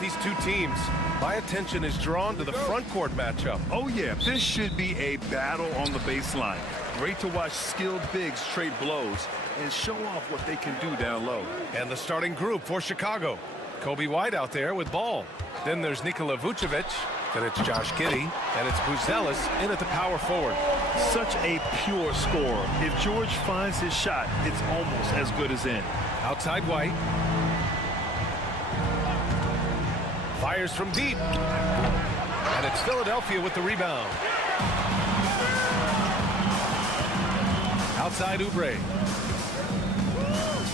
These two teams, my attention is drawn to the front court matchup. Oh yeah, this should be a battle on the baseline. Great to watch skilled bigs trade blows and show off what they can do down low. And the starting group for Chicago. Kobe White out there with ball. Then there's Nikola Vucevic. Then it's Josh Giddey. And it's Buzelis in at the power forward. Such a pure scorer. If George finds his shot, it's almost as good as in. Outside White. Fires from deep. And it's Philadelphia with the rebound. Outside Oubre.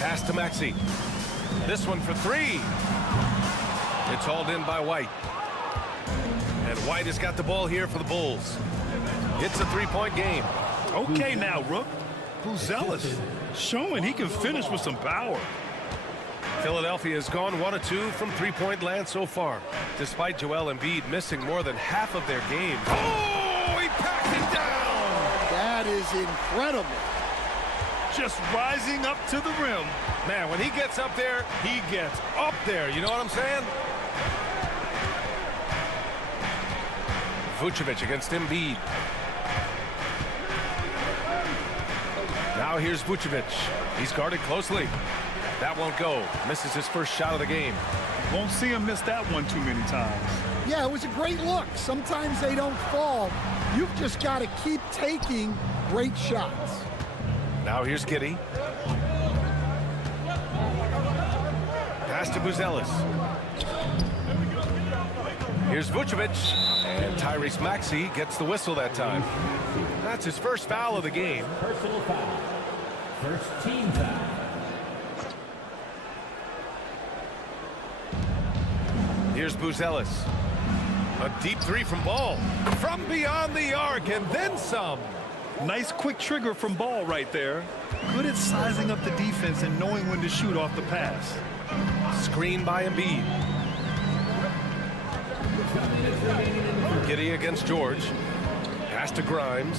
Pass to Maxey. This one for three. It's hauled in by White. And White has got the ball here for the Bulls. It's a three-point game. Okay now, Rook. Buzelis showing he can finish with some power. Philadelphia has gone 1 of 2 from three-point land so far, despite Joel Embiid missing more than half of their games. Oh, he packed it down! That is incredible. Just rising up to the rim. Man, when he gets up there, he gets up there. You know what I'm saying? Vucevic against Embiid. Now here's Vucevic. He's guarded closely. That won't go. Misses his first shot of the game. Won't see him miss that one too many times. Yeah, it was a great look. Sometimes they don't fall. You've just got to keep taking great shots. Now here's Giddey. Pass to Buzelis. Here's Vucevic. And Tyrese Maxey gets the whistle that time. That's his first foul of the game. Personal foul. First team foul. Here's Buzelis. A deep three from Ball. From beyond the arc and then some. Nice quick trigger from Ball right there. Good at sizing up the defense and knowing when to shoot off the pass. Screen by Embiid. Giddey against George. Pass to Grimes.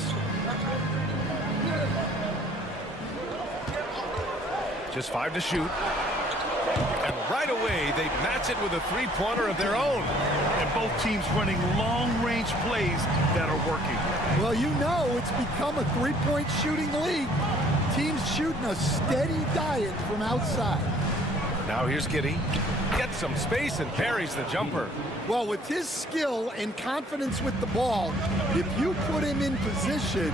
Just 5 to shoot. And right away, they match it with a three-pointer of their own. And both teams running long-range plays that are working. Well, you know it's become a three-point shooting league. Teams shooting a steady diet from outside. Now here's Giddey. Gets some space and parries the jumper. Well, with his skill and confidence with the ball, if you put him in position,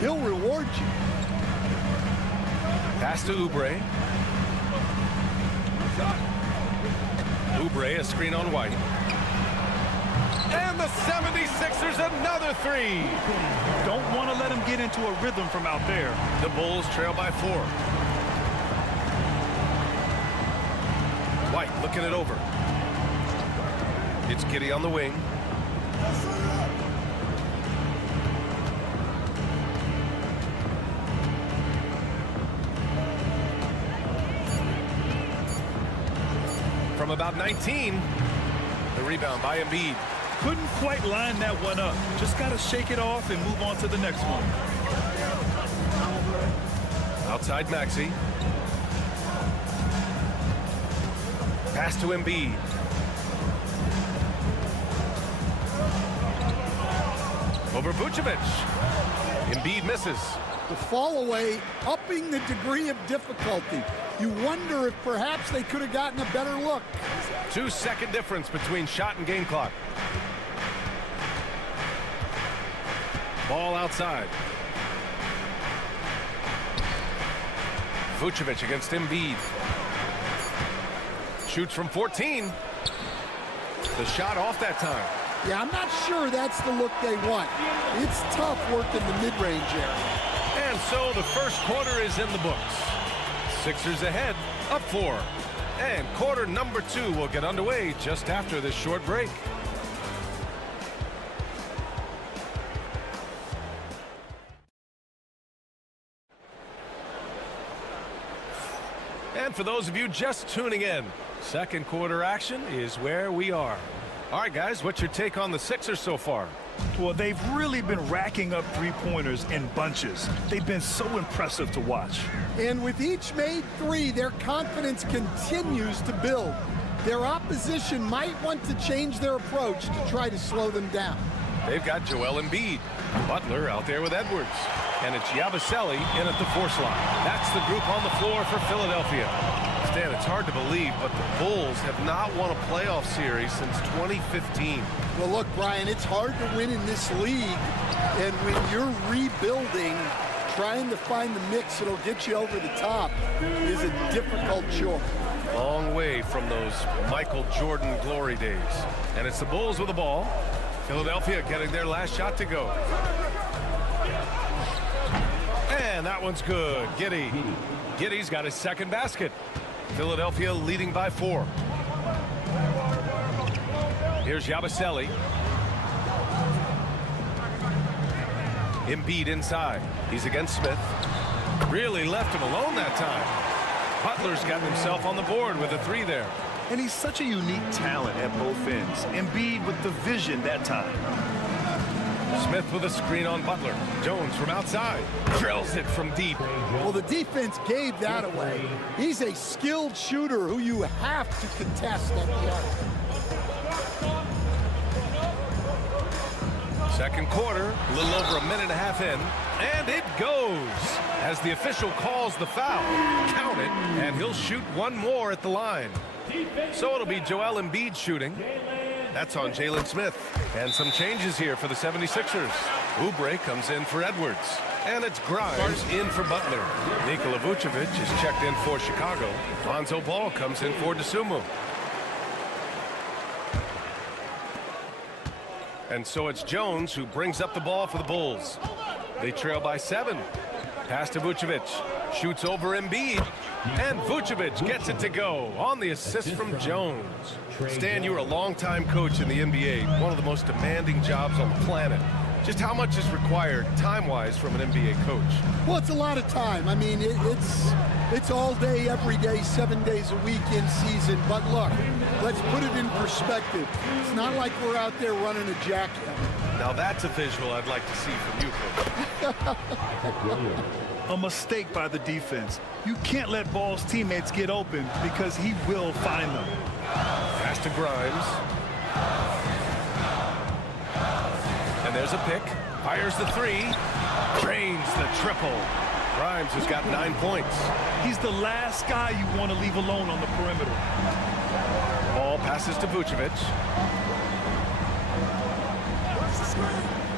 he'll reward you. Pass to Oubre. Oubre, a screen on White. And the 76ers another three. Don't want to let him get into a rhythm from out there. The Bulls trail by 4. White looking it over. It's Giddey on the wing. From about 19, the rebound by Embiid. Couldn't quite line that one up. Just got to shake it off and move on to the next one. Outside Maxey. Pass to Embiid. Over Vucevic. Embiid misses. The fall away, upping the degree of difficulty. You wonder if perhaps they could have gotten a better look. 2-second difference between shot and game clock. Ball outside. Vucevic against Embiid. Shoots from 14. The shot off that time. Yeah, I'm not sure that's the look they want. It's tough working the mid-range area. And so the first quarter is in the books. Sixers ahead, up 4. And quarter number 2 will get underway just after this short break. And for those of you just tuning in, second quarter action is where we are. All right, guys, what's your take on the Sixers so far? Well, they've really been racking up three-pointers in bunches. They've been so impressive to watch. And with each made three, their confidence continues to build. Their opposition might want to change their approach to try to slow them down. They've got Joel Embiid, Butler out there with Edwards, and it's Yabusele in at the 4 slot. That's the group on the floor for Philadelphia. Stan, it's hard to believe, but the Bulls have not won a playoff series since 2015. Well, look, Brian, it's hard to win in this league, and when you're rebuilding, trying to find the mix that'll get you over the top is a difficult chore. Long way from those Michael Jordan glory days. And it's the Bulls with the ball. Philadelphia getting their last shot to go. And that one's good. Giddey's got his second basket. Philadelphia leading by 4. Here's Yabusele. Embiid inside. He's against Smith. Really left him alone that time. Butler's got himself on the board with a 3 there. And he's such a unique talent at both ends. Embiid with the vision that time. Smith with a screen on Butler. Jones from outside. Drills it from deep. Well, the defense gave that away. He's a skilled shooter who you have to contest at the arc. Second quarter, a little over a minute and a half in. And it goes as the official calls the foul. Count it, and he'll shoot one more at the line. So it'll be Joel Embiid shooting. That's on Jalen Smith. And some changes here for the 76ers. Oubre comes in for Edwards. And it's Grimes in for Butler. Nikola Vucevic is checked in for Chicago. Lonzo Ball comes in for Dosunmu. And so it's Jones who brings up the ball for the Bulls. They trail by 7. Pass to Vucevic. Shoots over Embiid. And Vucevic gets it to go on the assist from Jones. Stan, you were a longtime coach in the NBA, one of the most demanding jobs on the planet. Just how much is required time-wise from an NBA coach? Well, it's a lot of time. I mean, it's all day, every day, 7 days a week in season. But look, let's put it in perspective. It's not like we're out there running a jackham. Now that's a visual I'd like to see from you, Coach. A mistake by the defense. You can't let Ball's teammates get open because he will find them. Pass to Grimes. And there's a pick. Fires the 3. Drains the triple. Grimes has got 9 points. He's the last guy you want to leave alone on the perimeter. Ball passes to Vucevic.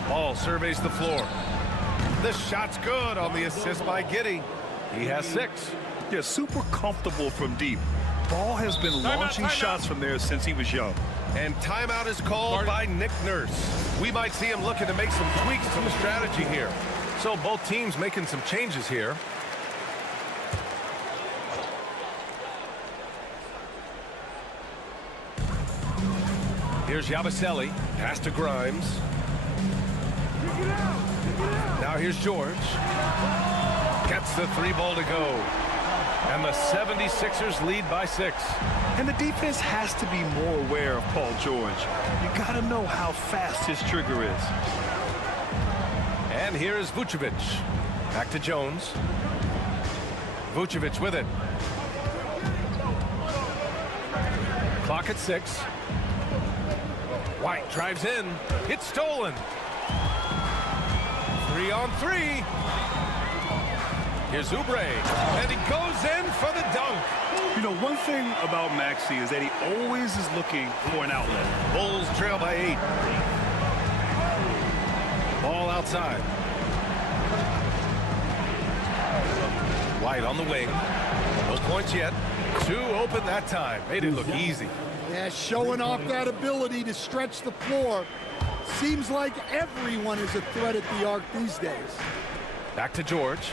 Ball surveys the floor. The shot's good on the assist by Giddey. He has 6. Yeah, super comfortable from deep. Ball has been launching shots from there since he was young. And timeout is called by Nick Nurse. We might see him looking to make some tweaks to the strategy here. So both teams making some changes here. Here's Yabusele. Pass to Grimes. Now here's George. Gets the 3 ball to go. And the 76ers lead by 6. And the defense has to be more aware of Paul George. You got to know how fast his trigger is. And here is Vucevic. Back to Jones. Vucevic with it. Clock at 6. White drives in. It's stolen. 3 on 3. Here's Oubre, and he goes in for the dunk. You know, one thing about Maxey is that he always is looking for an outlet. Bulls trail by 8. Ball outside. White White on the wing. No points yet. 2 open that time. Made it look easy. Yeah, showing off that ability to stretch the floor. Seems like everyone is a threat at the arc these days. Back to George.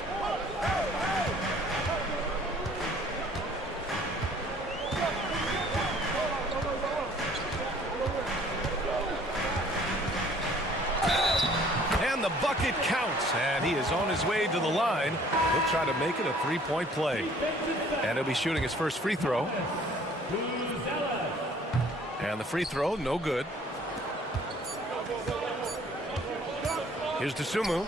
And the bucket counts, and he is on his way to the line. He'll try to make it a 3-point play. And he'll be shooting his first free throw. And the free throw, no good. Here's DeSumo.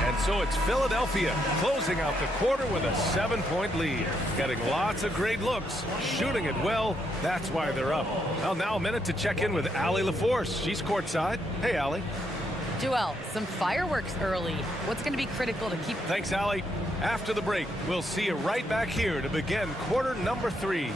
And so it's Philadelphia closing out the quarter with a 7-point lead. Getting lots of great looks, shooting it well. That's why they're up. Well, now a minute to check in with Allie LaForce. She's courtside. Hey, Allie. Joel, some fireworks early. What's going to be critical to keep... Thanks, Allie. After the break, we'll see you right back here to begin quarter number 3.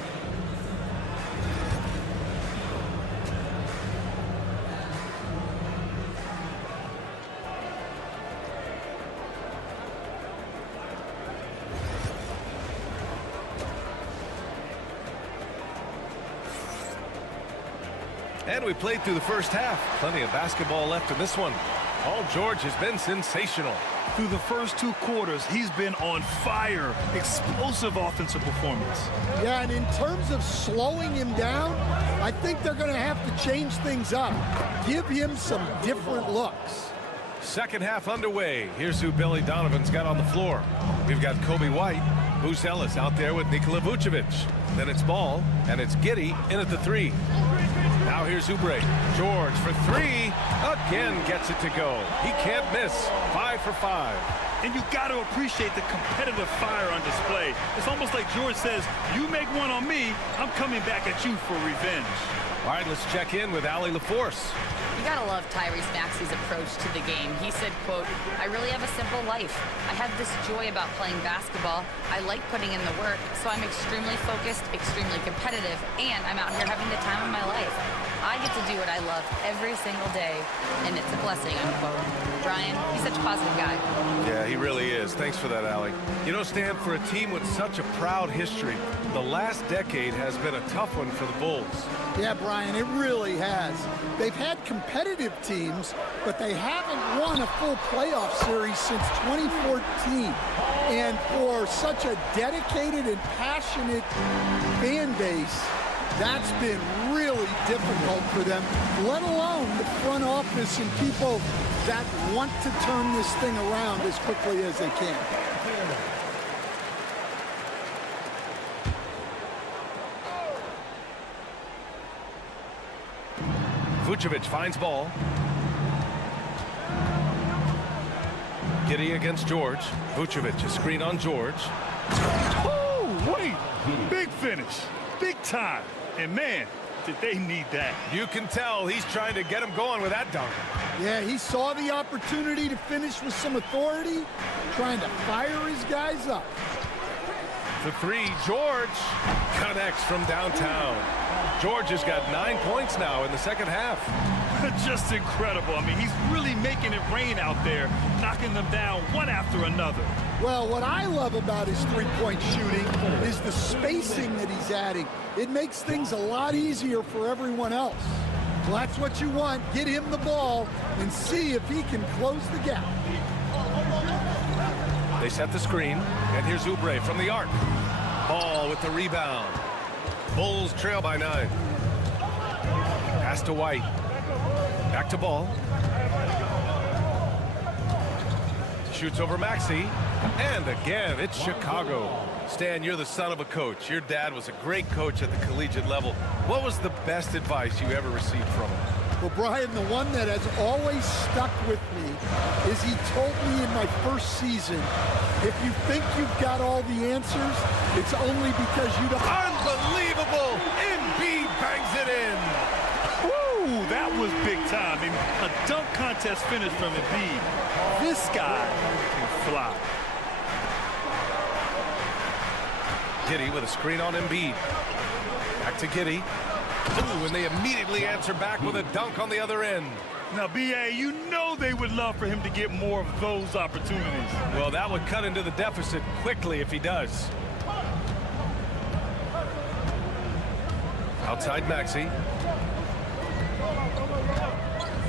And we played through the first half. Plenty of basketball left in this one. Paul George has been sensational. Through the first 2 quarters, he's been on fire. Explosive offensive performance. Yeah, and in terms of slowing him down, I think they're going to have to change things up. Give him some different looks. Second half underway. Here's who Billy Donovan's got on the floor. We've got Kobe White, Moose Ellis out there with Nikola Vucevic. Then it's Ball, and it's Giddey in at the 3. Now here's Oubre. George for 3. Again gets it to go. He can't miss. 5 for 5. And you got to appreciate the competitive fire on display. It's almost like George says, you make one on me, I'm coming back at you for revenge. All right, let's check in with Allie LaForce. You gotta love Tyrese Maxey's approach to the game. He said, quote, "I really have a simple life. I have this joy about playing basketball. I like putting in the work, so I'm extremely focused, extremely competitive, and I'm out here having the time of my life. I get to do what I love every single day, and it's a blessing," unquote. Brian, he's such a positive guy. Yeah, he really is. Thanks for that, Allie. You know, Stan, for a team with such a proud history, the last decade has been a tough one for the Bulls. Yeah, Brian, it really has. They've had competitive teams, but they haven't won a full playoff series since 2014. And for such a dedicated and passionate fan base, that's been really difficult for them, let alone the front office and people that want to turn this thing around as quickly as they can. Vucevic finds Ball. Giddey against George. Vucevic, a screen on George. Oh, wait. Big finish. Big time. And man, did they need that. You can tell he's trying to get him going with that dunk. Yeah, he saw the opportunity to finish with some authority, trying to fire his guys up. The 3, George connects from downtown. George has got 9 points now in the second half. Just incredible. I mean, he's really making it rain out there, knocking them down one after another. Well, what I love about his three-point shooting is the spacing that he's adding. It makes things a lot easier for everyone else. Well, that's what you want. Get him the ball and see if he can close the gap. They set the screen, and here's Oubre from the arc. Ball with the rebound. Bulls trail by 9. Pass to White. Back to Ball. Shoots over Maxey. And again, it's Chicago. Stan, you're the son of a coach. Your dad was a great coach at the collegiate level. What was the best advice you ever received from him? Well, Brian, the one that has always stuck with me is he told me in my first season, if you think you've got all the answers, it's only because you don't. Unbelievable! Embiid bangs it in. Woo, that was big time. I mean, a dunk contest finish from Embiid. This guy can fly. Giddey with a screen on Embiid. Back to Giddey. Ooh, and they immediately answer back with a dunk on the other end. Now, B.A., you know know they would love for him to get more of those opportunities. Well, that would cut into the deficit quickly if he does. Outside Maxey.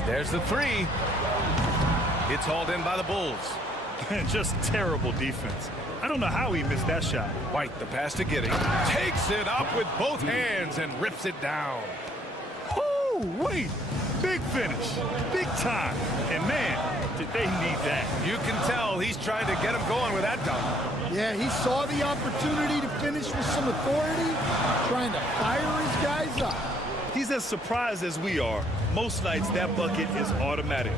There's the three. It's hauled in by the Bulls. Just terrible defense. I don't know how he missed that shot. White, the pass to Giddey. Takes it up with both hands and rips it down. Oh, wait. Big finish. Big time. And, man, did they need that. You can tell he's trying to get him going with that dunk. Yeah, he saw the opportunity to finish with some authority, trying to fire his guys up. He's as surprised as we are. Most nights, that bucket is automatic.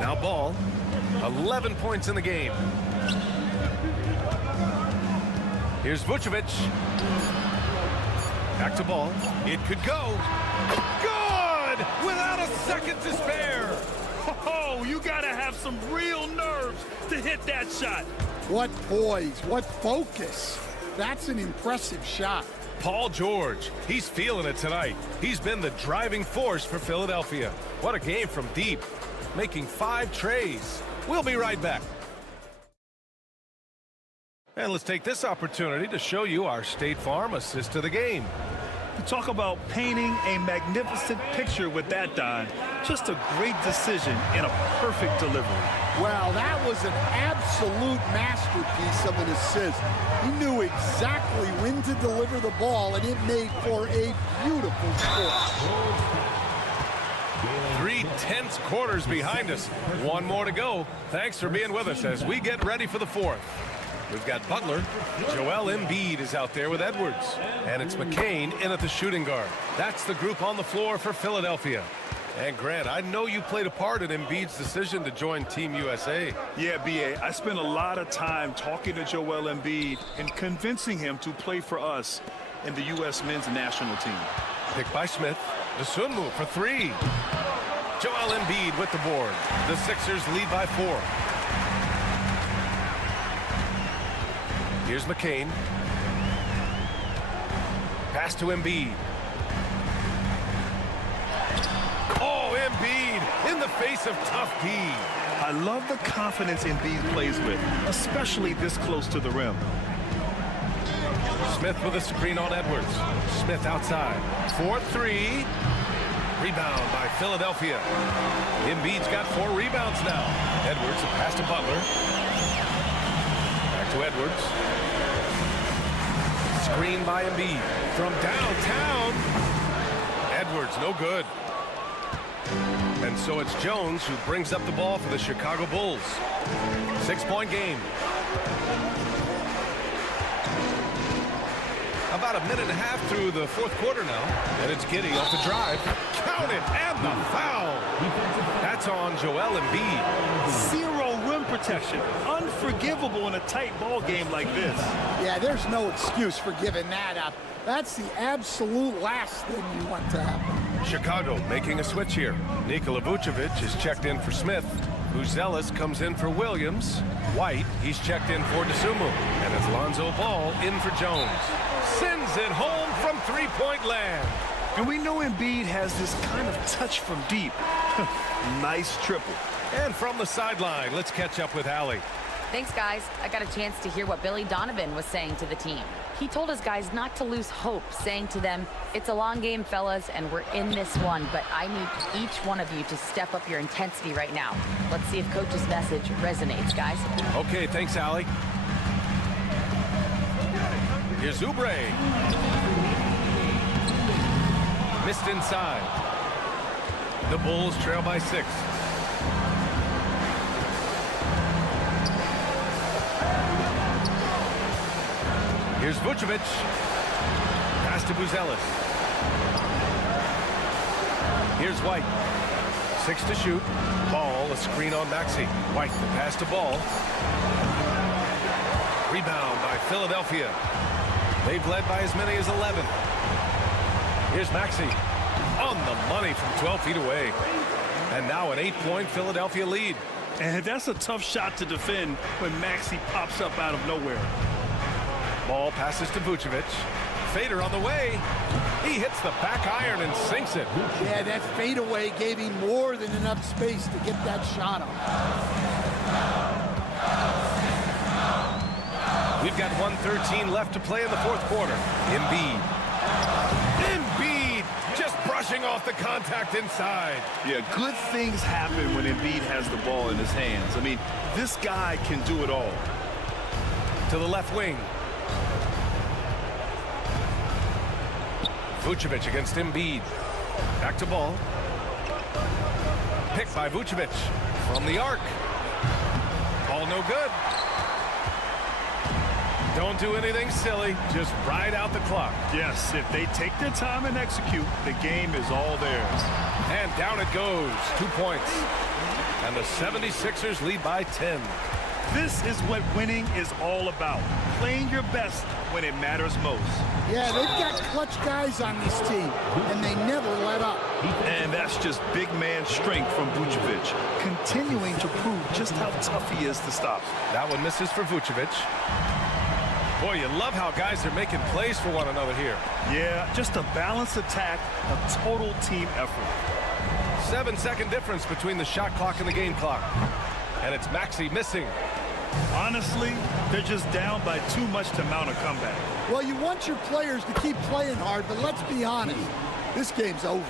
Now Ball. 11 points in the game. Here's Vucevic. Back to Ball. It could go. Good! Without a second to spare. Oh, you got to have some real nerves to hit that shot. What poise, what focus. That's an impressive shot. Paul George, he's feeling it tonight. He's been the driving force for Philadelphia. What a game from deep, making 5 trays. We'll be right back. And let's take this opportunity to show you our State Farm assist to the game. You talk about painting a magnificent picture with that, Don. Just a great decision and a perfect delivery. Well, that was an absolute masterpiece of an assist. He knew exactly when to deliver the ball, and it made for a beautiful score. 3 tense quarters behind us. 1 more to go. Thanks for being with us as we get ready for the 4th. We've got Butler. Joel Embiid is out there with Edwards. And it's McCain in at the shooting guard. That's the group on the floor for Philadelphia. And Grant, I know you played a part in Embiid's decision to join Team USA. Yeah, B.A., I spent a lot of time talking to Joel Embiid and convincing him to play for us in the U.S. men's national team. Picked by Smith. Dosunmu for 3. Joel Embiid with the board. The Sixers lead by 4. Here's McCain. Pass to Embiid. Oh, Embiid in the face of tough D. I love the confidence Embiid plays with, especially this close to the rim. Smith with a screen on Edwards. Smith outside. 4-3. Rebound by Philadelphia. Embiid's got 4 rebounds now. Edwards, a pass to Butler. Back to Edwards. Screen by Embiid. From downtown. Edwards, no good. And so it's Jones who brings up the ball for the Chicago Bulls. 6-point game. About a minute and a half through the 4th quarter now. And it's Giddey off the drive. Count it, and the foul. That's on Joel Embiid. 0 rim protection. Unforgivable in a tight ball game like this. Yeah, there's no excuse for giving that up. That's the absolute last thing you want to happen. Chicago making a switch here. Nikola Vucevic is checked in for Smith. Uzelis comes in for Williams. White, he's checked in for Dosunmu. And it's Lonzo Ball in for Jones. Sends it home from 3-point land. And we know Embiid has this kind of touch from deep. Nice triple. And from the sideline, let's catch up with Allie. Thanks, guys. I got a chance to hear what Billy Donovan was saying to the team. He told his guys not to lose hope, saying to them, it's a long game, fellas, and we're in this one, but I need each one of you to step up your intensity right now. Let's see if Coach's message resonates, guys. Okay, thanks, Allie. Here's Oubre. Missed inside. The Bulls trail by 6. Here's Vucevic. Pass to Uzelis. Here's White. 6 to shoot. Ball, a screen on Maxey. White, the pass to Ball. Rebound by Philadelphia. They've led by as many as 11. Here's Maxey. On the money from 12 feet away. And now an 8-point Philadelphia lead. And that's a tough shot to defend when Maxey pops up out of nowhere. Ball passes to Vucevic. Fader on the way. He hits the back iron and sinks it. Yeah, that fadeaway gave him more than enough space to get that shot off. We've got 1:13 left to play in the fourth quarter. Embiid just brushing off the contact inside. Yeah, good things happen when Embiid has the ball in his hands. I mean, this guy can do it all. To the left wing. Vucevic against Embiid. Back to ball. Picked by Vucevic from the arc. Ball no good. Don't do anything silly. Just ride out the clock. Yes, if they take their time and execute, the game is all theirs. And down it goes. 2 points. And the 76ers lead by 10. This is what winning is all about. Playing your best when it matters most. Yeah, they've got clutch guys on this team, and they never let up. And that's just big man strength from Vucevic, continuing to prove just how tough he is to stop. That one misses for Vucevic. Boy, you love how guys are making plays for one another here. Yeah, just a balanced attack, a total team effort. 7-second difference between the shot clock and the game clock. And it's Maxey missing. Honestly, they're just down by too much to mount a comeback. Well, you want your players to keep playing hard, but let's be honest, this game's over.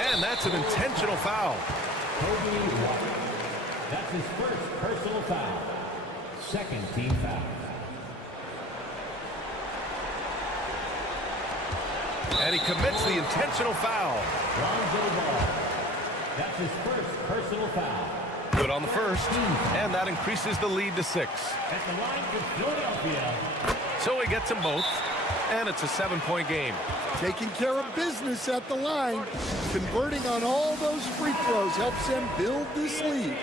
And that's an intentional foul. That's his first personal foul. Second team foul. And he commits the intentional foul. Lonzo Ball. That's his first personal foul. Good on the first, and that increases the lead to 6. At the line for Philadelphia. So he gets them both, and it's a 7-point game. Taking care of business at the line, converting on all those free throws helps them build this lead.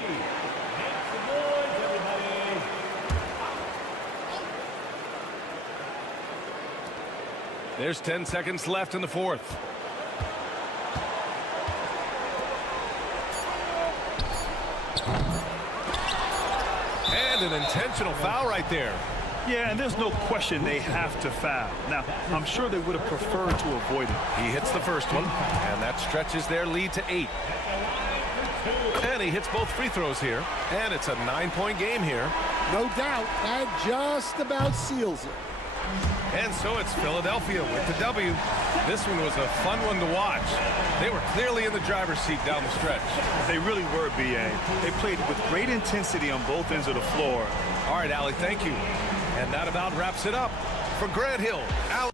There's 10 seconds left in the fourth. And an intentional foul right there. Yeah, and there's no question they have to foul. Now, I'm sure they would have preferred to avoid it. He hits the first one, and that stretches their lead to 8. And he hits both free throws here, and it's a 9-point game here. No doubt, that just about seals it. And so it's Philadelphia with the W. This one was a fun one to watch. They were clearly in the driver's seat down the stretch. They really were, B.A. They played with great intensity on both ends of the floor. All right, Allie, thank you. And that about wraps it up. For Grant Hill, Allie.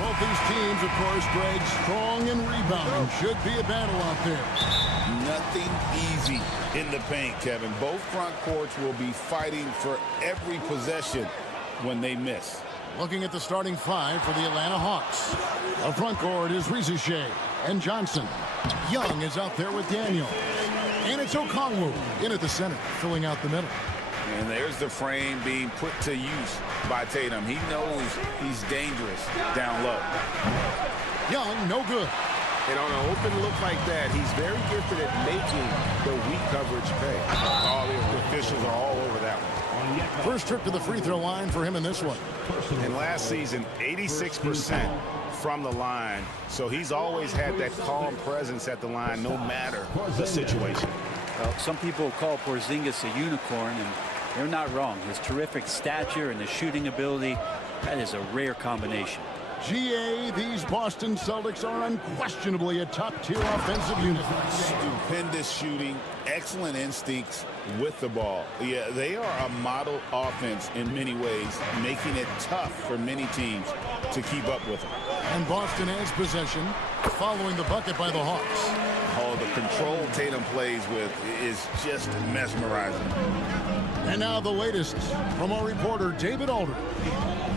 Both these teams, of course, Greg, strong and rebounding. Should be a battle out there. Nothing easy in the paint, Kevin. Both front courts will be fighting for every possession when they miss. Looking at the starting five for the Atlanta Hawks. The front court is Rizichet and Johnson. Young is out there with Daniel. And it's Okongwu in at the center, filling out the middle. And there's the frame being put to use by Tatum. He knows he's dangerous down low. Young, no good. And on an open look like that, he's very gifted at making the weak coverage pay. All the officials are all over that one. First trip to the free throw line for him in this one. And last season, 86% from the line. So he's always had that calm presence at the line no matter the situation. Well, some people call Porzingis a unicorn, and they're not wrong. His terrific stature and his shooting ability, that is a rare combination. GA, these Boston Celtics are unquestionably a top-tier offensive unit. Stupendous shooting, excellent instincts with the ball. Yeah, they are a model offense in many ways, making it tough for many teams to keep up with them. And Boston has possession, following the bucket by the Hawks. Oh, the control Tatum plays with is just mesmerizing. And now the latest from our reporter, David Aldridge.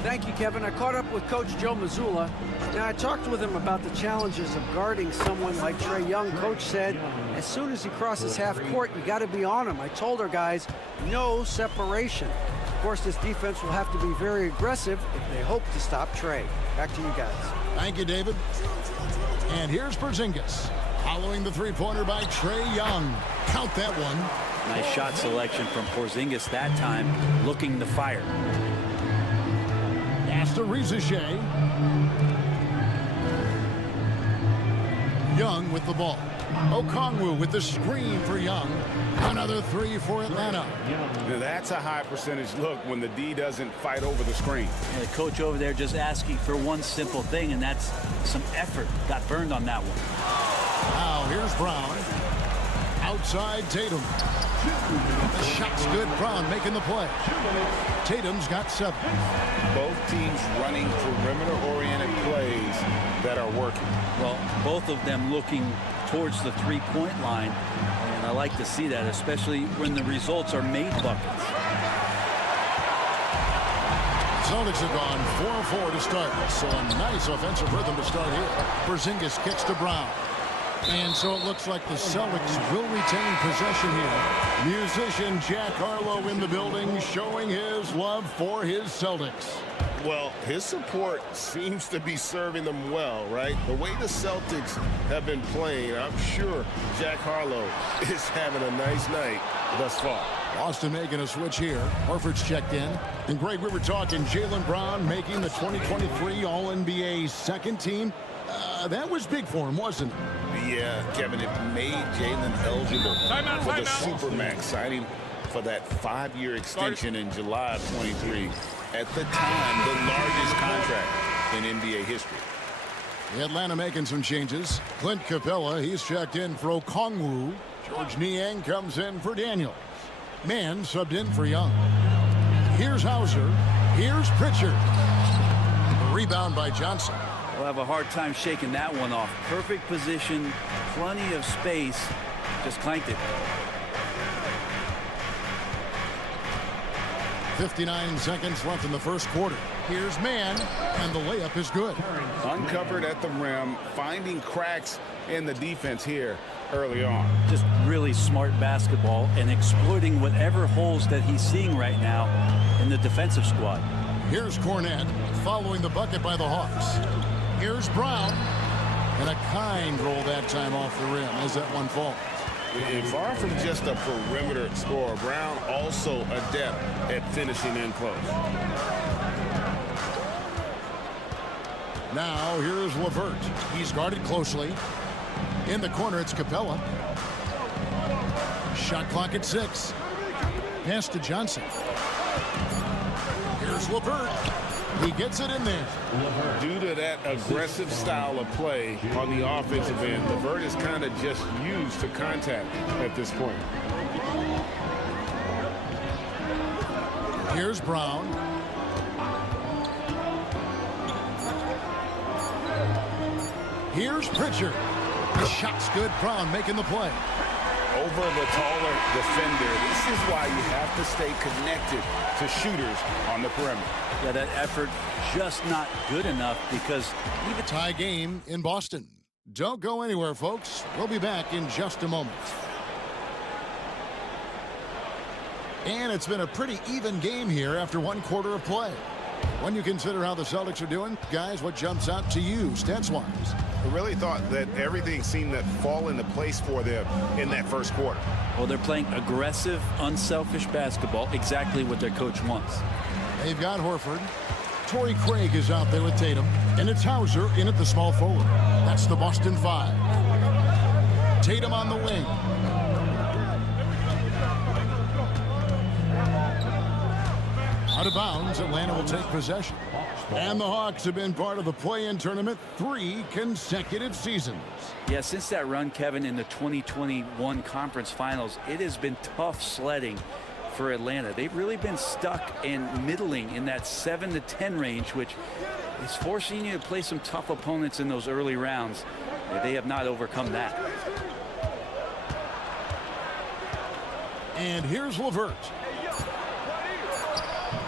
Thank you, Kevin. I caught up with Coach Joe Mazzulla. Now, I talked with him about the challenges of guarding someone like Trae Young. Coach said, as soon as he crosses half court, you got to be on him. I told our guys, no separation. Of course, this defense will have to be very aggressive if they hope to stop Trae. Back to you guys. Thank you, David. And here's Porzingis, following the three-pointer by Trae Young. Count that one. Nice shot selection from Porzingis that time, looking to fire. Pass to Rizichet. Young with the ball. Okongwu with the screen for Young. Another three for Atlanta. Now that's a high percentage look when the D doesn't fight over the screen. And the coach over there just asking for one simple thing, and that's some effort. Got burned on that one. Now here's Brown. Outside Tatum. The shot's good. Brown making the play. Tatum's got 7. Both teams running perimeter-oriented plays that are working. Well, both of them looking towards the three-point line, and I like to see that, especially when the results are made buckets. Celtics have gone 4-4 to start, so a nice offensive rhythm to start here. Porzingis kicks to Brown. And so it looks like the Celtics will retain possession here. Musician Jack Harlow in the building, showing his love for his Celtics. Well, his support seems to be serving them well, right? The way the Celtics have been playing, I'm sure Jack Harlow is having a nice night thus far. Boston making a switch here. Horford's checked in. And Greg, we were talking Jaylen Brown making the 2023 All-NBA second team. That was big for him, wasn't it? Yeah, Kevin, it made Jaylen eligible for the Supermax, signing for that 5-year extension in July of 23. At the time, the largest contract in NBA history. Atlanta making some changes. Clint Capella, he's checked in for Okongwu. George Niang comes in for Daniels. Mann subbed in for Young. Here's Hauser. Here's Pritchard. The rebound by Johnson. We'll have a hard time shaking that one off. Perfect position, plenty of space, just clanked it. 59 seconds left in the first quarter. Here's Mann, and the layup is good. Uncovered at the rim, finding cracks in the defense here early on. Just really smart basketball and exploiting whatever holes that he's seeing right now in the defensive squad. Here's Cornette, following the bucket by the Hawks. Here's Brown, and a kind roll that time off the rim as that one falls. Far from just a perimeter scorer, Brown also adept at finishing in close. Now here's LeVert. He's guarded closely. In the corner, it's Capella. Shot clock at 6. Pass to Johnson. Here's LeVert. He gets it in there. Due to that aggressive style of play on the offensive end, LeVert is kind of just used to contact at this point. Here's Brown. Here's Pritchard. The shot's good. Brown making the play. over the taller defender. This is why you have to stay connected to shooters on the perimeter. Yeah, that effort just not good enough because even Tie game in Boston. Don't go anywhere, folks. We'll be back in just a moment. And it's been a pretty even game here after one quarter of play. When you consider how the Celtics are doing, guys, what jumps out to you stats-wise? I really thought that everything seemed to fall into place for them in that first quarter. well, they're playing aggressive, unselfish basketball, exactly what their coach wants. They've got Horford. Torrey Craig is out there with Tatum, and it's Hauser in at the small forward. That's the Boston 5. Tatum on the wing. Out of bounds, Atlanta will take possession. And the Hawks have been part of the play-in tournament 3 consecutive seasons. Yeah, since that run, Kevin, in the 2021 conference finals, it has been tough sledding for Atlanta. They've really been stuck in middling in that 7 to 10 range, which is forcing you to play some tough opponents in those early rounds. They have not overcome that. And here's LeVert.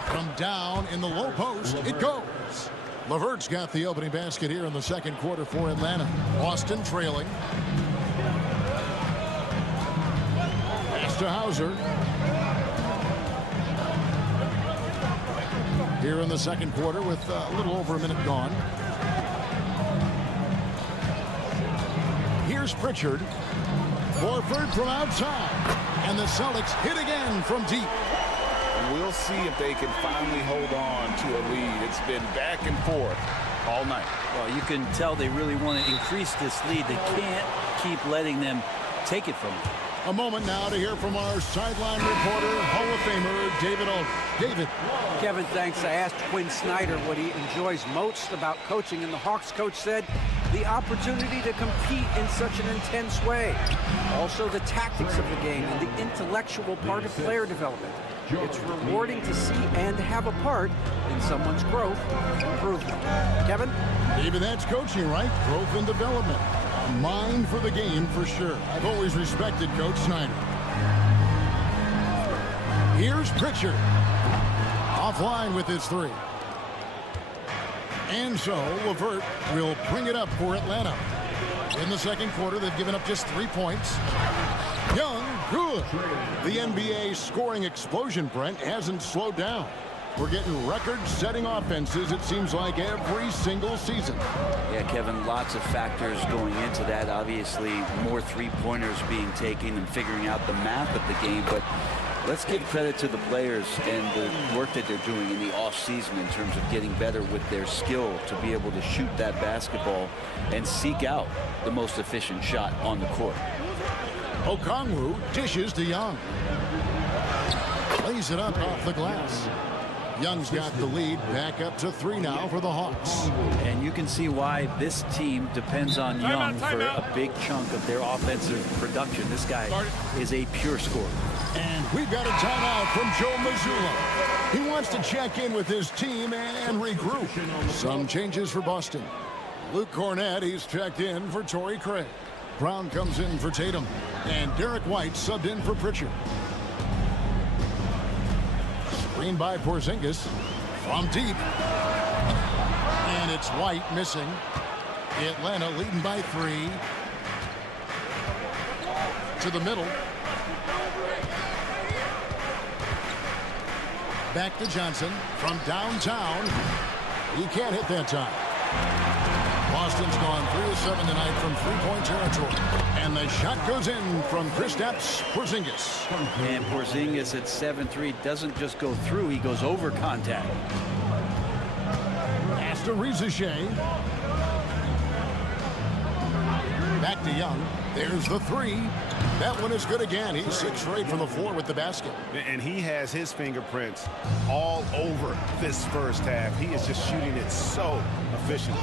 From down in the low post, it goes. LeVert's got the opening basket here in the second quarter for Atlanta. Boston trailing. Pass to Hauser. Here in the second quarter with a little over a minute gone. Here's Pritchard. Horford from outside. And the Celtics hit again from deep. We'll see if they can finally hold on to a lead. It's been back and forth all night. Well, you can tell they really want to increase this lead. They can't keep letting them take it from them. A moment now to hear from our sideline reporter, Hall of Famer, David Aldridge. David. Kevin, thanks. I asked Quinn Snyder what he enjoys most about coaching, and the Hawks coach said the opportunity to compete in such an intense way. Also, the tactics of the game and the intellectual part of player development. It's rewarding to see and have a part in someone's growth and improvement. Kevin? David, that's coaching, right? Growth and development. A mind for the game for sure. I've always respected Coach Snyder. Here's Pritchard. Offline with his 3. And so LeVert will bring it up for Atlanta. In the second quarter, they've given up just 3 points. Young, good. The NBA scoring explosion, Brent, hasn't slowed down. We're getting record-setting offenses, it seems like, every single season. Yeah, Kevin, lots of factors going into that. Obviously, more three-pointers being taken and figuring out the math of the game. But let's give credit to the players and the work that they're doing in the offseason in terms of getting better with their skill to be able to shoot that basketball and seek out the most efficient shot on the court. Okongwu dishes to Young. Lays it up off the glass. Young's got the lead, back up to 3 now for the Hawks. And you can see why this team depends on Young for a big chunk of their offensive production. This guy is a pure scorer. And we've got a timeout from Joe Mazzulla. He wants to check in with his team and regroup. Some changes for Boston. Luke Cornett, he's checked in for Torrey Craig. Brown comes in for Tatum. And Derek White subbed in for Pritchard. Screen by Porzingis from deep. And it's White missing. Atlanta leading by 3. To the middle. Back to Johnson from downtown. He can't hit that time. Boston's gone 3 of 7 tonight from three-point territory. And the shot goes in from Kristaps Porzingis. And Porzingis at 7-3 doesn't just go through, he goes over contact. Pass to Rizachet. Back to Young. There's the 3. That one is good again. He's 6 for 8 from the floor with the basket. And he has his fingerprints all over this first half. He is just shooting it so efficiently.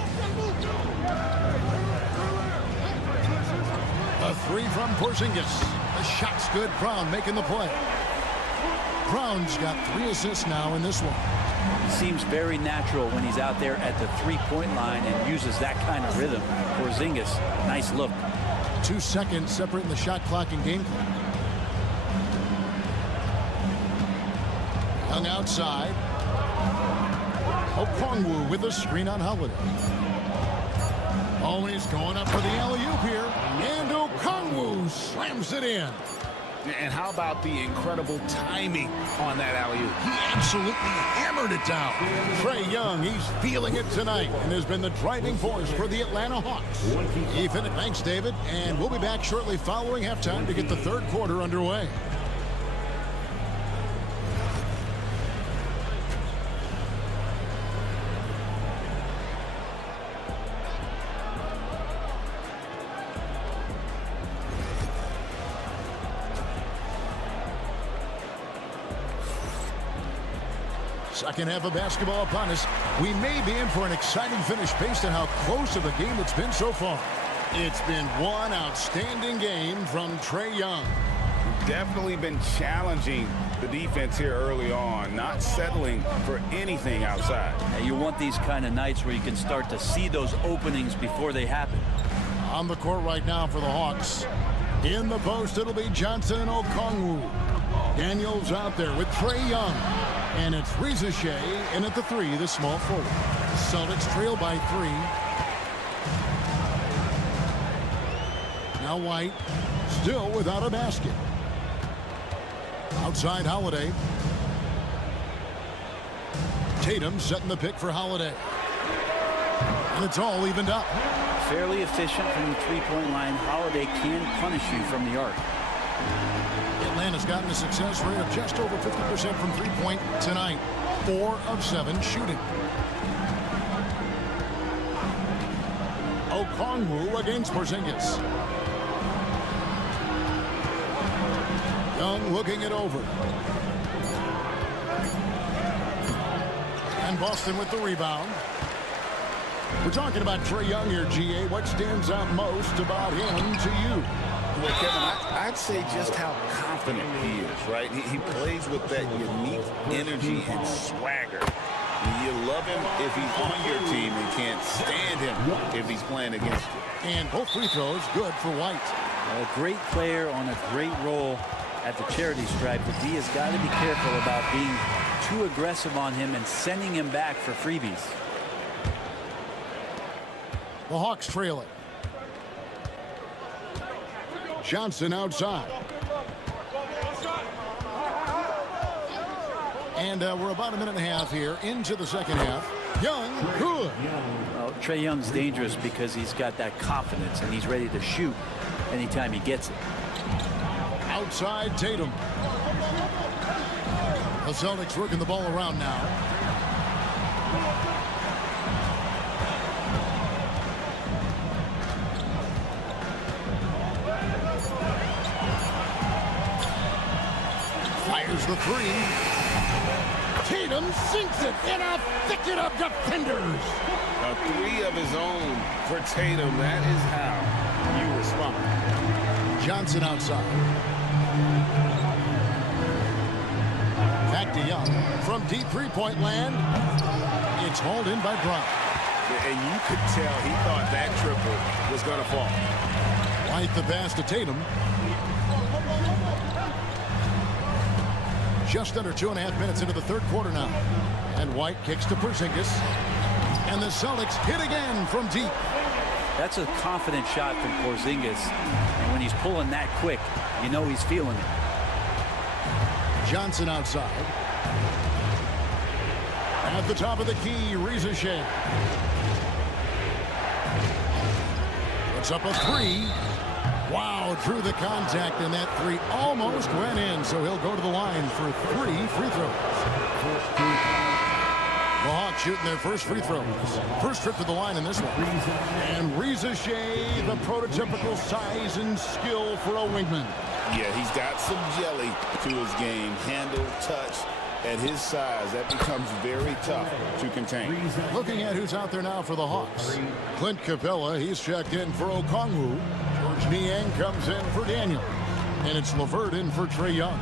A 3 from Porzingis. The shot's good. Brown making the play. Brown's got 3 assists now in this one. He seems very natural when he's out there at the three-point line and uses that kind of rhythm. Porzingis, nice look. 2 seconds separating the shot clock and game clock. Young outside. Okongwu with a screen on Holiday. Oh, he's going up for the alley-oop here. And Okongwu slams it in. And how about the incredible timing on that alley-oop? He absolutely hammered it down. Trae Young, he's feeling it tonight and has been the driving force for the Atlanta Hawks. Ethan, thanks, David. And we'll be back shortly following halftime to get the third quarter underway. Second half of basketball upon us. We may be in for an exciting finish based on how close of a game it's been so far. It's been one outstanding game from Trae Young. Definitely been challenging the defense here early on, not settling for anything outside. And you want these kind of nights where you can start to see those openings before they happen. On the court right now for the Hawks. In the post, it'll be Johnson and Okongwu. Daniels out there with Trae Young. And it's Reza Shea in at the three, the small forward. The Celtics trail by 3. Now White, still without a basket. Outside Holiday. Tatum setting the pick for Holiday. And it's all evened up. Fairly efficient from the three-point line. Holiday can punish you from the arc. Atlanta's gotten a success rate of just over 50% from three-point tonight. 4 of 7 shooting. Okongwu against Porzingis. Young looking it over. And Boston with the rebound. We're talking about Trae Young here, GA. What stands out most about him to you? Well, Kevin, I'd say just how confident he is, right? He plays with that unique energy and swagger. You love him if he's on your team and can't stand him if he's playing against you. And both free throws good for White. A great player on a great role at the charity stripe. But D has got to be careful about being too aggressive on him and sending him back for freebies. The Hawks trail it. Johnson outside. And we're about a minute and a half here into the second half. Young, good. Well, Trae Young's dangerous because he's got that confidence and he's ready to shoot anytime he gets it. Outside Tatum. The Celtics working the ball around now. Fires the three. Tatum sinks it in a thicket of defenders. A three of his own for Tatum. That is how you respond. Johnson outside. Back to Young. From deep three-point land. It's hauled in by Brown. And you could tell he thought that triple was going to fall. White the pass to Tatum. Just under 2.5 minutes into the third quarter now. And White kicks to Porzingis. And the Celtics hit again from deep. That's a confident shot from Porzingis. And when he's pulling that quick, you know he's feeling it. Johnson outside. At the top of the key, Reza Shea. Puts up a three. Wow, drew the contact, and that three almost went in, so he'll go to the line for 3 free throws. The Hawks shooting their first free throws. First trip to the line in this one. And Reza Shea, the prototypical size and skill for a wingman. Yeah, he's got some jelly to his game. Handle, touch. At his size, that becomes very tough to contain. Looking at who's out there now for the Hawks. Clint Capella, he's checked in for Okongwu. George Niang comes in for Daniel. And it's LeVert in for Trae Young.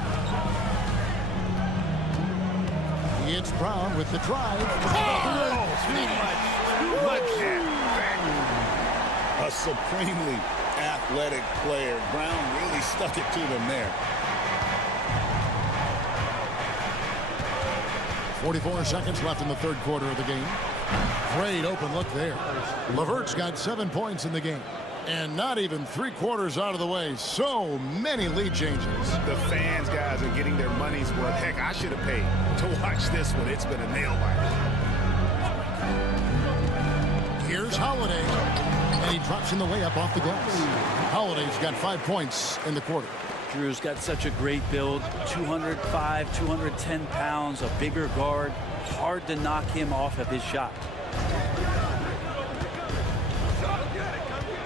It's Brown with the drive. Oh, too much bang. A supremely athletic player. Brown really stuck it to them there. 44 seconds left in the third quarter of the game. Great open look there. LeVert's got 7 points in the game. And not even 3/4 out of the way. So many lead changes. The fans, guys, are getting their money's worth. Heck, I should have paid to watch this one. It's been a nail biter. Here's Holiday. And he drops in the layup off the glass. Holiday's got 5 points in the quarter. Drew's got such a great build. 205, 210 pounds, a bigger guard. Hard to knock him off of his shot.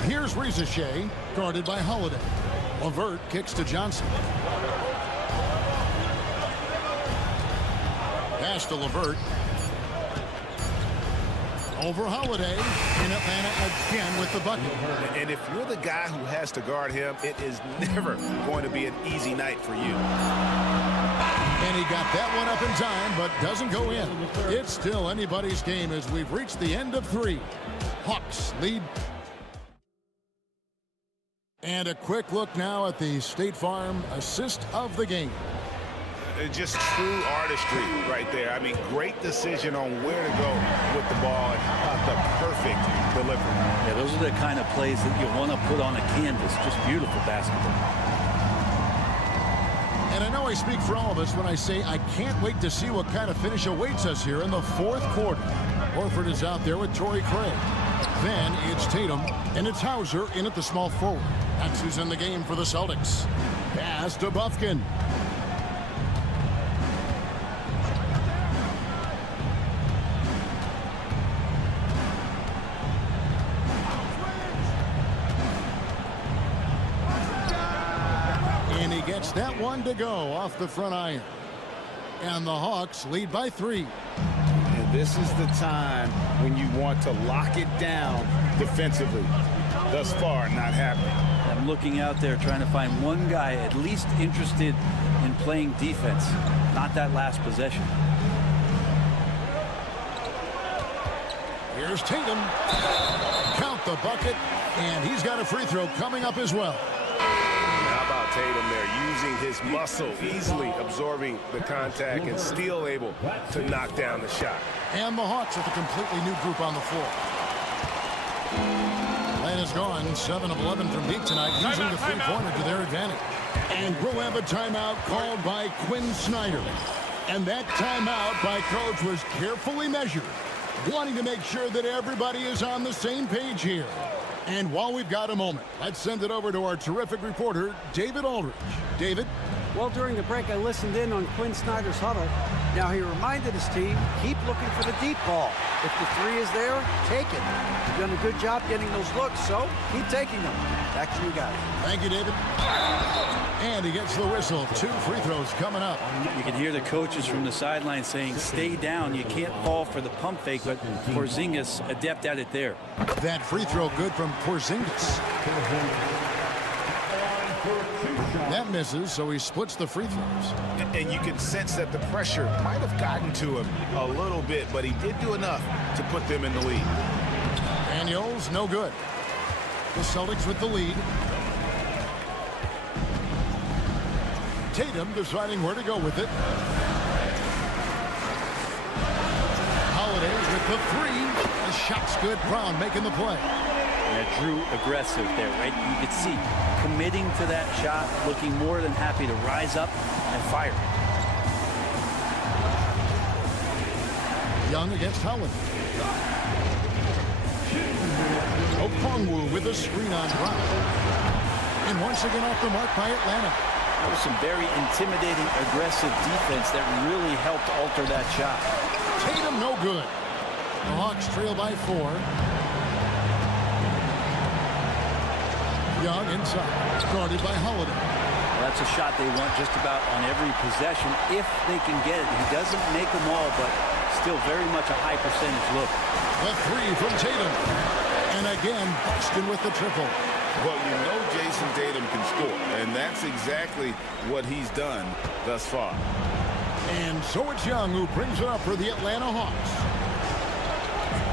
Here's Reza Shea, guarded by Holiday. LeVert kicks to Johnson. Pass to LeVert. Over Holiday, in Atlanta again with the bucket. And if you're the guy who has to guard him, it is never going to be an easy night for you. And he got that one up in time, but doesn't go in. It's still anybody's game as we've reached the end of 3. Hawks lead. And a quick look now at the State Farm assist of the game. Just true artistry right there. I mean, great decision on where to go with the ball, and how about the perfect delivery. Yeah, those are the kind of plays that you want to put on a canvas. Just beautiful basketball. And I know I speak for all of us when I say I can't wait to see what kind of finish awaits us here in the fourth quarter. Horford is out there with Torrey Craig. Then it's Tatum, and it's Hauser in at the small forward. That's who's in the game for the Celtics. Pass to Bufkin. And he gets that one to go off the front iron. And the Hawks lead by 3. And this is the time when you want to lock it down defensively. Thus far, not happening. I'm looking out there trying to find one guy at least interested in playing defense. Not that last possession. Here's Tatum. Count the bucket. And he's got a free throw coming up as well. How about Tatum there, using his muscle, easily absorbing the contact and still able to knock down the shot. And the Hawks with a completely new group on the floor. Atlanta's gone 7 of 11 from deep tonight, using the three-pointer to their advantage. And we'll have a timeout called by Quinn Snyder. And that timeout by coach was carefully measured, wanting to make sure that everybody is on the same page here. And while we've got a moment, let's send it over to our terrific reporter, David Aldridge. David? Well, during the break, I listened in on Quinn Snyder's huddle. Now, he reminded his team, keep looking for the deep ball. If the 3 is there, take it. You've done a good job getting those looks, so keep taking them. Back to you guys. Thank you, David. And he gets the whistle. 2 free throws coming up. You can hear the coaches from the sideline saying, stay down. You can't fall for the pump fake, but Porzingis adept at it there. That free throw good from Porzingis. That misses, so he splits the free throws. And you can sense that the pressure might have gotten to him a little bit, but he did do enough to put them in the lead. Daniels, no good. The Celtics with the lead. Tatum deciding where to go with it. Holiday with the 3. The shot's good. Brown making the play. Yeah, Drew aggressive there, right? You could see committing to that shot, looking more than happy to rise up and fire. Young against Howland. Okongwu with a screen on Brown. And once again off the mark by Atlanta. That was some very intimidating, aggressive defense that really helped alter that shot. Tatum no good. The Hawks trail by 4. Young inside, guarded by Holiday. Well, that's a shot they want just about on every possession if they can get it. He doesn't make them all, but still very much a high percentage look. The 3 from Tatum. And again, Boston with the triple. Well, you know Jason Tatum can score, and that's exactly what he's done thus far. And so it's Young who brings it up for the Atlanta Hawks.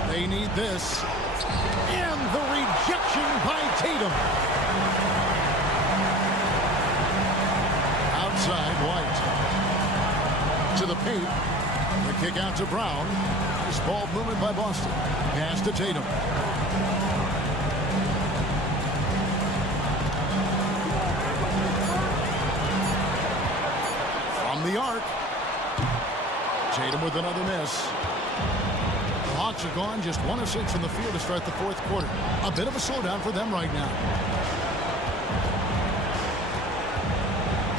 They need this. And the rejection by Tatum. Outside, White. To the paint. The kick out to Brown. Nice ball movement by Boston. Pass to Tatum. From the arc. Tatum with another miss. The Hawks are gone just 1 of 6 from the field to start the fourth quarter. A bit of a slowdown for them right now.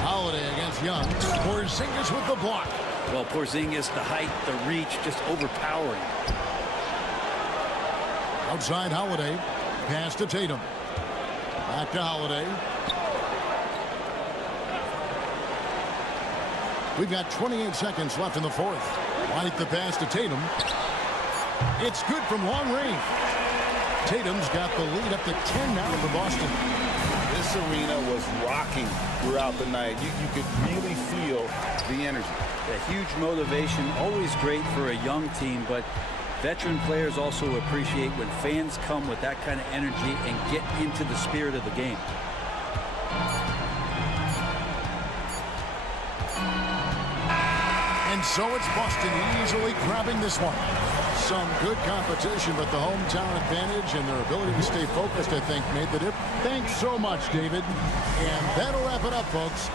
Holiday against Young. Porzingis with the block. Well, Porzingis, the height, the reach, just overpowering. Outside Holiday. Pass to Tatum. Back to Holiday. We've got 28 seconds left in the fourth. White the pass to Tatum. It's good from long range. Tatum's got the lead up to 10 now for Boston. This arena was rocking throughout the night. You could really feel the energy. A huge motivation, always great for a young team, but veteran players also appreciate when fans come with that kind of energy and get into the spirit of the game. And so it's Boston easily grabbing this one. Some good competition, but the hometown advantage and their ability to stay focused, I think, made the difference. Thanks so much, David. And that'll wrap it up, folks.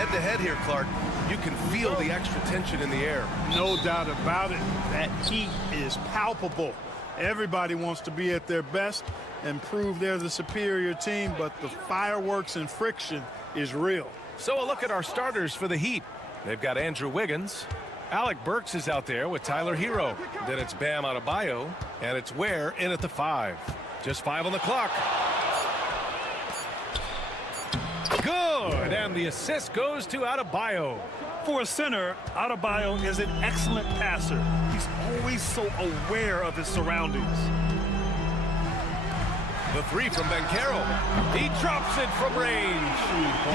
head-to-head here, Clark. You can feel the extra tension in the air. No doubt about it. That heat is palpable. Everybody wants to be at their best and prove they're the superior team, but the fireworks and friction is real. So a look at our starters for the Heat. They've got Andrew Wiggins. Alec Burks is out there with Tyler Hero. Then it's Bam Adebayo, and it's Ware in at the 5. Just 5 on the clock. Good, and the assist goes to Adebayo. For a center, Adebayo is an excellent passer. He's always so aware of his surroundings. The three from Banchero. He drops it from range.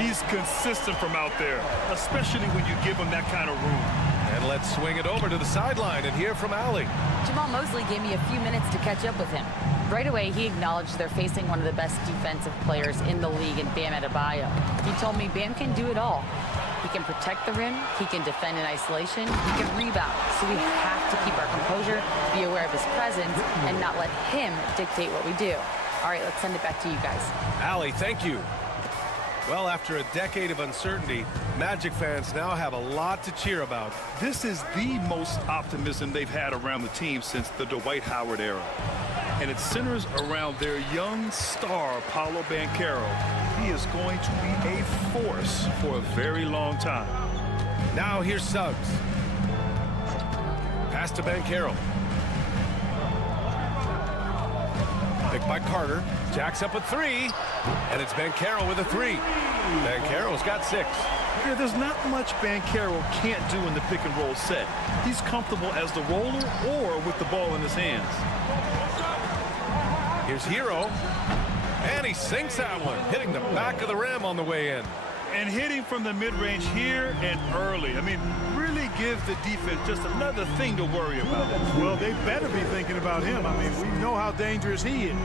He's consistent from out there, especially when you give him that kind of room. And let's swing it over to the sideline and hear from Allie. Jamal Mosley gave me a few minutes to catch up with him. Right away, he acknowledged they're facing one of the best defensive players in the league in Bam Adebayo. He told me Bam can do it all. He can protect the rim, he can defend in isolation, he can rebound. So we have to keep our composure, be aware of his presence, and not let him dictate what we do. All right, let's send it back to you guys. Allie, thank you. Well, after a decade of uncertainty, Magic fans now have a lot to cheer about. This is the most optimism they've had around the team since the Dwight Howard era. And it centers around their young star, Paolo Banchero. He is going to be a force for a very long time. Now here's Suggs. Pass to Banchero. Picked by Carter. Jacks up a three. And it's Banchero with a three. Banchero's got 6. Yeah, there's not much Banchero can't do in the pick and roll set. He's comfortable as the roller or with the ball in his hands. Here's Hero. And he sinks that one, hitting the back of the rim on the way in. And hitting from the mid-range here and early. I mean, really gives the defense just another thing to worry about. Well, they better be thinking about him. I mean, we know how dangerous he is.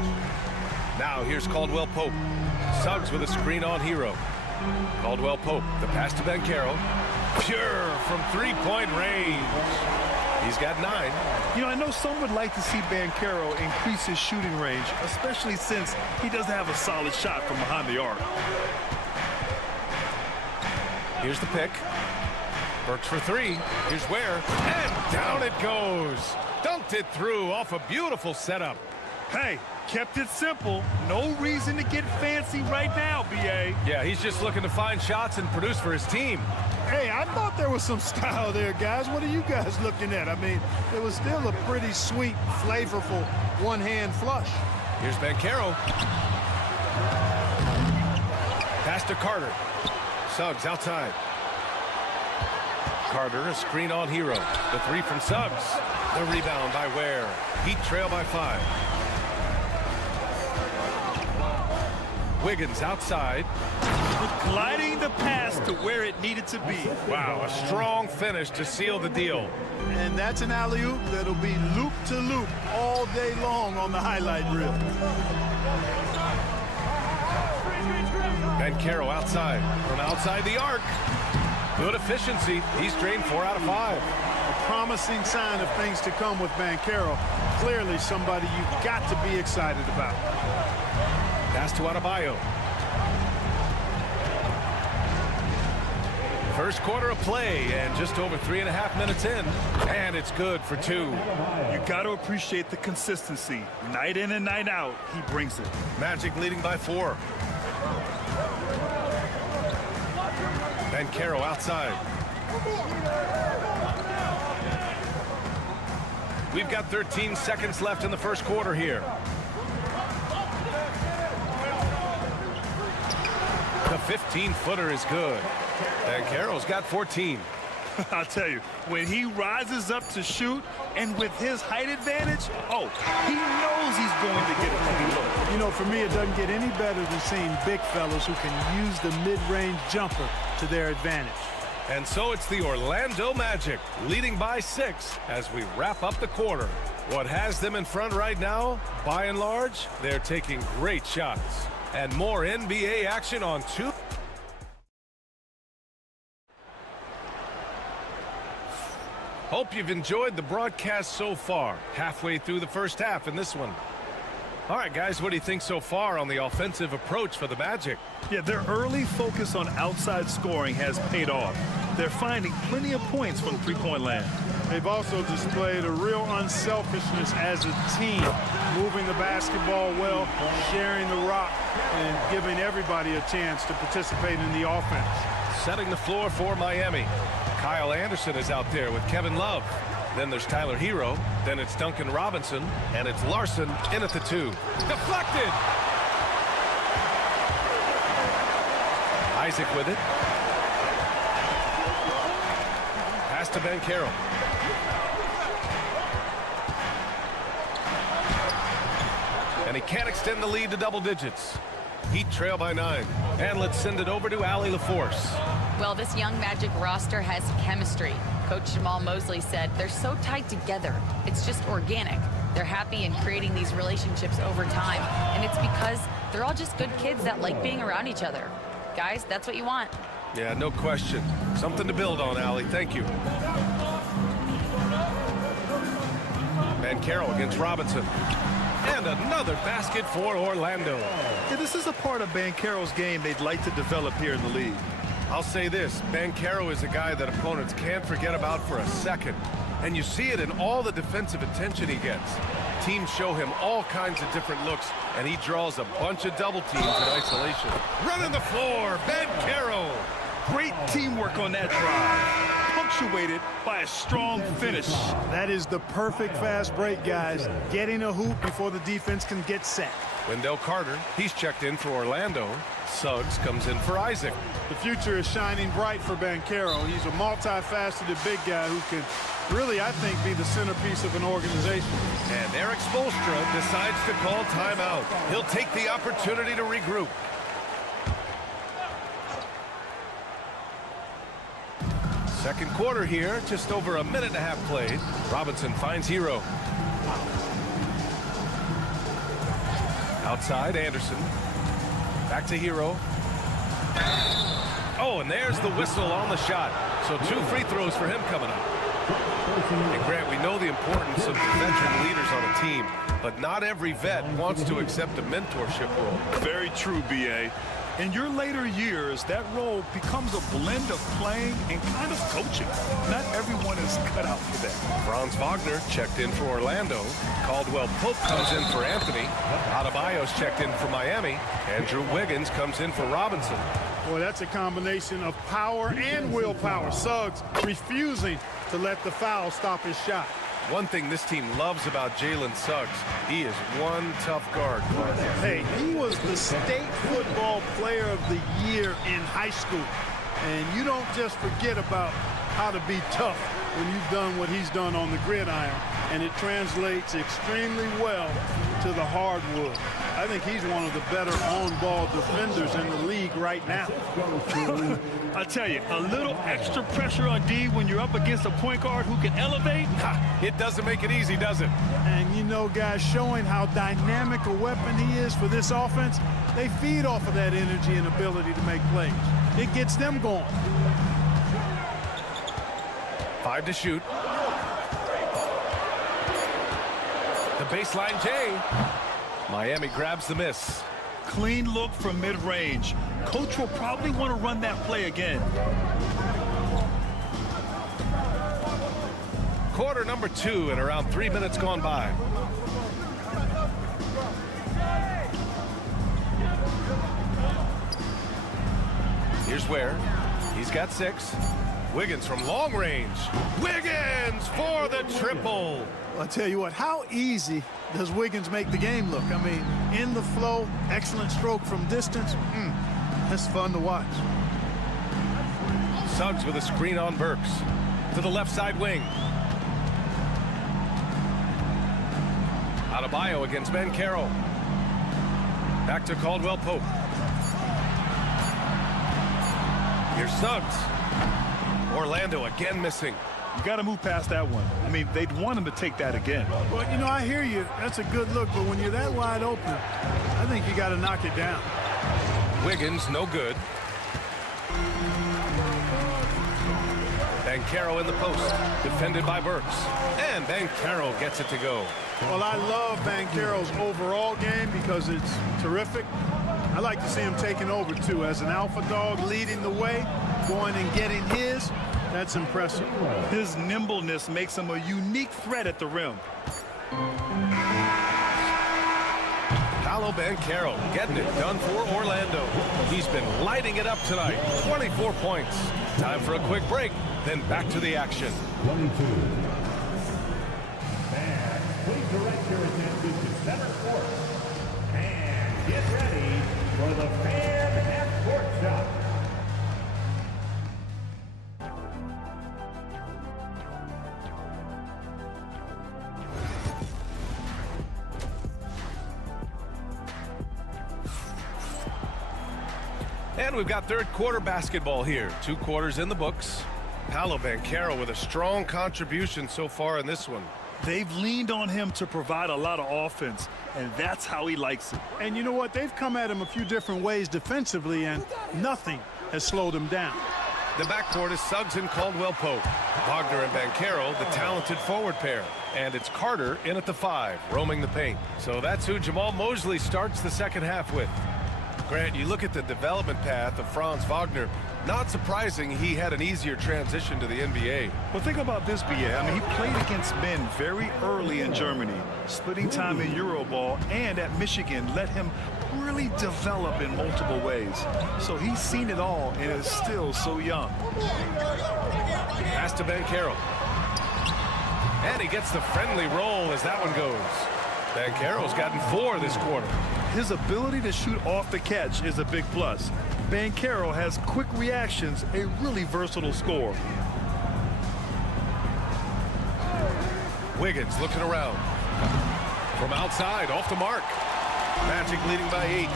Now here's Caldwell Pope. Suggs with a screen on Hero. Caldwell Pope, the pass to Banchero. Pure from three-point range. He's got 9. You know, I know some would like to see Banchero increase his shooting range, especially since he doesn't have a solid shot from behind the arc. Here's the pick. Burks for 3. Here's Ware. And down it goes. Dunked it through off a beautiful setup. Hey, kept it simple. No reason to get fancy right now, B.A. Yeah, he's just looking to find shots and produce for his team. Hey, I thought there was some style there, guys. What are you guys looking at? I mean, it was still a pretty sweet, flavorful one-hand flush. Here's Banchero. Pass to Carter. Suggs outside. Carter, a screen on Hero. The 3 from Suggs. The rebound by Ware. Heat trail by 5. Wiggins outside. Gliding the pass to where it needed to be. Wow, a strong finish to seal the deal. And that's an alley-oop that'll be loop to loop all day long on the highlight reel. Banchero outside. From outside the arc. Good efficiency. He's drained 4 out of 5. A promising sign of things to come with Banchero. Clearly somebody you've got to be excited about. Pass to Adebayo. First quarter of play and just over 3.5 minutes in. And it's good for 2. You got to appreciate the consistency. Night in and night out, he brings it. Magic leading by 4. Banchero outside. We've got 13 seconds left in the first quarter here. The 15-footer is good. Banchero's got 14. I'll tell you, when he rises up to shoot and with his height advantage, oh, he knows he's going to get a clean look. You know, for me, it doesn't get any better than seeing big fellas who can use the mid-range jumper to their advantage. And so it's the Orlando Magic leading by 6 as we wrap up the quarter. What has them in front right now, by and large, they're taking great shots. And more NBA action on 2. Hope you've enjoyed the broadcast so far. Halfway through the first half in this one. All right, guys, what do you think so far on the offensive approach for the Magic? Yeah, their early focus on outside scoring has paid off. They're finding plenty of points from three-point land. They've also displayed a real unselfishness as a team, moving the basketball well, sharing the rock, and giving everybody a chance to participate in the offense. Setting the floor for Miami. Kyle Anderson is out there with Kevin Love. Then there's Tyler Hero. Then it's Duncan Robinson. And it's Larson in at the 2. Deflected! Isaac with it. Pass to Banchero. And he can't extend the lead to double digits. Heat trail by 9. And let's send it over to Allie LaForce. Well, this young Magic roster has chemistry. Coach Jamal Mosley said they're so tied together. It's just organic. They're happy in creating these relationships over time. And it's because they're all just good kids that like being around each other. Guys, that's what you want. Yeah, no question. Something to build on, Allie. Thank you. Banchero against Robinson. And another basket for Orlando. Yeah, this is a part of Banchero's game they'd like to develop here in the league. I'll say this, Banchero is a guy that opponents can't forget about for a second. And you see it in all the defensive attention he gets. Teams show him all kinds of different looks, and he draws a bunch of double teams in isolation. Running the floor, Banchero. Great teamwork on that drive, punctuated by a strong finish. That is the perfect fast break, guys. Getting a hoop before the defense can get set. Wendell Carter, he's checked in for Orlando. Suggs comes in for Isaac. The future is shining bright for Banchero. He's a multifaceted big guy who can really, I think, be the centerpiece of an organization. And Eric Spoelstra decides to call timeout. He'll take the opportunity to regroup. Second quarter here, just over a minute and a half played. Robinson finds Hero. Outside, Anderson. Back to Hero. Oh, and there's the whistle on the shot. So 2 free throws for him coming up. And Grant, we know the importance of the veteran leaders on a team, but not every vet wants to accept a mentorship role. Very true, B.A. In your later years, that role becomes a blend of playing and kind of coaching. Not everyone is cut out for that. Franz Wagner checked in for Orlando. Caldwell Pope comes in for Anthony. Adebayo's checked in for Miami. Andrew Wiggins comes in for Robinson. Boy, that's a combination of power and willpower. Suggs refusing to let the foul stop his shot. One thing this team loves about Jalen Suggs, he is one tough guard. Hey, he was the state football player of the year in high school. And you don't just forget about how to be tough when you've done what he's done on the gridiron. And it translates extremely well to the hardwood. I think he's one of the better on-ball defenders in the league right now. I tell you, a little extra pressure on D when you're up against a point guard who can elevate. It doesn't make it easy, does it? And you know, guys, showing how dynamic a weapon he is for this offense, they feed off of that energy and ability to make plays. It gets them going. 5 to shoot. The baseline J. Miami grabs the miss. Clean look from mid-range. Coach will probably want to run that play again. Quarter number 2 and around 3 minutes gone by. Here's where he's got 6. Wiggins from long range. Wiggins for the triple. I'll tell you what, how easy does Wiggins make the game look? I mean, in the flow, excellent stroke from distance. That's fun to watch. Suggs with a screen on Burks. To the left side wing. Adebayo against Banchero. Back to Caldwell Pope. Here's Suggs. Orlando again missing. You got to move past that one. I mean, they'd want him to take that again. Well, you know, I hear you. That's a good look, but when you're that wide open, I think you got to knock it down. Wiggins, no good. Banchero in the post, defended by Burks. And Banchero gets it to go. Well, I love Banchero's overall game because it's terrific. I like to see him taking over, too, as an alpha dog leading the way, going and getting his. That's impressive. His nimbleness makes him a unique threat at the rim. Paolo Banchero getting it done for Orlando. He's been lighting it up tonight. 24 points. Time for a quick break, then back to the action. 22. And please direct your attention to center court. And get ready for the Fan at Court Shot. And we've got third quarter basketball here. 2 quarters in the books. Paolo Banchero with a strong contribution so far in this one. They've leaned on him to provide a lot of offense, and that's how he likes it. And you know what? They've come at him a few different ways defensively, and nothing has slowed him down. The backcourt is Suggs and Caldwell-Pope. Wagner and Banchero, the talented forward pair. And it's Carter in at the 5, roaming the paint. So that's who Jamal Mosley starts the second half with. Grant, you look at the development path of Franz Wagner. Not surprising he had an easier transition to the NBA. Well, think about this, B.A. I mean, he played against men very early in Germany, splitting time in Euroball, and at Michigan let him really develop in multiple ways. So he's seen it all and is still so young. Pass to Banchero. And he gets the friendly roll as that one goes. Banchero's gotten 4 this quarter. His ability to shoot off the catch is a big plus. Banchero has quick reactions, a really versatile scorer. Wiggins looking around. From outside, off the mark. Magic leading by 8.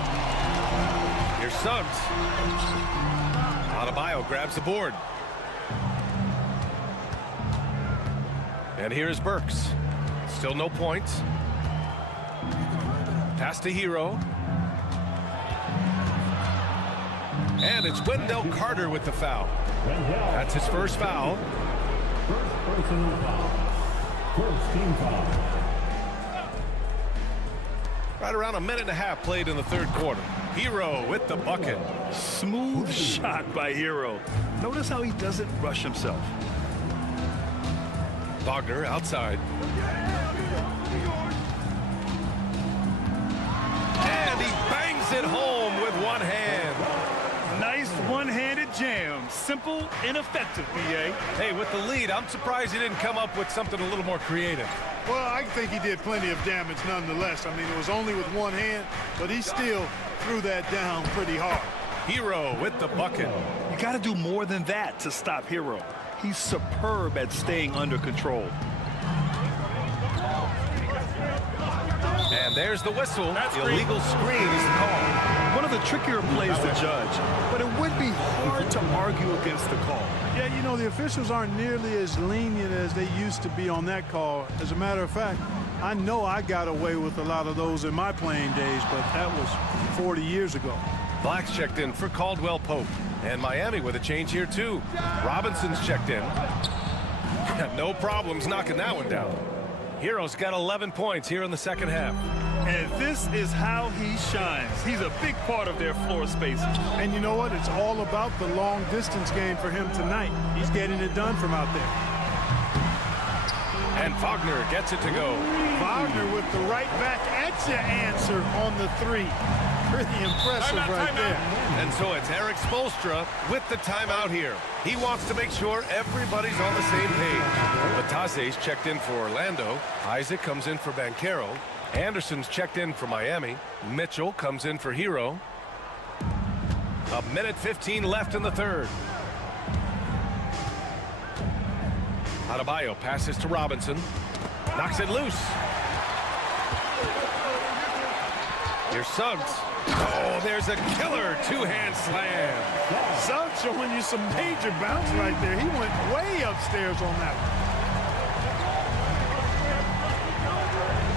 Here's Suggs. Adebayo grabs the board. And here's Burks. Still no points. Pass to Hero. And it's Wendell Carter with the foul. That's his first foul. First personal foul. First team foul. Right around a minute and a half played in the third quarter. Hero with the bucket. Smooth shot by Hero. Notice how he doesn't rush himself. Wagner outside. And he bangs it home with one hand. Nice one-handed jam. Simple and effective, B.A. Hey, with the lead, I'm surprised he didn't come up with something a little more creative. Well, I think he did plenty of damage nonetheless. I mean, it was only with one hand, but he still threw that down pretty hard. Hero with the bucket. You got to do more than that to stop Hero. He's superb at staying under control. And there's the whistle. The illegal screen is the call. One of the trickier plays to judge, but it would be hard to argue against the call. Yeah, you know, the officials aren't nearly as lenient as they used to be on that call. As a matter of fact, I know I got away with a lot of those in my playing days, but that was 40 years ago. Black's checked in for Caldwell-Pope. And Miami with a change here, too. Robinson's checked in. No problems knocking that one down. Hero's got 11 points here in the second half. And this is how he shines. He's a big part of their floor space. And you know what? It's all about the long distance game for him tonight. He's getting it done from out there. And Wagner gets it to go. Wagner with the right back at your answer on the 3. Pretty impressive right there. And so it's Eric Spoelstra with the timeout here. He wants to make sure everybody's on the same page. Batase's checked in for Orlando. Isaac comes in for Banchero. Anderson's checked in for Miami. Mitchell comes in for Hero. 1:15 left in the third. Adebayo passes to Robinson. Knocks it loose. Here's Suggs. Oh, there's a killer two-hand slam. Suggs showing you some major bounce right there. He went way upstairs on that one.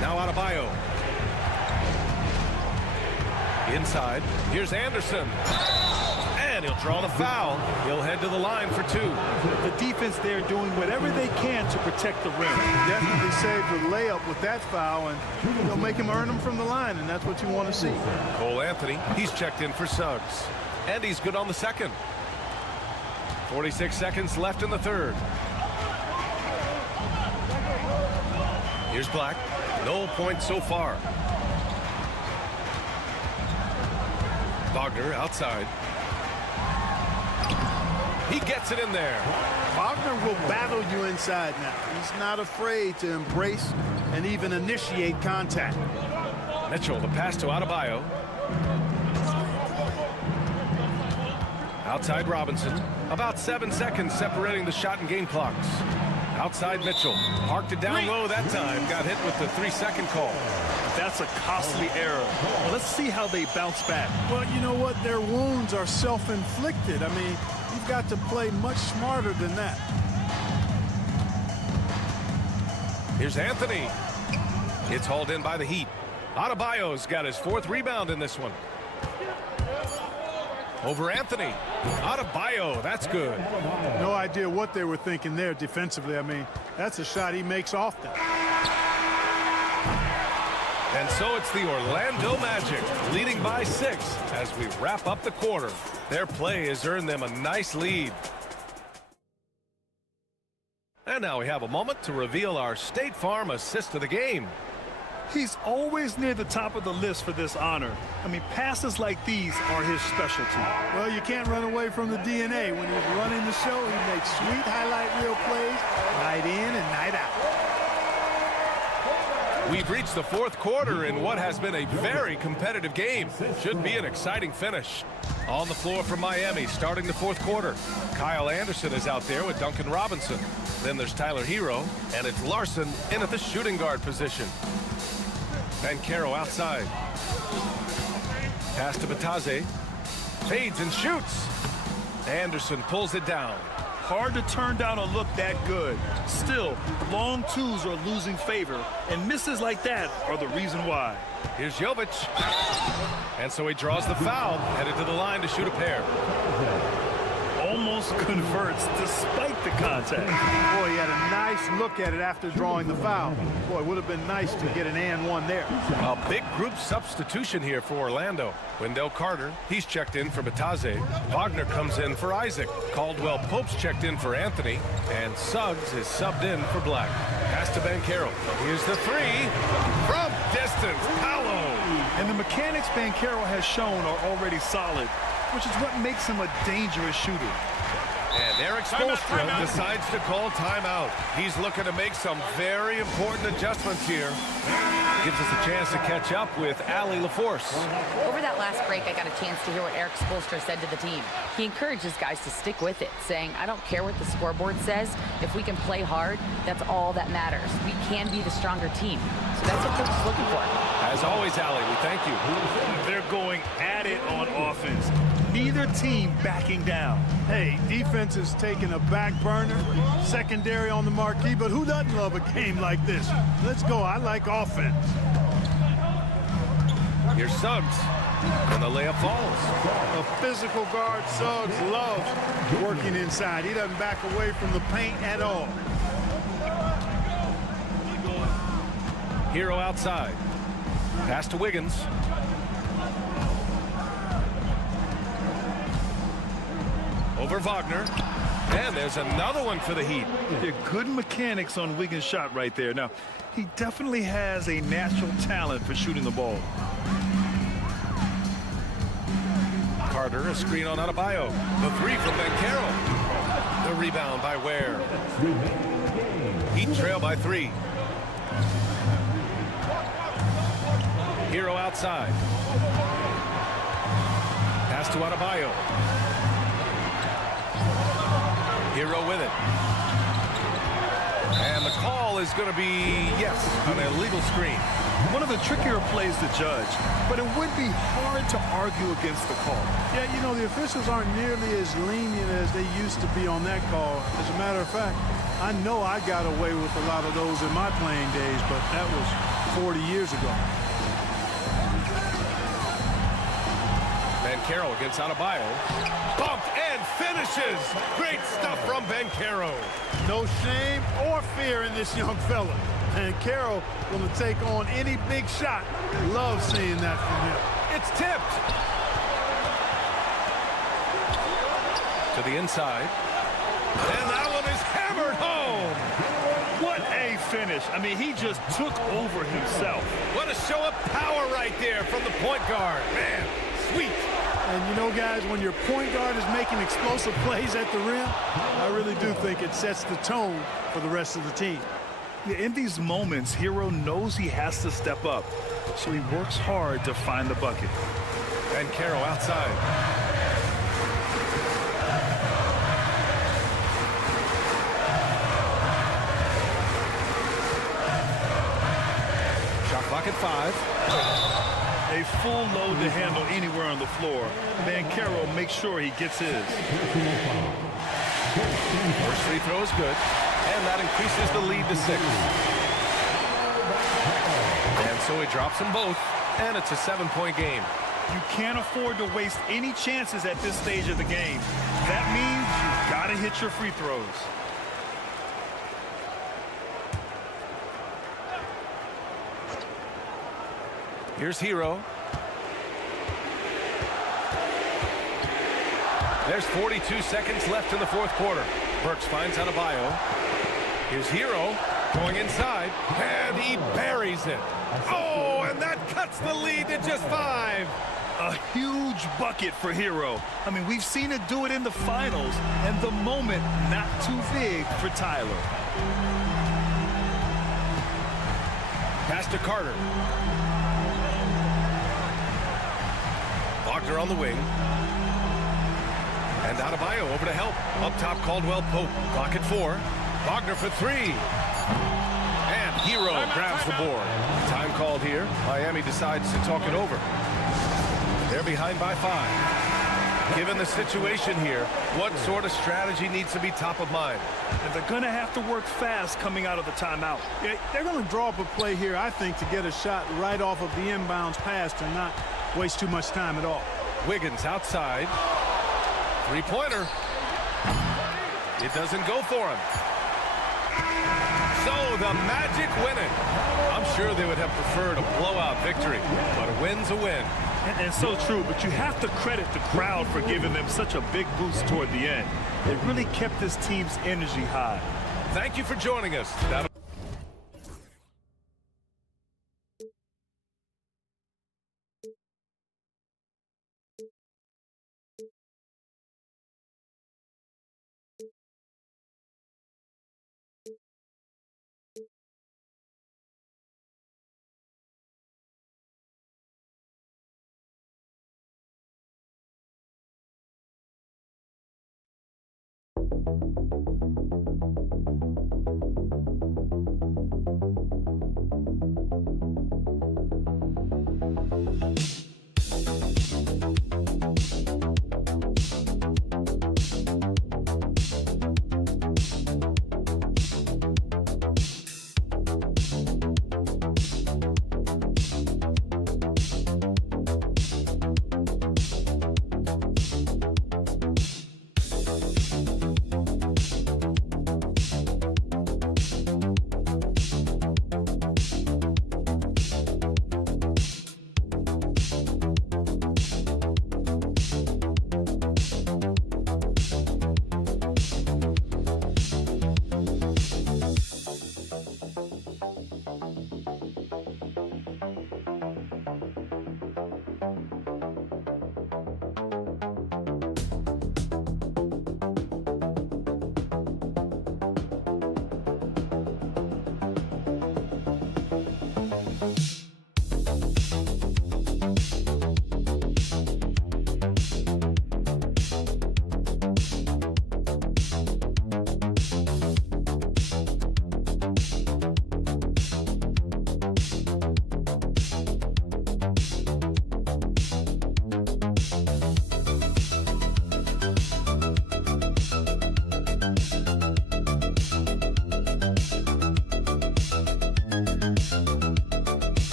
Now Adebayo. Inside. Here's Anderson. And he'll draw the foul. He'll head to the line for 2. The defense there doing whatever they can to protect the rim. Definitely saved the layup with that foul, and they'll make him earn them from the line, and that's what you want to see. Cole Anthony, he's checked in for Suggs. And he's good on the second. 46 seconds left in the third. Here's Black. No points so far. Wagner outside. He gets it in there. Wagner will battle you inside now. He's not afraid to embrace and even initiate contact. Mitchell, the pass to Adebayo. Outside Robinson. About 7 seconds separating the shot and game clocks. Outside Mitchell. Parked it down low that time. Got hit with the 3-second call. That's a costly error. Let's see how they bounce back. Well, you know what? Their wounds are self-inflicted. I mean, you've got to play much smarter than that. Here's Anthony. It's hauled in by the Heat. Adebayo's got his 4th rebound in this one. Over Anthony. Adebayo, that's good. No idea what they were thinking there defensively. I mean, that's a shot he makes often. And so it's the Orlando Magic leading by 6 as we wrap up the quarter. Their play has earned them a nice lead. And now we have a moment to reveal our State Farm assist of the game. He's always near the top of the list for this honor. I mean, passes like these are his specialty. Well, you can't run away from the DNA. When he's running the show, he makes sweet highlight reel plays night in and night out. We've reached the 4th quarter in what has been a very competitive game. Should be an exciting finish. On the floor for Miami, starting the 4th quarter. Kyle Anderson is out there with Duncan Robinson. Then there's Tyler Hero, and it's Larson in at the shooting guard position. Banchero outside. Pass to Bataze. Fades and shoots. Anderson pulls it down. Hard to turn down a look that good. Still, long twos are losing favor, and misses like that are the reason why. Here's Jovic. And so he draws the foul, headed to the line to shoot a pair. Almost converts despite the contact. Boy, he had a nice look at it after drawing the foul. Boy, it would have been nice to get an and one there. A big group substitution here for Orlando. Wendell Carter, he's checked in for Bataze. Wagner comes in for Isaac. Caldwell Pope's checked in for Anthony. And Suggs is subbed in for Black. Pass to Banchero. Here's the 3 from distance. Paolo. And the mechanics Banchero has shown are already solid, which is what makes him a dangerous shooter. And Eric Spoelstra decides to call timeout. He's looking to make some very important adjustments here. Gives us a chance to catch up with Allie LaForce. Over that last break, I got a chance to hear what Eric Spoelstra said to the team. He encourages guys to stick with it, saying, I don't care what the scoreboard says. If we can play hard, that's all that matters. We can be the stronger team. So that's what coach is looking for. As always, Allie, we thank you. They're going at it on offense. Neither team backing down. Hey, defense is taking a back burner, secondary on the marquee, but who doesn't love a game like this? Let's go. I like offense. Here's Suggs, and the layup falls. A physical guard, Suggs, loves working inside. He doesn't back away from the paint at all. Hero outside. Pass to Wiggins. Over Wagner. And there's another one for the Heat. Yeah, good mechanics on Wiggins' shot right there. Now, he definitely has a natural talent for shooting the ball. Carter, a screen on Adebayo. The 3 from Banchero. The rebound by Ware. Heat trail by 3. Hero outside. Pass to Adebayo. Hero with it. And the call is going to be, yes, an illegal screen. One of the trickier plays to judge, but it would be hard to argue against the call. Yeah, you know, the officials aren't nearly as lenient as they used to be on that call. As a matter of fact, I know I got away with a lot of those in my playing days, but that was 40 years ago. Banchero against Adebayo. Bumped and finishes. Great stuff from Banchero. No shame or fear in this young fella. And Carroll going to take on any big shot. Love seeing that from him. It's tipped. To the inside. And that one is hammered home. What a finish. I mean, he just took over himself. What a show of power right there from the point guard. Man, sweet. And you know, guys, when your point guard is making explosive plays at the rim, I really do think it sets the tone for the rest of the team. Yeah, in these moments, Hero knows he has to step up, so he works hard to find the bucket. Banchero outside. Clock at 5. A full load to handle anywhere on the floor. Banchero makes sure he gets his. First free throw is good, and that increases the lead to 6. And so he drops them both, and it's a 7-point game. You can't afford to waste any chances at this stage of the game. That means you've got to hit your free throws. Here's Hero. There's 42 seconds left in the fourth quarter. Burks finds Adebayo. Here's Hero going inside, and he buries it. Oh, and that cuts the lead to just 5. A huge bucket for Hero. I mean, we've seen it do it in the finals, and the moment not too big for Tyler. Pass to Carter. Wagner on the wing. And Adebayo over to help. Up top, Caldwell Pope. Clock at 4. Wagner for 3. And Hero grabs the board. Time called here. Miami decides to talk it over. They're behind by 5. Given the situation here, what sort of strategy needs to be top of mind? And they're going to have to work fast coming out of the timeout. Yeah, they're going to draw up a play here, I think, to get a shot right off of the inbounds pass and not waste too much time at all. Wiggins outside. Three-pointer. It doesn't go for him. So the Magic win it. I'm sure they would have preferred a blowout victory, but a win's a win. And so true, but you have to credit the crowd for giving them such a big boost toward the end. It really kept this team's energy high. Thank you for joining us.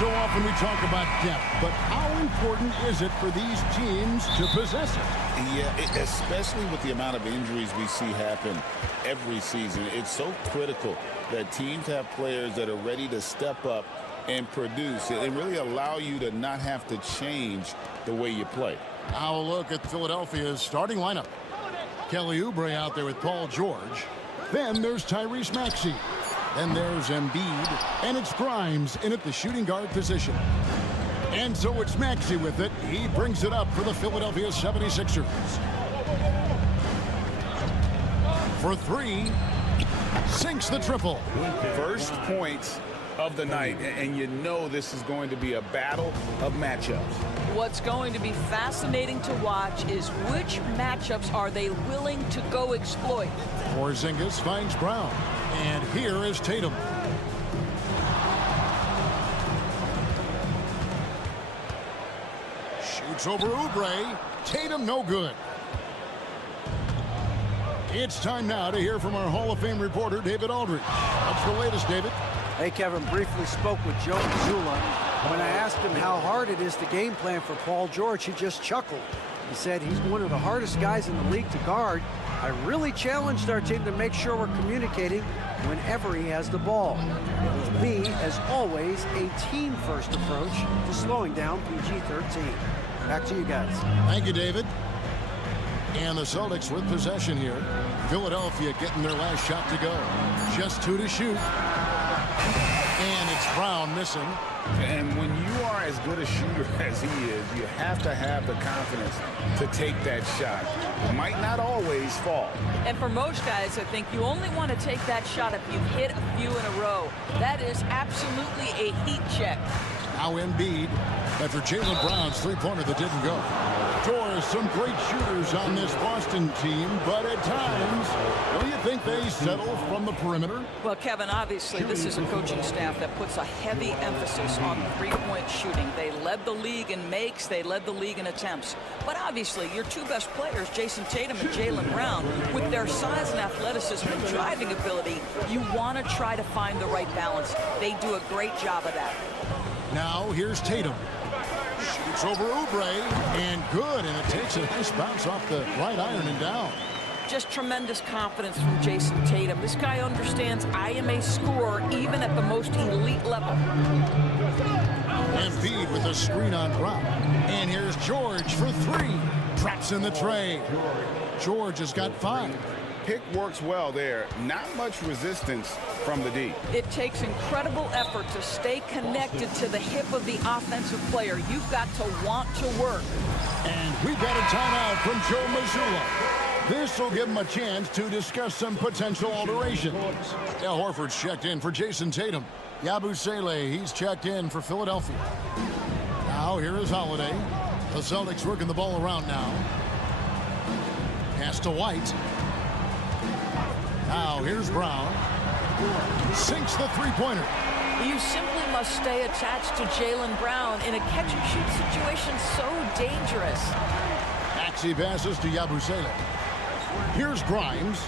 So often we talk about depth, but how important is it for these teams to possess it? Yeah, especially with the amount of injuries we see happen every season. It's so critical that teams have players that are ready to step up and produce and really allow you to not have to change the way you play. Now a look at Philadelphia's starting lineup. Kelly Oubre out there with Paul George. Then there's Tyrese Maxey. Then there's Embiid, and it's Grimes in at the shooting guard position. And so it's Maxey with it. He brings it up for the Philadelphia 76ers. For three, sinks the triple. First points of the night, and you know this is going to be a battle of matchups. What's going to be fascinating to watch is which matchups are they willing to go exploit. Porzingis finds Brown. And here is Tatum. Shoots over Oubre. Tatum no good. It's time now to hear from our Hall of Fame reporter, David Aldridge. What's the latest, David? Hey, Kevin, briefly spoke with Joe Mazzulla. When I asked him how hard it is to game plan for Paul George, he just chuckled. He said he's one of the hardest guys in the league to guard. I really challenged our team to make sure we're communicating whenever he has the ball. It was me, as always, a team-first approach to slowing down PG-13. Back to you guys. Thank you, David. And the Celtics with possession here. Philadelphia getting their last shot to go. Just 2 to shoot. And it's Brown missing. And when you are as good a shooter as he is, you have to have the confidence to take that shot. It might not always fall. And for most guys, I think you only want to take that shot if you've hit a few in a row. That is absolutely a heat check. Now Embiid after Jaylen Brown's three-pointer that didn't go. Torres, some great shooters on this Boston team, but at times, don't you think they settle from the perimeter? Well, Kevin, obviously, this is a coaching staff that puts a heavy emphasis on three-point shooting. They led the league in makes, they led the league in attempts. But obviously, your two best players, Jason Tatum and Jaylen Brown, with their size and athleticism and driving ability, you want to try to find the right balance. They do a great job of that. Now here's Tatum. Shoots over Oubre, and good, and it takes a nice bounce off the right iron and down. Just tremendous confidence from Jason Tatum. This guy understands I am a scorer even at the most elite level. Embiid with a screen on Brown. And here's George for three. Traps in the tray. George has got 5. Pick works well there. Not much resistance from the D. It takes incredible effort to stay connected to the hip of the offensive player. You've got to want to work. And we got a timeout from Joe Mazzulla. This will give him a chance to discuss some potential alterations. Al Horford's checked in for Jason Tatum. Yabusele, he's checked in for Philadelphia. Now here is Holiday. The Celtics working the ball around now. Pass to White. Now here's Brown. Sinks the three-pointer. You simply must stay attached to Jaylen Brown in a catch-and-shoot situation so dangerous. Maxey passes to Yabusele. Here's Grimes.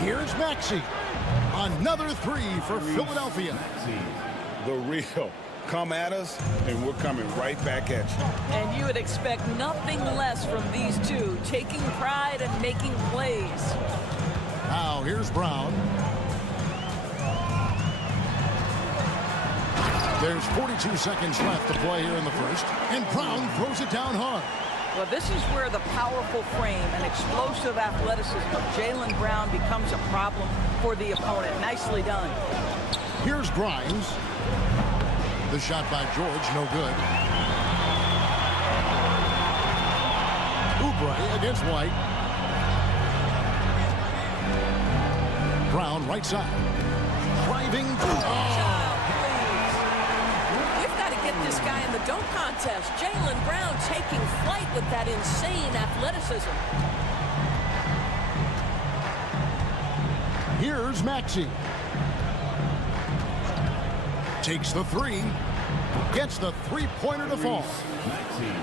Here's Maxey. Another three for Philadelphia. The real. Come at us, and we're coming right back at you. And you would expect nothing less from these two, taking pride and making plays. Now here's Brown. There's 42 seconds left to play here in the first, and Brown throws it down hard. Well, this is where the powerful frame and explosive athleticism of Jaylen Brown becomes a problem for the opponent. Nicely done. Here's Grimes. The shot by George, no good. Oubre against White. Brown right side. Driving. We've got to get this guy in the dunk contest. Jaylen Brown taking flight with that insane athleticism. Here's Maxey. Takes the three. Gets the three-pointer to fall.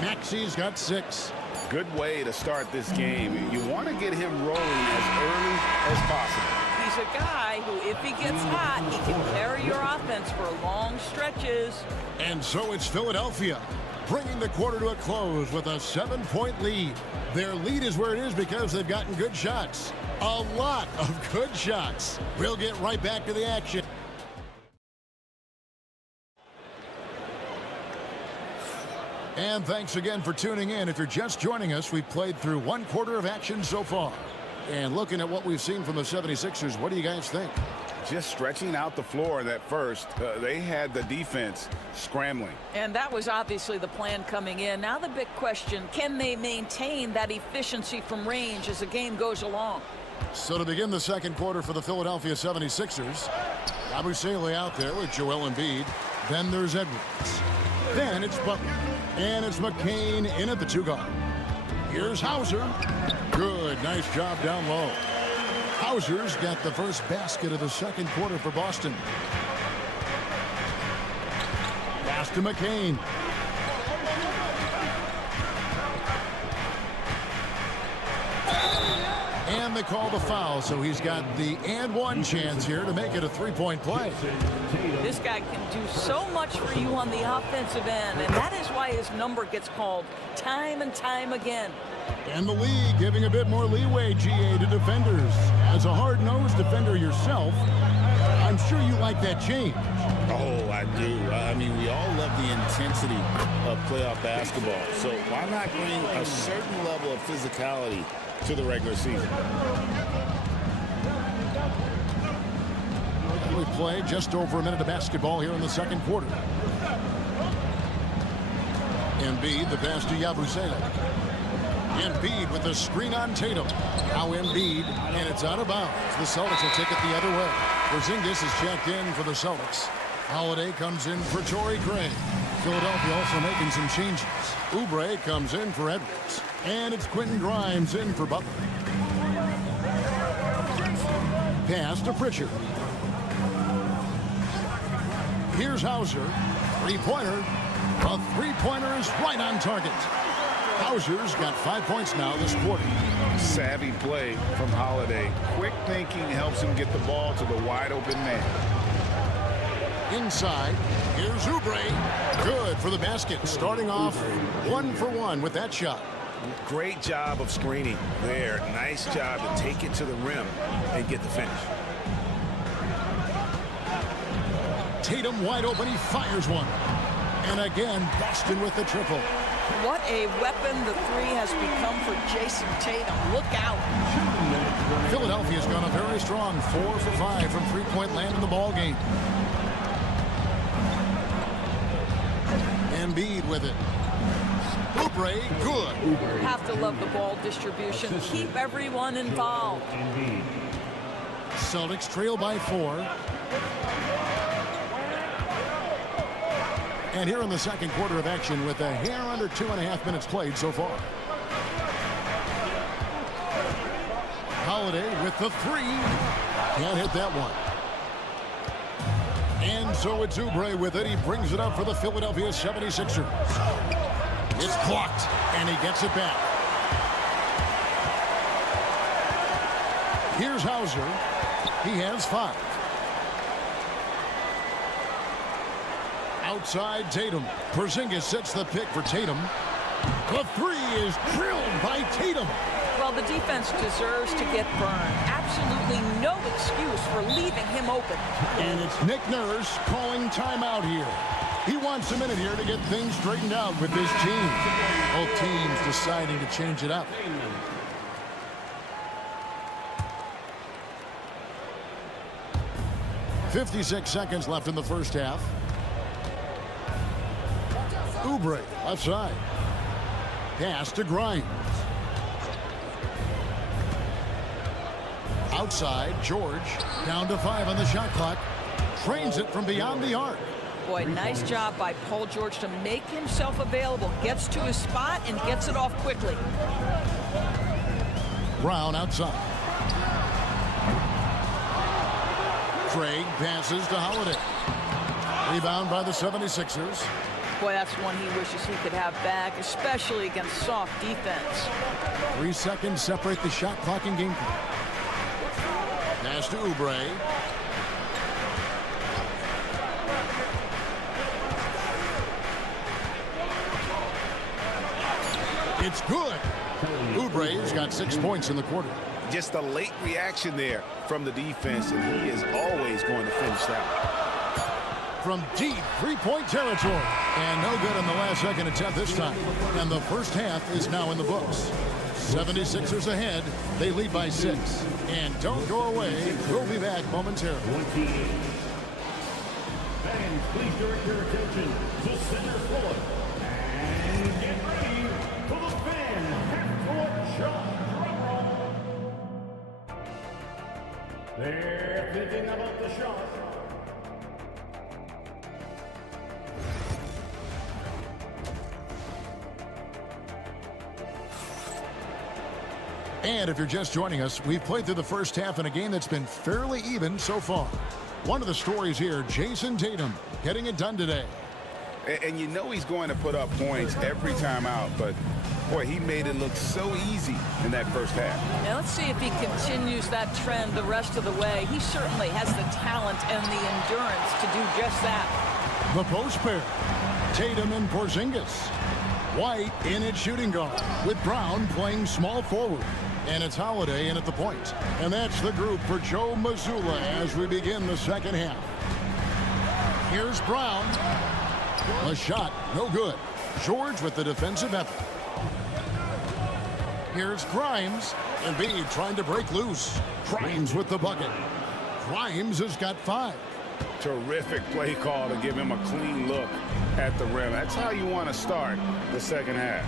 Maxey's got 6. Good way to start this game. You want to get him rolling as early as possible. He's a guy who, if he gets hot, he can carry your offense for long stretches. And so it's Philadelphia, bringing the quarter to a close with a 7-point lead. Their lead is where it is because they've gotten good shots. A lot of good shots. We'll get right back to the action. And thanks again for tuning in. If you're just joining us, we've played through one quarter of action so far. And looking at what we've seen from the 76ers, what do you guys think? Just stretching out the floor in that first. They had the defense scrambling. And that was obviously the plan coming in. Now the big question, can they maintain that efficiency from range as the game goes along? So to begin the second quarter for the Philadelphia 76ers, Yabusele out there with Joel Embiid. Then there's Edwards. Then it's Butler. And it's McCain in at the 2-guard. Here's Hauser. Good, nice job down low. Hauser's got the first basket of the second quarter for Boston. Pass to McCain. And they call the foul, so he's got the and-one chance here to make it a three-point play. This guy can do so much for you on the offensive end, and that is why his number gets called time and time again. And the league giving a bit more leeway, GA, to defenders. As a hard-nosed defender yourself, I'm sure you like that change. Oh, I do. I mean, we all love the intensity of playoff basketball. So why not bring a certain level of physicality to the regular season? We play just over a minute of basketball here in the second quarter. Embiid, the pass to Yabusele. Embiid with the screen on Tatum. Now Embiid, and it's out of bounds. The Celtics will take it the other way. Porzingis is checked in for the Celtics. Holiday comes in for Torrey Craig. Philadelphia also making some changes. Oubre comes in for Edwards. And it's Quentin Grimes in for Butler. Pass to Pritchard. Here's Hauser. Three-pointer. The three-pointer is right on target. Hauser's got 5 points now this quarter. Savvy play from Holiday. Quick thinking helps him get the ball to the wide-open man. Inside, here's Oubre. Good for the basket. Starting off 1 for 1 with that shot. Great job of screening there. Nice job to take it to the rim and get the finish. Tatum wide open. He fires one. And again, Boston with the triple. What a weapon the three has become for Jason Tatum. Look out. Philadelphia's gone a very strong 4 for 5 from three-point land in the ball game. Embiid with it. Oubre, good. Have to love the ball distribution. Keep everyone involved. Celtics trail by 4. And here in the second quarter of action with a hair under 2.5 minutes played so far. Holiday with the three. Can't hit that one. And so it's Oubre with it. He brings it up for the Philadelphia 76ers. It's blocked, and he gets it back. Here's Hauser. He has 5. Outside Tatum. Porzingis sets the pick for Tatum. The 3 is drilled by Tatum. Well, the defense deserves to get burned. Absolutely no excuse for leaving him open. And it's Nick Nurse calling timeout here. He wants a minute here to get things straightened out with this team. Both teams deciding to change it up. 56 seconds left in the first half. Oubre, left side. Pass to Grimes. Outside, George. Down to 5 on the shot clock. Trains it from beyond the arc. Boy, nice job by Paul George to make himself available. Gets to his spot and gets it off quickly. Brown outside. Craig passes to Holiday. Rebound by the 76ers. Boy, that's one he wishes he could have back, especially against soft defense. 3 seconds separate the shot clock and game clock. Pass to Oubre. It's good. Oubre's got 6 points in the quarter. Just a late reaction there from the defense, and he is always going to finish that. From deep 3-point territory. And no good on the last second attempt this time. And the first half is now in the books. 76ers ahead. They lead by 6. And don't go away. We'll be back momentarily. Fans, please direct your attention to center court. And get ready for the fan half-court shot. They're thinking about the shot. And if you're just joining us, we've played through the first half in a game that's been fairly even so far. One of the stories here, Jason Tatum getting it done today. And you know he's going to put up points every time out, but boy, he made it look so easy in that first half. Now let's see if he continues that trend the rest of the way. He certainly has the talent and the endurance to do just that. The post pair, Tatum and Porzingis. White in at shooting guard, with Brown playing small forward. And it's Holiday in at the point. And that's the group for Joe Mazzulla as we begin the second half. Here's Brown. A shot, no good. George with the defensive effort. Here's Grimes. Embiid trying to break loose. Grimes with the bucket. Grimes has got 5. Terrific play call to give him a clean look at the rim. That's how you want to start the second half.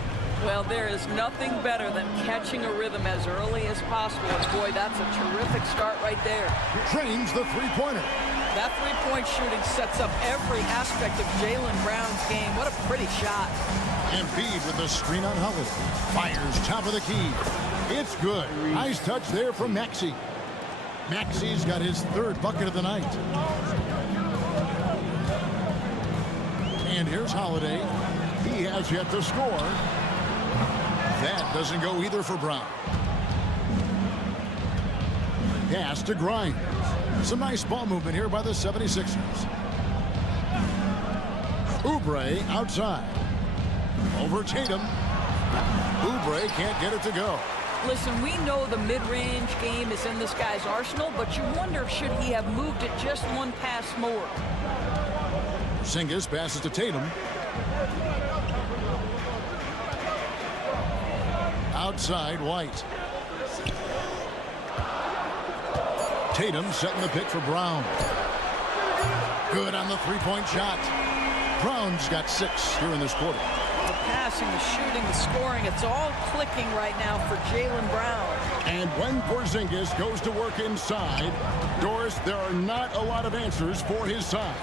Well, there is nothing better than catching a rhythm as early as possible. And boy, that's a terrific start right there. Trains the three-pointer. That three-point shooting sets up every aspect of Jaylen Brown's game. What a pretty shot. Embiid with the screen on Holiday. Fires top of the key. It's good. Nice touch there from Maxey. Maxey's got his 3rd bucket of the night. And here's Holiday. He has yet to score. That doesn't go either for Brown. Pass to Grimes. Some nice ball movement here by the 76ers. Oubre outside. Over Tatum. Oubre can't get it to go. Listen, we know the mid-range game is in this guy's arsenal, but you wonder, should he have moved it just one pass more? Porzingis passes to Tatum. Outside, White. Tatum setting the pick for Brown. Good on the three-point shot. Brown's got 6 here in this quarter. The passing, the shooting, the scoring, it's all clicking right now for Jaylen Brown. And when Porzingis goes to work inside, Doris, there are not a lot of answers for his side.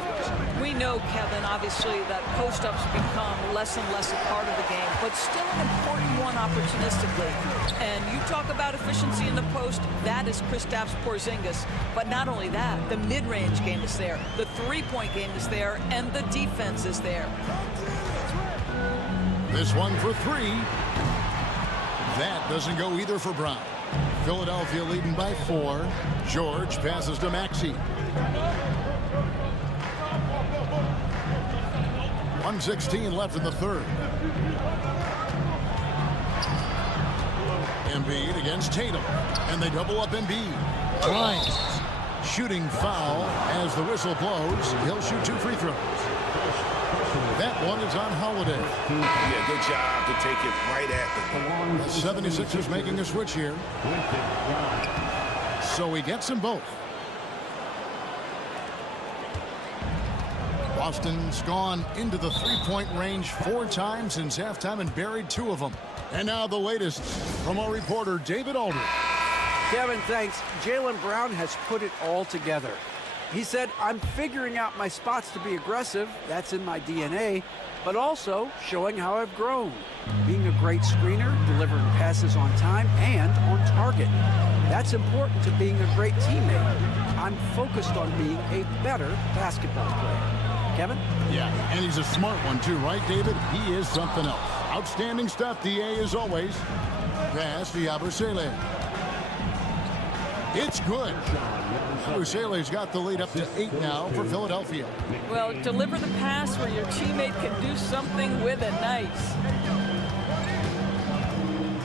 We know, Kevin, obviously, that post-ups become less and less a part of the game, but still an important one opportunistically. And you talk about efficiency in the post, that is Kristaps Porzingis. But not only that, the mid-range game is there, the three-point game is there, and the defense is there. This one for three. That doesn't go either for Brown. Philadelphia leading by 4. George passes to Maxey. 1:16 left in the third. Embiid against Tatum. And they double up Embiid. Bryant. Shooting foul as the whistle blows. He'll shoot 2 free throws. That one is on Holiday. Yeah, good job to take it right at the The 76ers making a switch here. So he gets them both. Boston's gone into the three-point range 4 times since halftime and buried 2 of them. And now the latest from our reporter, David Aldridge. Kevin, thanks. Jaylen Brown has put it all together. He said, I'm figuring out my spots to be aggressive. That's in my DNA. But also showing how I've grown. Being a great screener, delivering passes on time and on target. That's important to being a great teammate. I'm focused on being a better basketball player. Kevin? Yeah, and he's a smart one too, right, David? He is something else. Outstanding stuff, DA, as always. Pass to Yabusele. It's good. Yabusele's got the lead up to 8 now for Philadelphia. Well, deliver the pass where your teammate can do something with it. Nice.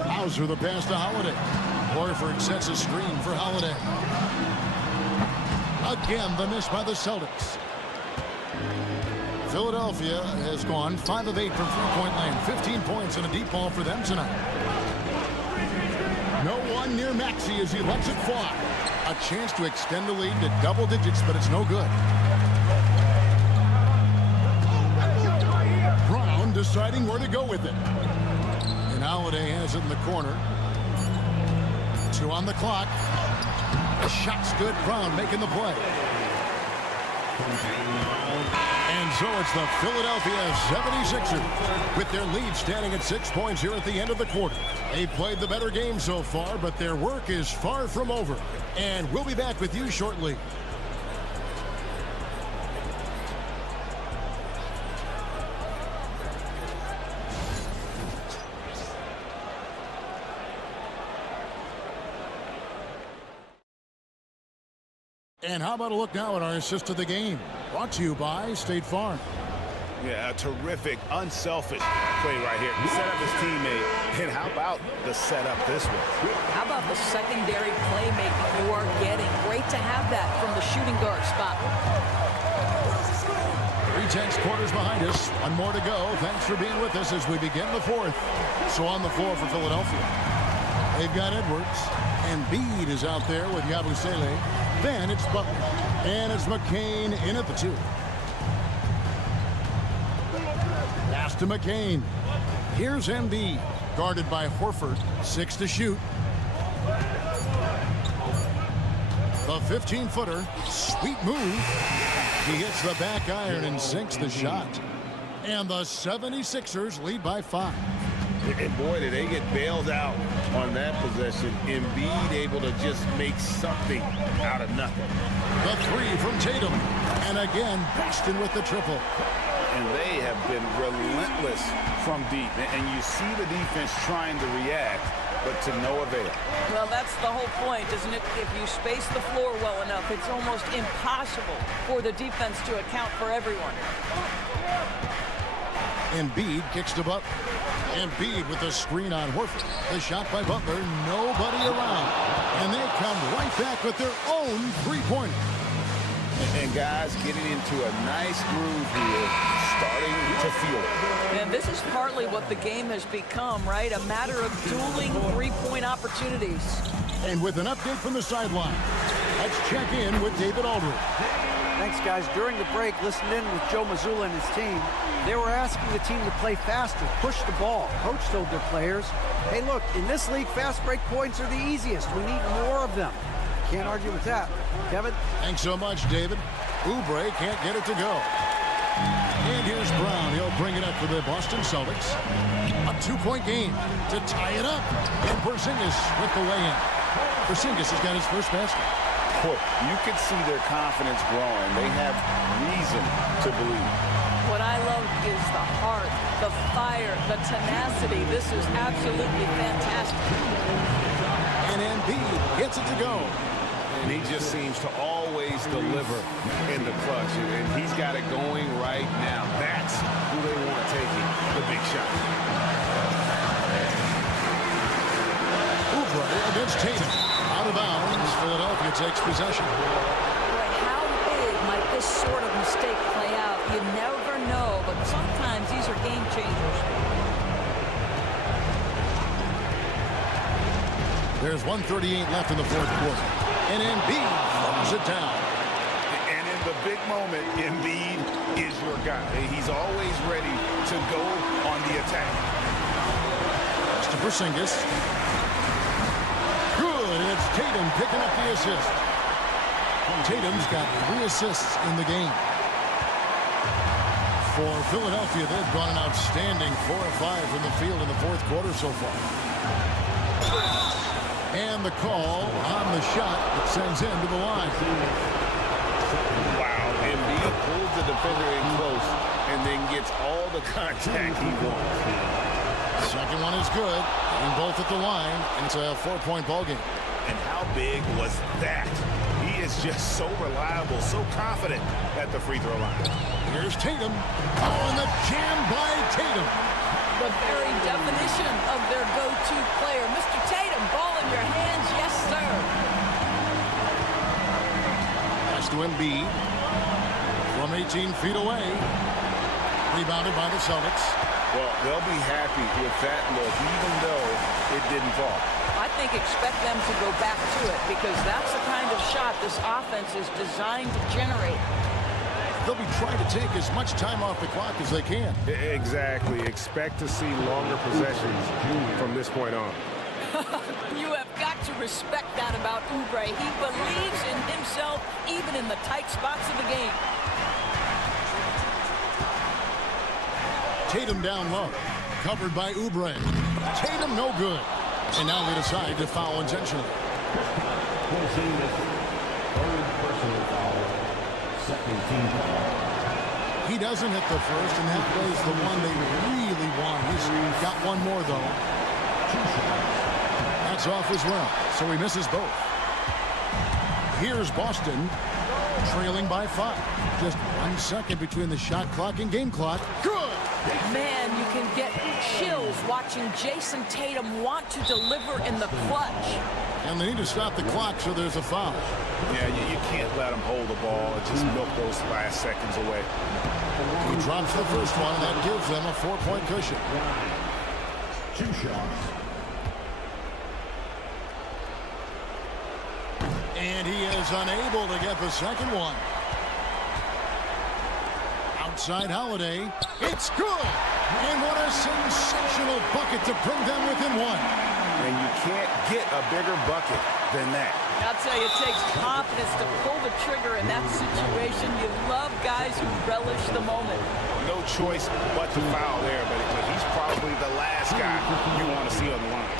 Hauser the pass to Holiday. Horford sets a screen for Holiday. Again, the miss by the Celtics. Philadelphia has gone 5 of 8 from three-point land. 15 points and a deep ball for them tonight. No one near Maxey as he lets it fly. A chance to extend the lead to double digits, but it's no good. Brown deciding where to go with it. And Holiday has it in the corner. 2 on the clock. The shot's good. Brown making the play. And so it's the Philadelphia 76ers with their lead standing at 6 points here at the end of the quarter. They played the better game so far, but their work is far from over. And we'll be back with you shortly. And how about a look now at our assist to the game? Brought to you by State Farm. Yeah, a terrific, unselfish play right here. He set up his teammate. And how about the setup this way? How about the secondary playmaking you are getting? Great to have that from the shooting guard spot. 3/10 quarters behind us. 1 more to go. Thanks for being with us as we begin the 4th. So on the floor for Philadelphia, they've got Edwards. And Embiid is out there with Yabusele. Then it's Butler. And it's McCain in at the 2. Pass to McCain. Here's Embiid. Guarded by Horford. 6 to shoot. The 15-footer. Sweet move. He hits the back iron and sinks the shot. And the 76ers lead by 5. And boy, did they get bailed out on that possession. Embiid able to just make something out of nothing. The 3 from Tatum. And again, Boston with the triple. And they have been relentless from deep. And you see the defense trying to react, but to no avail. Well, that's the whole point, isn't it? If you space the floor well enough, it's almost impossible for the defense to account for everyone. Embiid kicks to Butler. Embiid with a screen on Horford. The shot by Butler, nobody around. And they come right back with their own three-pointer. And guys getting into a nice groove here, starting to feel it. And this is partly what the game has become, right? A matter of dueling three-point opportunities. And with an update from the sideline, let's check in with David Aldridge. Thanks, guys. During the break, listened in with Joe Mazzulla and his team. They were asking the team to play faster, push the ball. Coach told their players, hey, look, in this league, fast break points are the easiest. We need more of them. Can't argue with that. Kevin? Thanks so much, David. Oubre can't get it to go. And here's Brown. He'll bring it up for the Boston Celtics. A 2-point game to tie it up. And Porzingis with the way in. Porzingis has got his first basket. Boy, you can see their confidence growing. They have reason to believe. What I love is the heart, the fire, the tenacity. This is absolutely fantastic. And Embiid gets it to go. And he just seems to always deliver in the clutch. And he's got it going right now. That's who they want taking the big shot. Oubre against Tatum. Out of bounds. Philadelphia takes possession. Boy, how big might this sort of mistake play out? You never know, but sometimes these are game changers. There's 1:38 left in the fourth quarter. And Embiid throws it down. And in the big moment, Embiid is your guy. He's always ready to go on the attack. To Porzingis. Good, and it's Tatum picking up the assist. Tatum's got 3 assists in the game. For Philadelphia, they've gone an outstanding 4 of 5 from the field in the fourth quarter so far. And the call on the shot that sends him to the line. Wow, Embiid pulls the defender in close and then gets all the contact he wants. Second one is good. And both at the line, and it's a 4-point ball game. And how big was that? He is just so reliable, so confident at the free throw line. Here's Tatum. Oh, and the jam by Tatum. The very definition of their go-to player. Mr. Tatum, ball in your hands, yes, sir. Pass to Embiid. From 18 feet away. Rebounded by the Celtics. Well, they'll be happy with that look, even though it didn't fall. I think expect them to go back to it because that's the kind of shot this offense is designed to generate. They'll be trying to take as much time off the clock as they can. Exactly. Expect to see longer possessions from this point on. You have got to respect that about Oubre. He believes in himself even in the tight spots of the game. Tatum down low. Covered by Oubre. Tatum no good. And now they decide to foul intentionally. He doesn't hit the first, and that plays the one they really want. He's got one more, though. That's off as well, so he misses both. Here's Boston, trailing by 5. Just 1 second between the shot clock and game clock. Good! Man, you can get chills watching Jason Tatum want to deliver in the clutch. And they need to stop the clock, so there's a foul. Yeah, you can't let him hold the ball and just milk those last seconds away. He drops the first one, and that gives them a 4-point cushion. 2 shots. And he is unable to get the second one. Outside Holiday. It's good! And what a sensational bucket to bring them within 1. And you can't get a bigger bucket than that. I'll tell you, it takes confidence to pull the trigger in that situation. You love guys who relish the moment. No choice but to foul there, but he's probably the last guy you want to see on the line.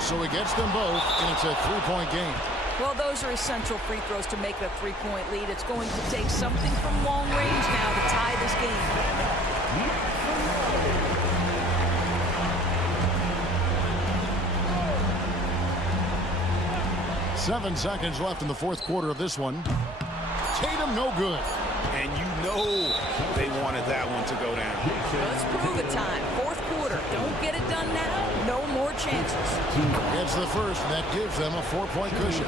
So he gets them both, and it's a 3-point game. Well, those are essential free throws to make a 3-point lead. It's going to take something from long range now to tie this game. 7 seconds left in the fourth quarter of this one. Tatum no good. And you know they wanted that one to go down. Let's prove it time. Fourth quarter. Don't get it done now. No more chances. Gets the first, and that gives them a 4-point cushion.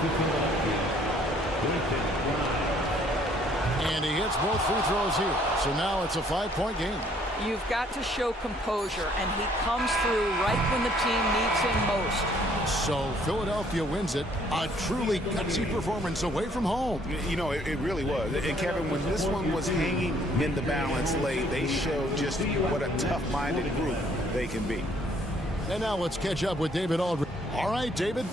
And he hits both free throws here. So now it's a 5-point game. You've got to show composure, and he comes through right when the team needs him most. So Philadelphia wins it. A truly gutsy performance away from home. You know, it really was. And Kevin, when this one was hanging in the balance late, they showed just what a tough-minded group they can be. And now let's catch up with David Aldridge. All right, David.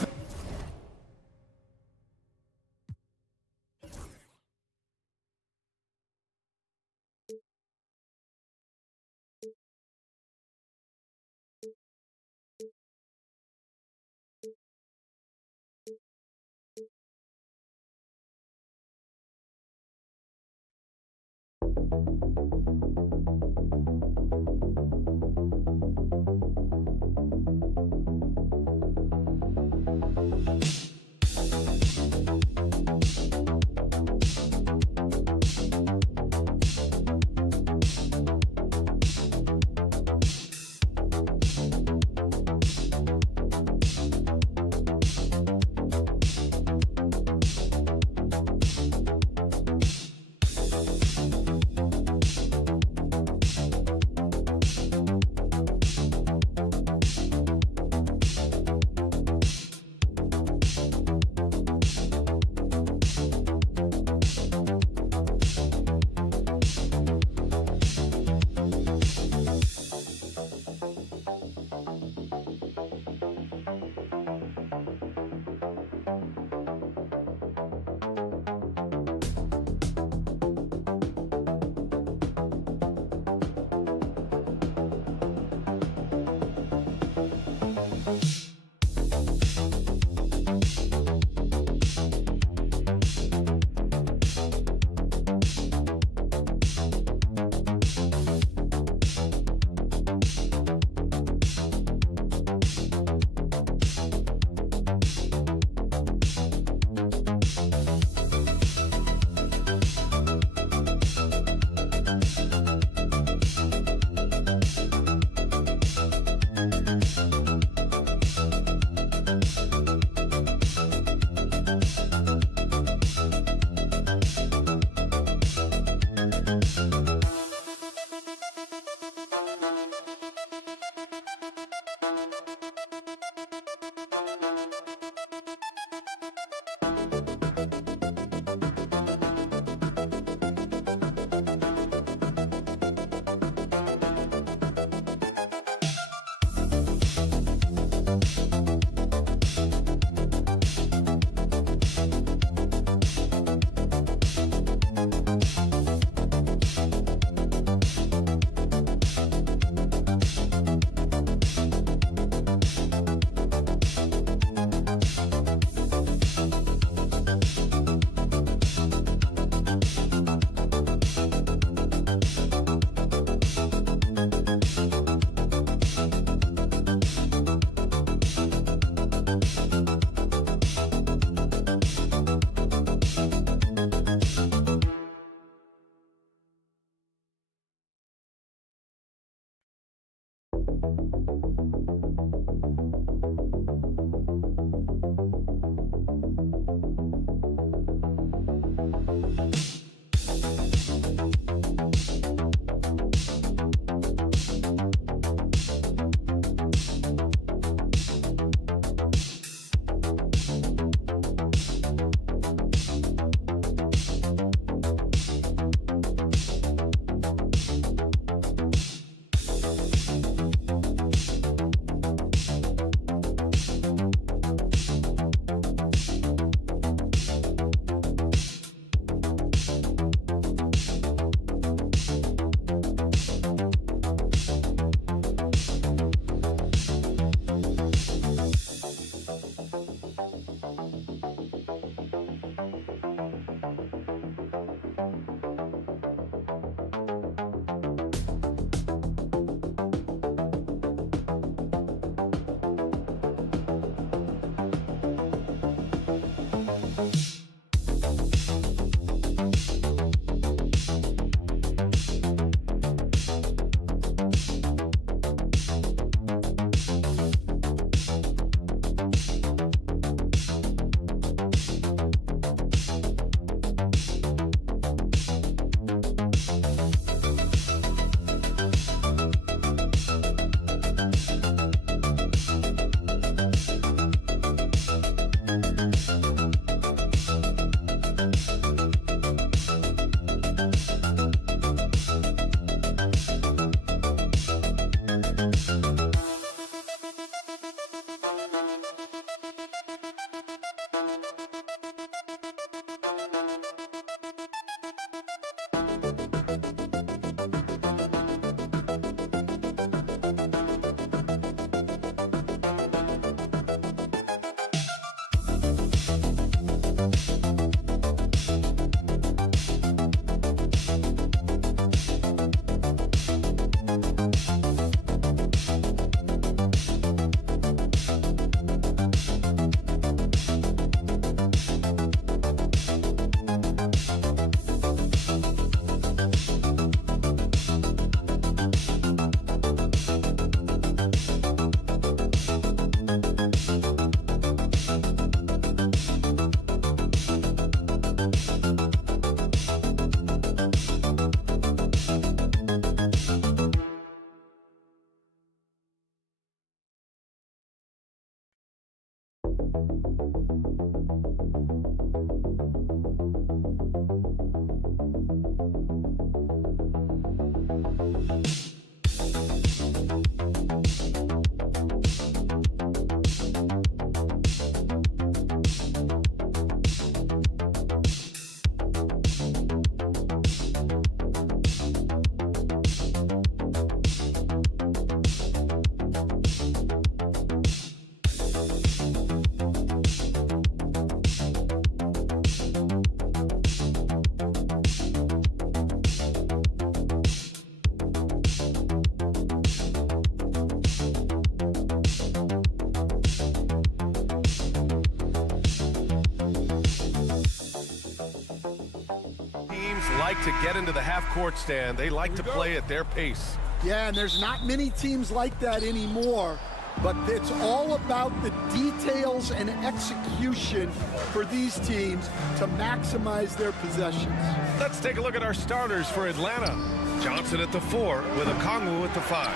Like to get into the half-court stand. They like to play at their pace. Yeah, and there's not many teams like that anymore, but it's all about the details and execution for these teams to maximize their possessions. Let's take a look at our starters for Atlanta. Johnson at the 4 with Okongwu at the 5.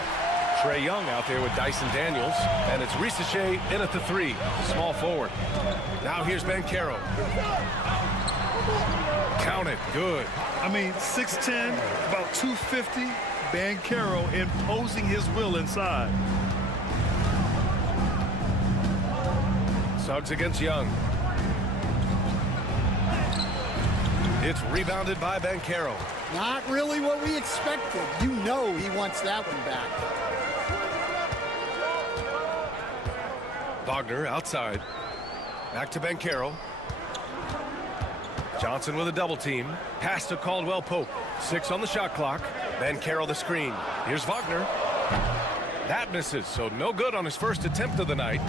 Trae Young out there with Dyson Daniels, and it's Risache in at the 3, small forward. Now here's Banchero. Count it, good. I mean, 6'10", about 250, Banchero imposing his will inside. Suggs against Young. It's rebounded by Banchero. Not really what we expected. You know he wants that one back. Wagner outside. Back to Banchero. Johnson with a double team. Pass to Caldwell Pope. 6 on the shot clock. Banchero the screen. Here's Wagner. That misses, so no good on his first attempt of the night.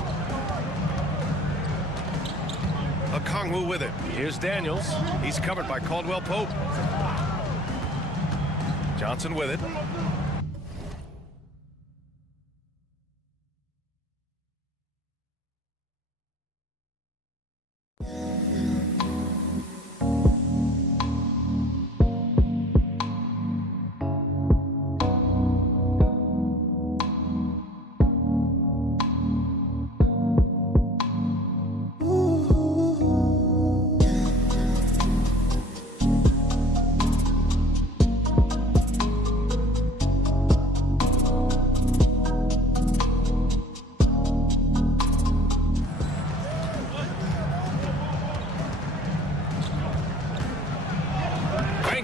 Okongwu with it. Here's Daniels. He's covered by Caldwell Pope. Johnson with it.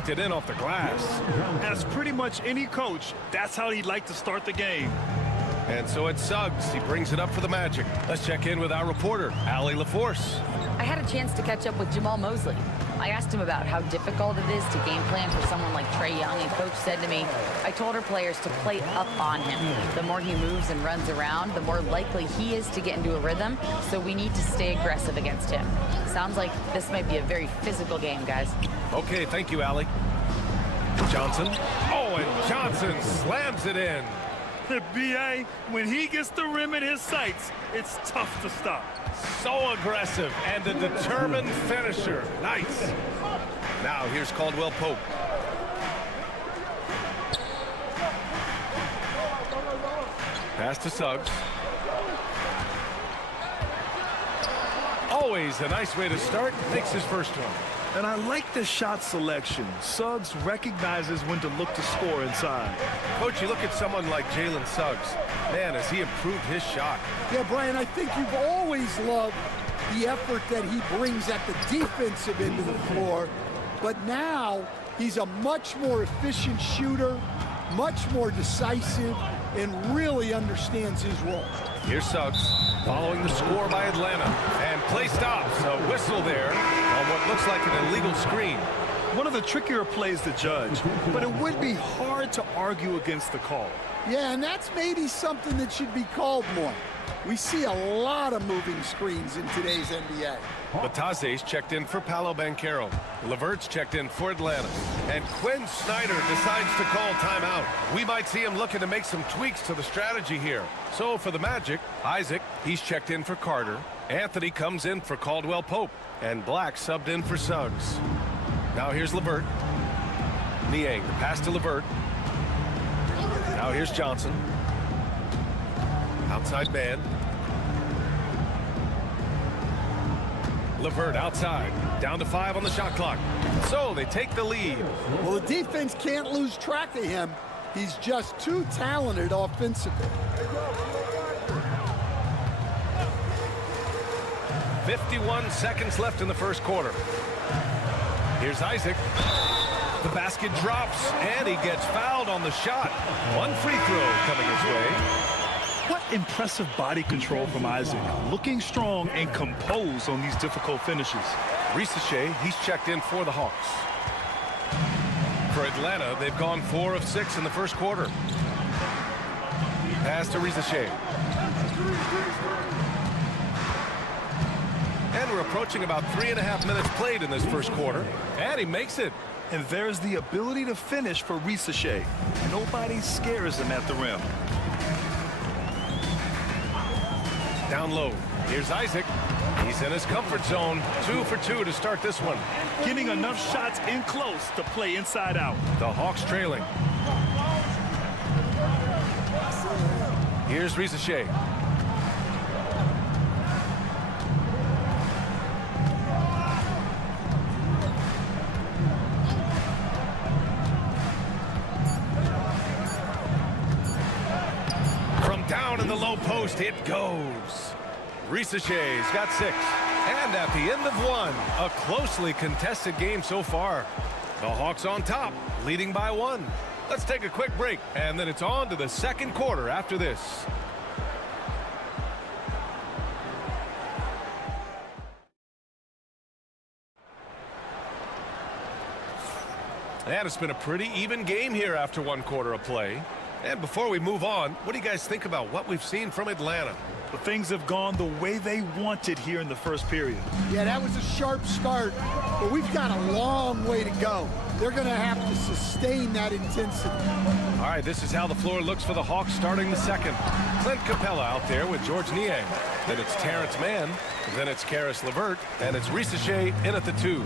It in off the glass. As pretty much any coach, that's how he'd like to start the game. And so it's Suggs. He brings it up for the Magic. Let's check in with our reporter, Allie LaForce. I had a chance to catch up with Jamal Mosley. I asked him about how difficult it is to game plan for someone like Trae Young, and Coach said to me, I told our players to play up on him. The more he moves and runs around, the more likely he is to get into a rhythm, so we need to stay aggressive against him. Sounds like this might be a very physical game, guys. Okay, thank you, Allie. Johnson. Oh, and Johnson slams it in. The BA, when he gets the rim in his sights, it's tough to stop. So aggressive and a determined finisher. Nice. Now here's Caldwell Pope. Pass to Suggs. Always a nice way to start. Makes his first one. And I like the shot selection. Suggs recognizes when to look to score inside. Coach, you look at someone like Jalen Suggs. Man, has he improved his shot. Yeah, Brian, I think you've always loved the effort that he brings at the defensive end of the floor. But now he's a much more efficient shooter, much more decisive, and really understands his role. Here's Suggs following the score by Atlanta. And play stops. A whistle there on what looks like an illegal screen. One of the trickier plays to judge, but it would be hard to argue against the call. Yeah, and that's maybe something that should be called more. We see a lot of moving screens in today's NBA. Batase's checked in for Paolo Banchero. Levert's checked in for Atlanta. And Quinn Snyder decides to call timeout. We might see him looking to make some tweaks to the strategy here. So for the Magic, Isaac, he's checked in for Carter. Anthony comes in for Caldwell Pope. And Black subbed in for Suggs. Now here's Levert. Niang, the pass to Levert. Now here's Johnson. Outside man. LeVert outside. Down to 5 on the shot clock. So they take the lead. Well, the defense can't lose track of him. He's just too talented offensively. 51 seconds left in the first quarter. Here's Isaac. The basket drops, and he gets fouled on the shot. One free throw coming his way. What impressive body control from Isaac. Looking strong and composed on these difficult finishes. Risacher, he's checked in for the Hawks. For Atlanta, they've gone 4 of 6 in the first quarter. Pass to Risacher. And we're approaching about 3.5 minutes played in this first quarter. And he makes it. And there's the ability to finish for Risacher. Nobody scares him at the rim. Down low. Here's Isaac. He's in his comfort zone. 2 for 2 to start this one. Getting enough shots in close to play inside out. The Hawks trailing. Here's Risacher. From down in the low post, it goes. Risacher's got 6. And at the end of 1, a closely contested game so far. The Hawks on top, leading by 1. Let's take a quick break, and then it's on to the second quarter after this. And it's been a pretty even game here after 1 quarter of play. And before we move on, what do you guys think about what we've seen from Atlanta? But things have gone the way they wanted here in the first period. Yeah, that was a sharp start, but we've got a long way to go. They're going to have to sustain that intensity. All right, this is how the floor looks for the Hawks starting the second. Clint Capella out there with George Niang. Then it's Terrence Mann. Then it's Caris LeVert. And it's Risacher in at the 2.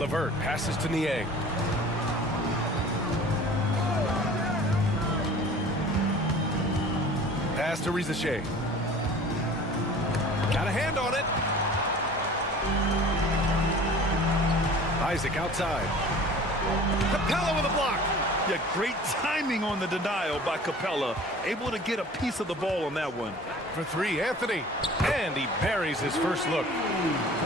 LeVert passes to Niang. Pass to Risacher. Got a hand on it. Isaac outside. Capella with a block. Yeah, great timing on the denial by Capella. Able to get a piece of the ball on that one. For 3, Anthony. And he buries his first look.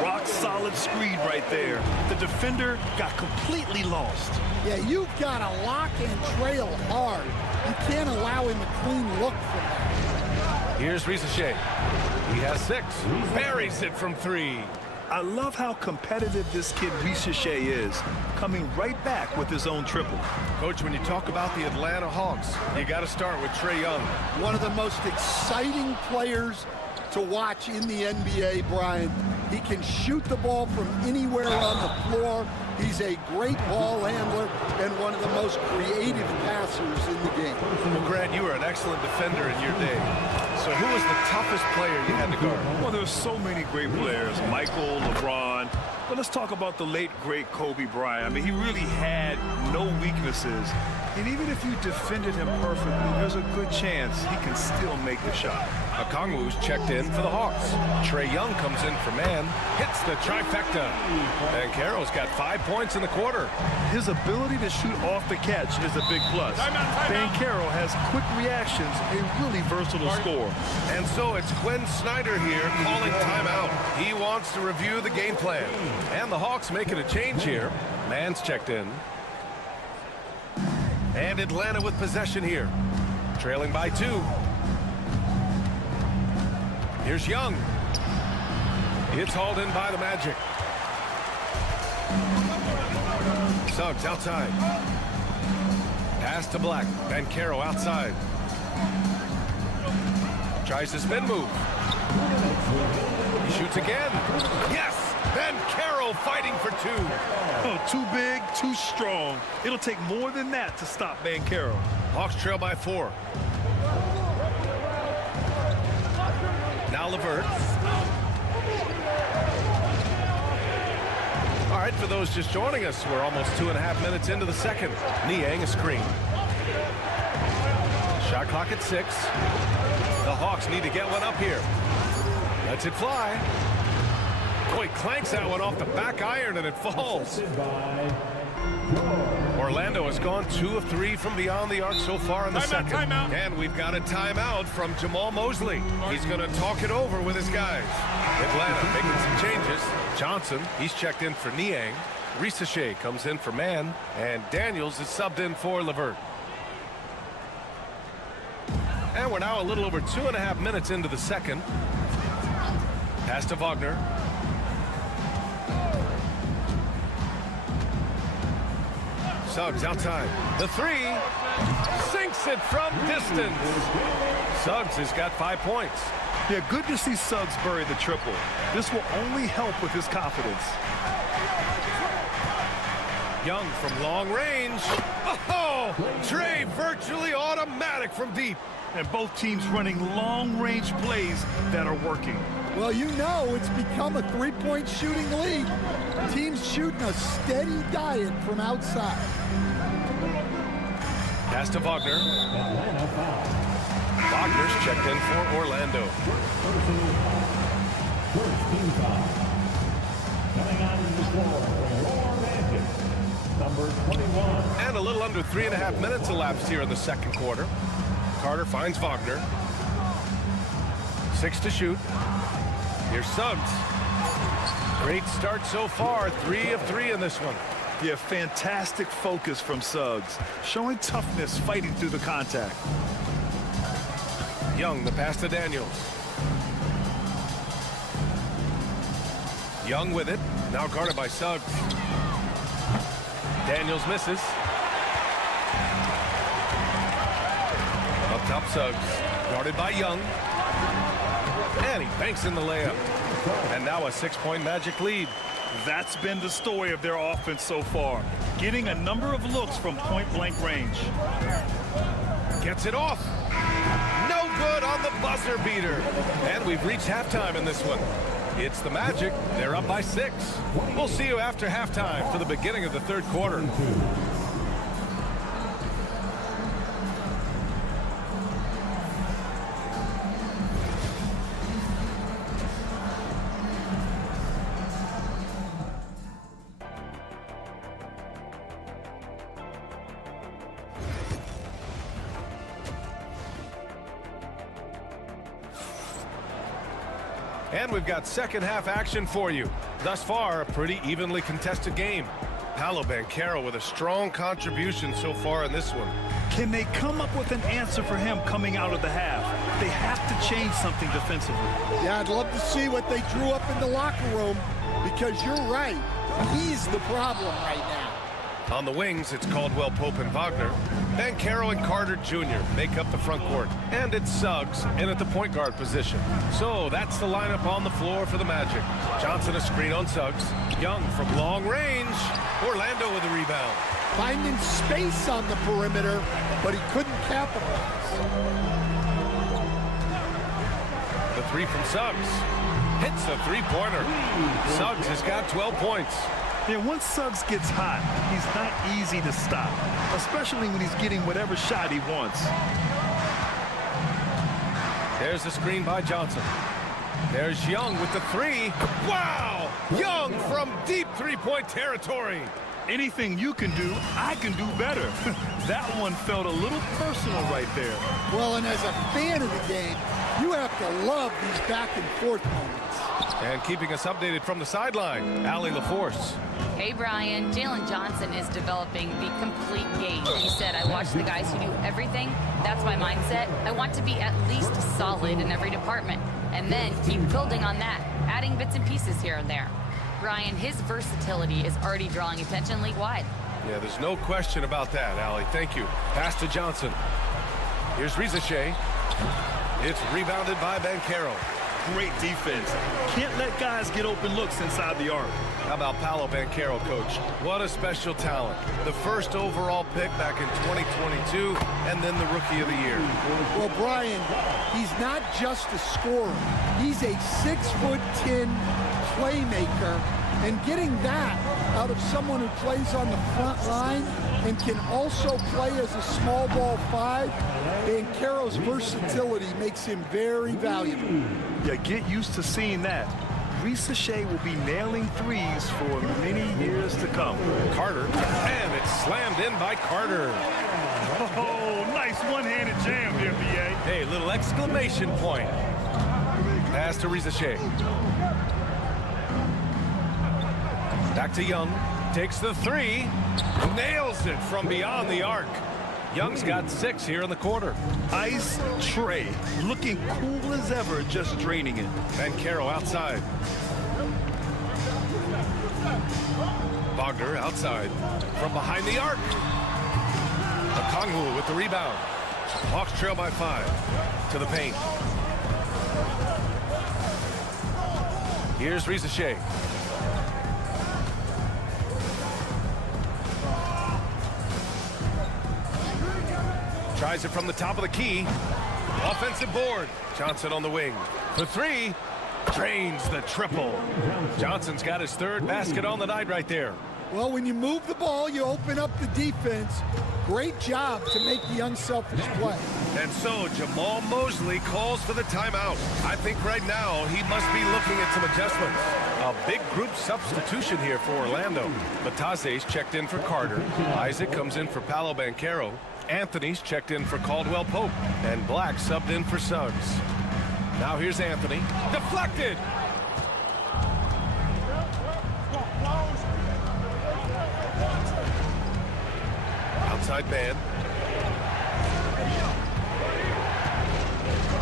Rock solid screen right there. The defender got completely lost. Yeah, you've got to lock and trail hard. You can't allow him a clean look from that. Here's Risacher. He has 6. Buries it from 3. I love how competitive this kid Risacher is, coming right back with his own triple. Coach, when you talk about the Atlanta Hawks, you got to start with Trae Young. One of the most exciting players to watch in the NBA, Brian. He can shoot the ball from anywhere on the floor. He's a great ball handler and one of the most creative passers in the game. Well, Grant, you were an excellent defender in your day. So who was the toughest player you had to guard? Well, there's so many great players. Michael, LeBron. But let's talk about the late, great Kobe Bryant. I mean, he really had no weaknesses. And even if you defended him perfectly, there's a good chance he can still make the shot. Okongwu's checked in for the Hawks. Trae Young comes in for Man, hits the trifecta. And Banchero's got 5 points in the quarter. His ability to shoot off the catch is a big plus. Banchero has quick reactions, a really versatile scorer. And so it's Quinn Snyder here calling timeout. He wants to review the game plan. And the Hawks making a change here. Man's checked in. And Atlanta with possession here. Trailing by 2. Here's Young. It's hauled in by the Magic. Suggs outside. Pass to Black. Banchero outside. Tries to spin move. He shoots again. Yes! Banchero fighting for 2. Oh, too big, too strong. It'll take more than that to stop Banchero. Hawks trail by 4. Now LeVert. All right, for those just joining us, we're almost 2.5 minutes into the second. Niang a screen. Shot clock at 6. The Hawks need to get one up here. Lets it fly. Boy, clanks that one off the back iron and it falls. Orlando has gone 2 of 3 from beyond the arc so far in the second. Timeout. And we've got a timeout from Jamal Mosley. He's going to talk it over with his guys. Atlanta making some changes. Johnson, he's checked in for Niang. Risache comes in for Mann. And Daniels is subbed in for Levert. And we're now a little over 2.5 minutes into the second. Pass to Wagner. Suggs outside. The 3. Sinks it from distance. Suggs has got 5 points. Yeah, good to see Suggs bury the triple. This will only help with his confidence. Young from long range. Oh! Trey virtually automatic from deep. And both teams running long-range plays that are working. Well, you know it's become a three-point shooting league. Teams shooting a steady diet from outside. Pass to Wagner. Wagner's checked in for Orlando. First team foul. Coming on the floor for your Magic, number 21. And a little under 3.5 minutes elapsed here in the second quarter. Carter finds Wagner. 6 to shoot. Here's Suggs. Great start so far. 3 of 3 in this one. Yeah, fantastic focus from Suggs. Showing toughness, fighting through the contact. Young, the pass to Daniels. Young with it. Now guarded by Suggs. Daniels misses. Up top, Suggs. Guarded by Young. And he banks in the layup. And now a 6-point Magic lead. That's been the story of their offense so far. Getting a number of looks from point-blank range. Gets it off. No good on the buzzer beater. And we've reached halftime in this one. It's the Magic. They're up by 6. We'll see you after halftime for the beginning of the third quarter. And we've got second half action for you. Thus far, a pretty evenly contested game. Paolo Banchero with a strong contribution so far in this one. Can they come up with an answer for him coming out of the half? They have to change something defensively. Yeah, I'd love to see what they drew up in the locker room, because you're right. He's the problem right now. On the wings, it's Caldwell Pope and Wagner. Banchero and Carter Jr. make up the front court. And it's Suggs in at the point guard position. So that's the lineup on the floor for the Magic. Johnson a screen on Suggs. Young from long range. Orlando with a rebound. Finding space on the perimeter, but he couldn't capitalize. The 3 from Suggs. Hits a three-pointer. Suggs has got 12 points. Yeah, once Suggs gets hot, he's not easy to stop, especially when he's getting whatever shot he wants. There's the screen by Johnson. There's Young with the 3. Wow! Young from deep three-point territory. Anything you can do, I can do better. That one felt a little personal right there. Well, and as a fan of the game, you have to love these back-and-forth moments. And keeping us updated from the sideline, Allie LaForce. Hey, Brian. Jalen Johnson is developing the complete game. He said, I watch the guys who do everything. That's my mindset. I want to be at least solid in every department. And then keep building on that, adding bits and pieces here and there. Brian, his versatility is already drawing attention league-wide. Yeah, there's no question about that, Allie. Thank you. Pass to Johnson. Here's Risache. It's rebounded by Banchero. Great defense. Can't let guys get open looks inside the arc. How about Paolo Banchero, coach? What a special talent. The first overall pick back in 2022, and then the Rookie of the Year. Well, Brian, he's not just a scorer. He's a 6'10" playmaker And getting that out of someone who plays on the front line and can also play as a small ball 5, Banchero's versatility makes him very valuable. Yeah, get used to seeing that. Shea will be nailing threes for many years to come. Carter, and it's slammed in by Carter. Oh, nice one-handed jam there, B.A. Hey, little exclamation point. Pass to Shea. Back to Young. Takes the 3. Nails it from beyond the arc. Young's got 6 here in the quarter. Ice tray. Looking cool as ever, just draining it. Banchero outside. Wagner outside. From behind the arc. Okongwu with the rebound. Hawks trail by 5. To the paint. Here's Shea. Tries it from the top of the key. Offensive board. Johnson on the wing. For 3. Drains the triple. Johnson's got his 3rd basket on the night right there. Well, when you move the ball, you open up the defense. Great job to make the unselfish play. And so Jamal Mosley calls for the timeout. I think right now he must be looking at some adjustments. A big group substitution here for Orlando. Batase's checked in for Carter. Isaac comes in for Paolo Banchero. Anthony's checked in for Caldwell Pope. And Black subbed in for Suggs. Now here's Anthony. Deflected! Outside man.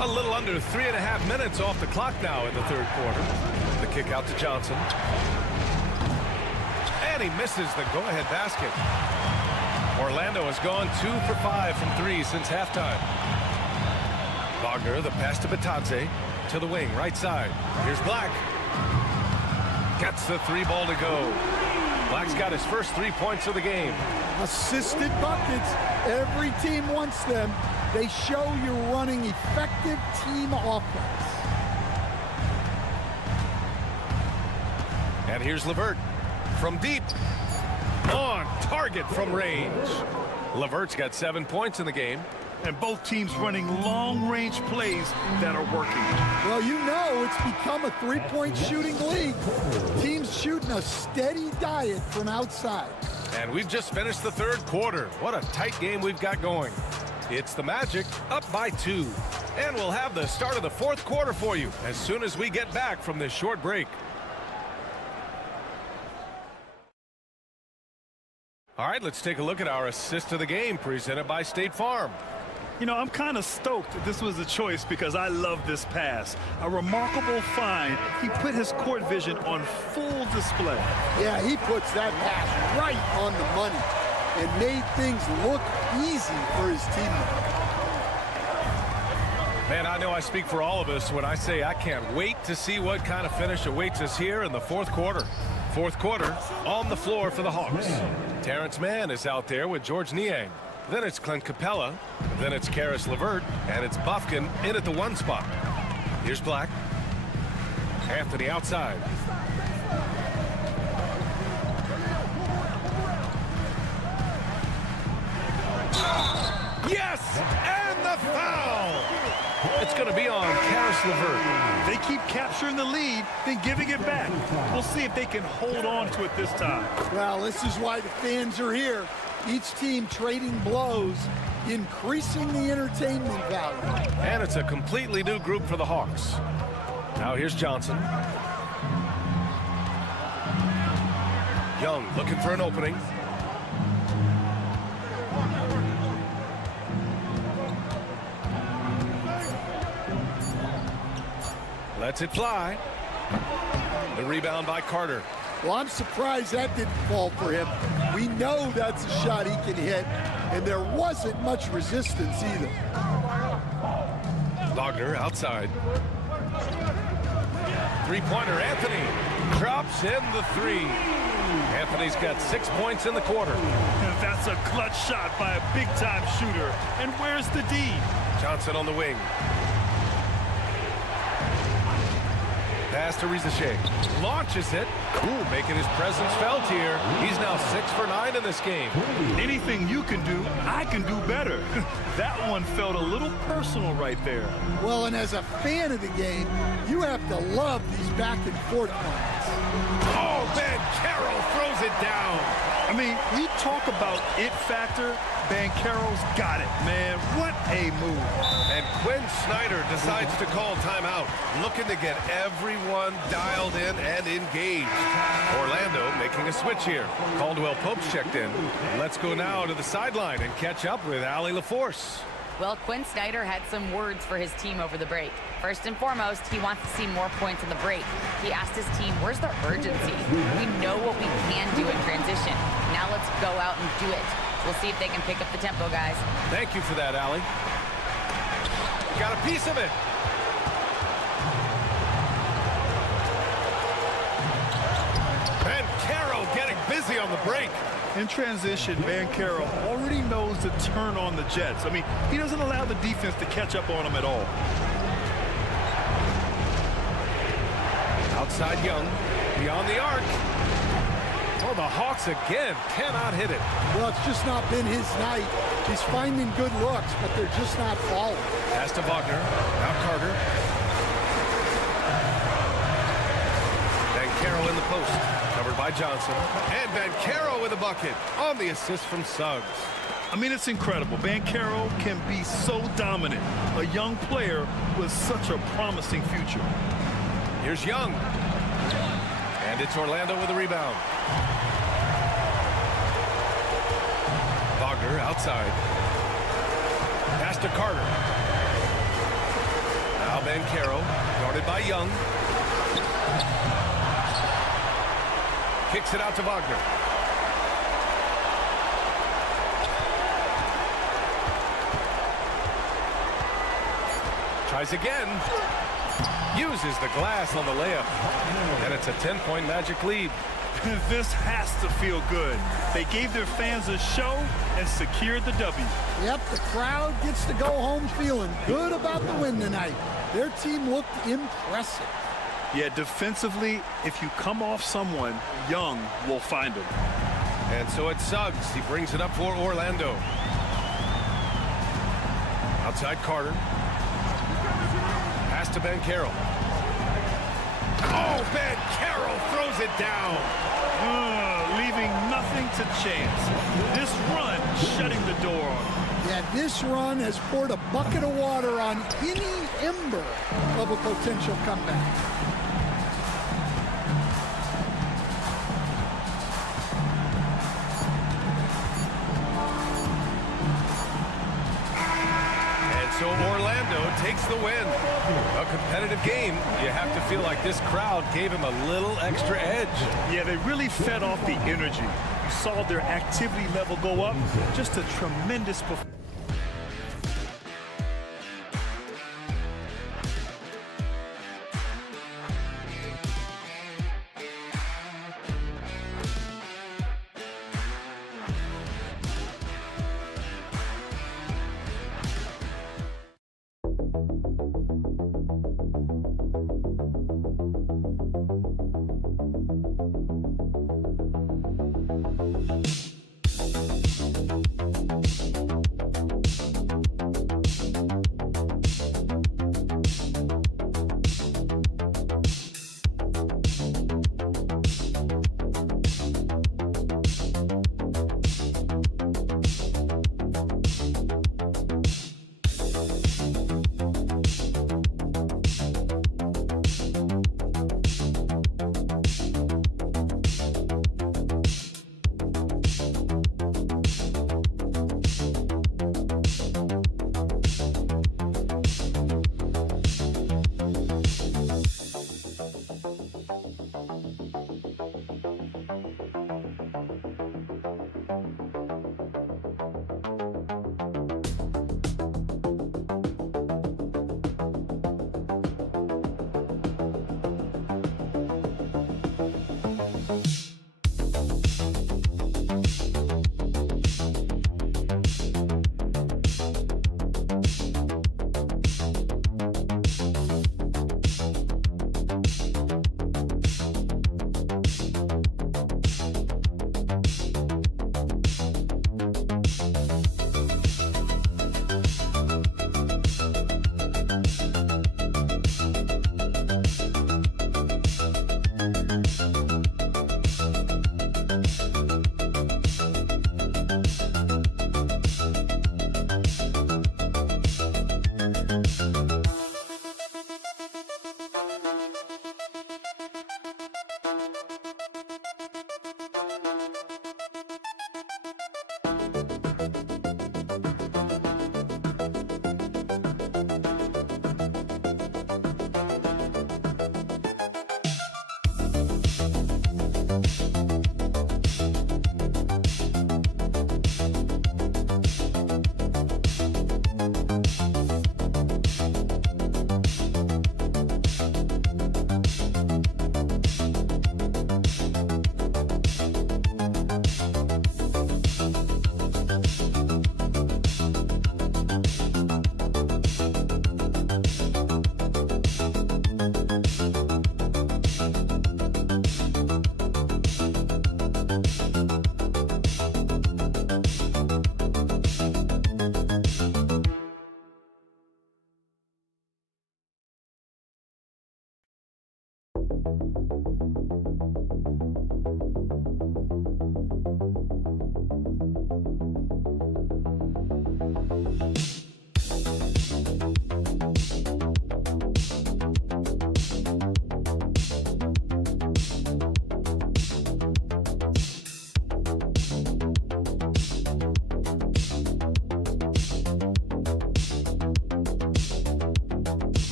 A little under 3.5 minutes off the clock now in the 3rd quarter. The kick out to Johnson. And he misses the go-ahead basket. Orlando has gone 2 for 5 from 3 since halftime. Wagner, the pass to Batadze. To the wing, right side. Here's Black. Gets the 3 ball to go. Black's got his first 3 points of the game. Assisted buckets. Every team wants them. They show you're running effective team offense. And here's LeVert from deep. On target from range. LeVert's got 7 points in the game. And both teams running long-range plays that are working. Well, you know it's become a 3-point shooting league. Teams shooting a steady diet from outside. And we've just finished the 3rd quarter. What a tight game we've got going. It's the Magic up by 2. And we'll have the start of the 4th quarter for you as soon as we get back from this short break. All right, let's take a look at our assist of the game presented by State Farm. You know, I'm kind of stoked that this was a choice because I love this pass. A remarkable find. He put his court vision on full display. Yeah, he puts that pass right on the money and made things look easy for his teammates. Man, I know I speak for all of us when I say I can't wait to see what kind of finish awaits us here in the 4th quarter. 4th quarter on the floor for the Hawks. Terrence Mann is out there with George Niang. Then it's Clint Capella. Then it's Karis LeVert. And it's Bufkin in at the 1 spot. Here's Black. Anthony outside. Yes! And the foul! It's going to be on Karis LeVert. They keep capturing the lead, then giving it back. We'll see if they can hold on to it this time. Well, this is why the fans are here. Each team trading blows, increasing the entertainment value. And it's a completely new group for the Hawks. Now here's Johnson. Young looking for an opening. Lets it fly. The rebound by Carter. Well, I'm surprised that didn't fall for him. We know that's a shot he can hit, and there wasn't much resistance either. Wagner outside. 3-pointer, Anthony drops in the 3. Anthony's got 6 points in the quarter. And that's a clutch shot by a big-time shooter. And where's the D? Johnson on the wing. Pass to Rizashek. Launches it. Ooh, making his presence felt here. He's now 6 for 9 in this game. Anything you can do, I can do better. That one felt a little personal right there. Well, and as a fan of the game, you have to love these back and forth moments. Oh, Banchero throws it down. I mean, we talk about it factor. Banchero's got it, man. What a move. And Quinn Snyder decides to call timeout, looking to get everyone dialed in and engaged. Orlando making a switch here. Caldwell Pope's checked in. Let's go now to the sideline and catch up with Allie LaForce. Well, Quinn Snyder had some words for his team over the break. First and foremost, he wants to see more points in the break. He asked his team, where's the urgency? We know what we can do in transition. Now let's go out and do it. We'll see if they can pick up the tempo, guys. Thank you for that, Allie. Got a piece of it. Banchero getting busy on the break. In transition, Banchero already knows to turn on the Jets. I mean, he doesn't allow the defense to catch up on him at all. Outside Young, beyond the arc. Oh, the Hawks again cannot hit it. Well, it's just not been his night. He's finding good looks, but they're just not falling. Pass to Wagner. Now Carter. Banchero in the post. Covered by Johnson. And Banchero with a bucket on the assist from Suggs. I mean, it's incredible. Banchero can be so dominant. A young player with such a promising future. Here's Young. And it's Orlando with a rebound. Wagner outside. Pass to Carter. Now Banchero, guarded by Young. Kicks it out to Wagner. Tries again. Uses the glass on the layup. And it's a 10-point Magic lead. This has to feel good. They gave their fans a show and secured the W. Yep, the crowd gets to go home feeling good about the win tonight. Their team looked impressive. Yeah, defensively, if you come off someone, Young will find him. And so it's Suggs. He brings it up for Orlando. Outside Carter. Pass to Banchero. Oh, Banchero throws it down. Leaving nothing to chance. This run shutting the door on him. Yeah, this run has poured a bucket of water on any ember of a potential comeback. So Orlando takes the win. A competitive game. You have to feel like this crowd gave him a little extra edge. Yeah, they really fed off the energy. You saw their activity level go up. Just a tremendous performance.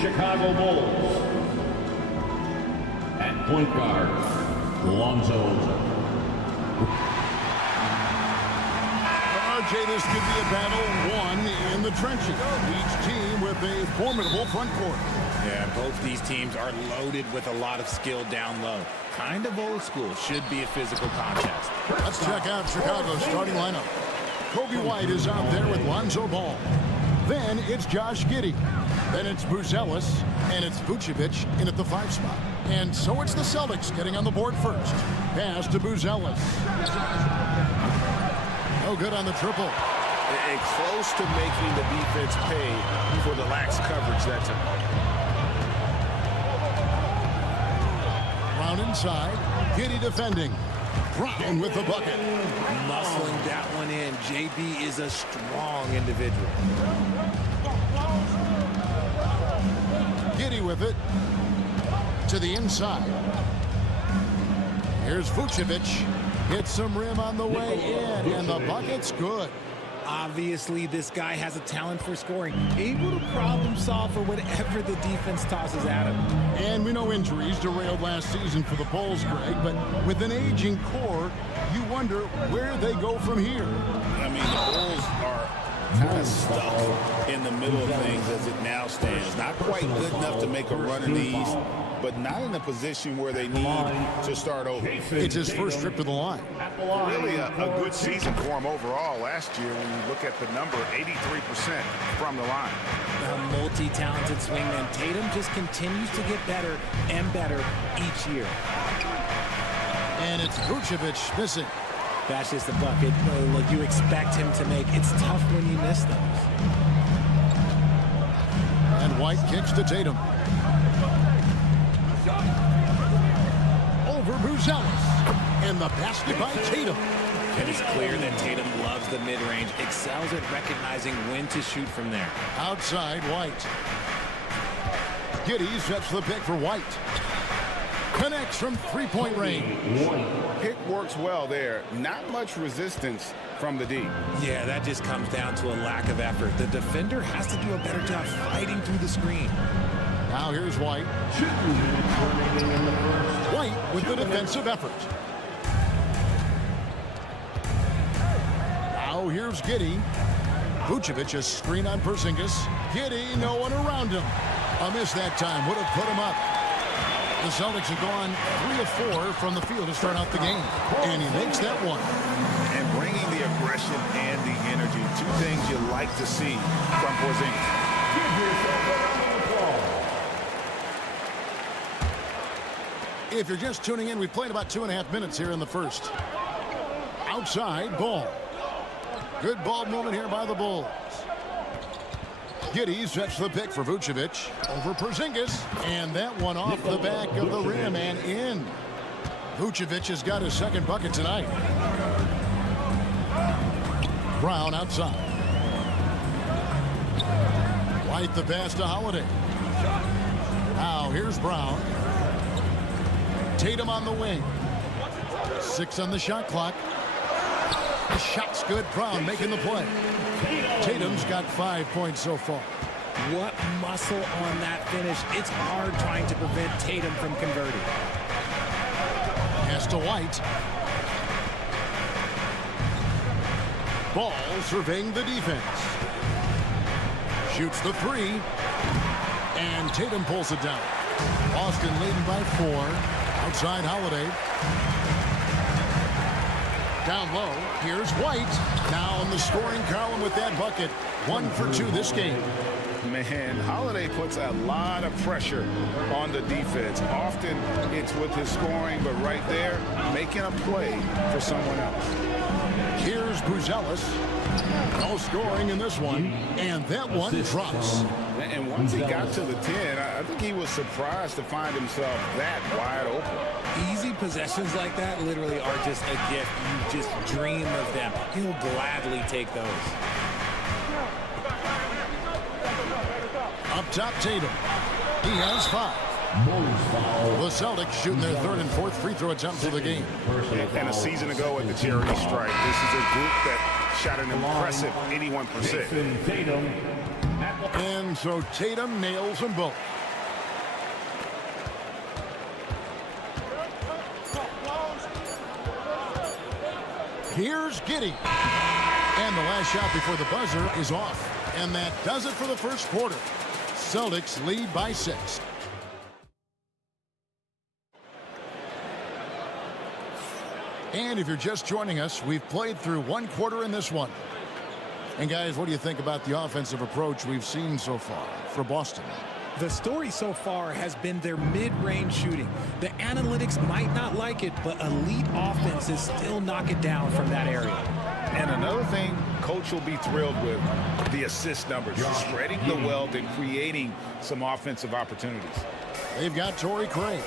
Chicago Bulls. At point guard, Lonzo. RJ, this could be a battle won in the trenches. Each team with a formidable front court. Yeah, both these teams are loaded with a lot of skill down low. Kind of old school. Should be a physical contest. Let's check out Chicago's starting lineup. Kobe White is out there with Lonzo Ball. Then it's Josh Giddey. Then it's Buzelis, and it's Vucevic in at the 5 spot. And so it's the Celtics getting on the board first. Pass to Buzelis. No good on the triple. And close to making the defense pay for the lax coverage that time. Brown inside. Giddey defending. Brown with the bucket. Muscling that one in. JB is a strong individual. Giddey with it. To the inside. Here's Vucevic. Hits some rim on the way in, and the bucket's good. Obviously, this guy has a talent for scoring, able to problem solve for whatever the defense tosses at him. And we know injuries derailed last season for the Bulls, Greg, but with an aging core, you wonder where they go from here. I mean, the Bulls are kind of stuck in the middle of things as it now stands. Not quite good enough to make a run in the East, but not in a position where they need to start over. It's his first trip to the line. Really a good season for him overall last year when you look at the number, 83% from the line. A multi-talented swingman. Tatum just continues to get better and better each year. And it's Vucevic missing. That's just a bucket. Look, you expect him to make. It's tough when you miss those. And White kicks to Tatum. Over Buzelis. And the basket by Tatum. It is clear that Tatum loves the mid-range, excels at recognizing when to shoot from there. Outside, White. Giddey sets the pick for White. Connects from three-point range. Pick works well there. Not much resistance from the D. Yeah, that just comes down to a lack of effort. The defender has to do a better job fighting through the screen. Now here's White. White with the defensive effort. Now here's Giddey. Vucevic a screen on Porzingis. Giddey, no one around him. A miss that time would have put him up. The Celtics have gone 3 of 4 from the field to start out the game. And he makes that one. And bringing the aggression and the energy. Two things you like to see from Porzingis. If you're just tuning in, we played about 2.5 minutes here in the first. Outside, Ball. Good ball movement here by the Bulls. Giddey sets the pick for Vucevic over Porzingis, and that one off the back of the rim and in. Vucevic has got his second bucket tonight. Brown outside. White the pass to Holiday. Now here's Brown. Tatum on the wing. 6 on the shot clock. The shot's good. Brown making the play. Tatum's got 5 points so far. What muscle on that finish. It's hard trying to prevent Tatum from converting. Pass to White. Ball surveying the defense. Shoots the 3. And Tatum pulls it down. Boston leading by 4. Outside Holiday. Down low, here's White. Now in the scoring column with that bucket. 1 for 2 this game. Man, Holiday puts a lot of pressure on the defense. Often it's with his scoring, but right there, making a play for someone else. Here's Buzelis. No scoring in this one. And that one drops. And once he got to the 10, I think he was surprised to find himself that wide open. Easy possessions like that literally are just a gift. You just dream of them. He'll gladly take those. Up top, Tatum. He has 5. The Celtics shooting their 3rd and 4th free throw attempts of the game. And a season ago at the charity strike, this is a group that shot an impressive 81%. And so Tatum nails them both. Here's Giddey. And the last shot before the buzzer is off. And that does it for the first quarter. Celtics lead by 6. And if you're just joining us, we've played through 1 quarter in this one. And guys, what do you think about the offensive approach we've seen so far for Boston? The story so far has been their mid-range shooting. The analytics might not like it, but elite offenses still knock it down from that area. And another thing coach will be thrilled with, the assist numbers, spreading the wealth and creating some offensive opportunities. They've got Torrey Craig.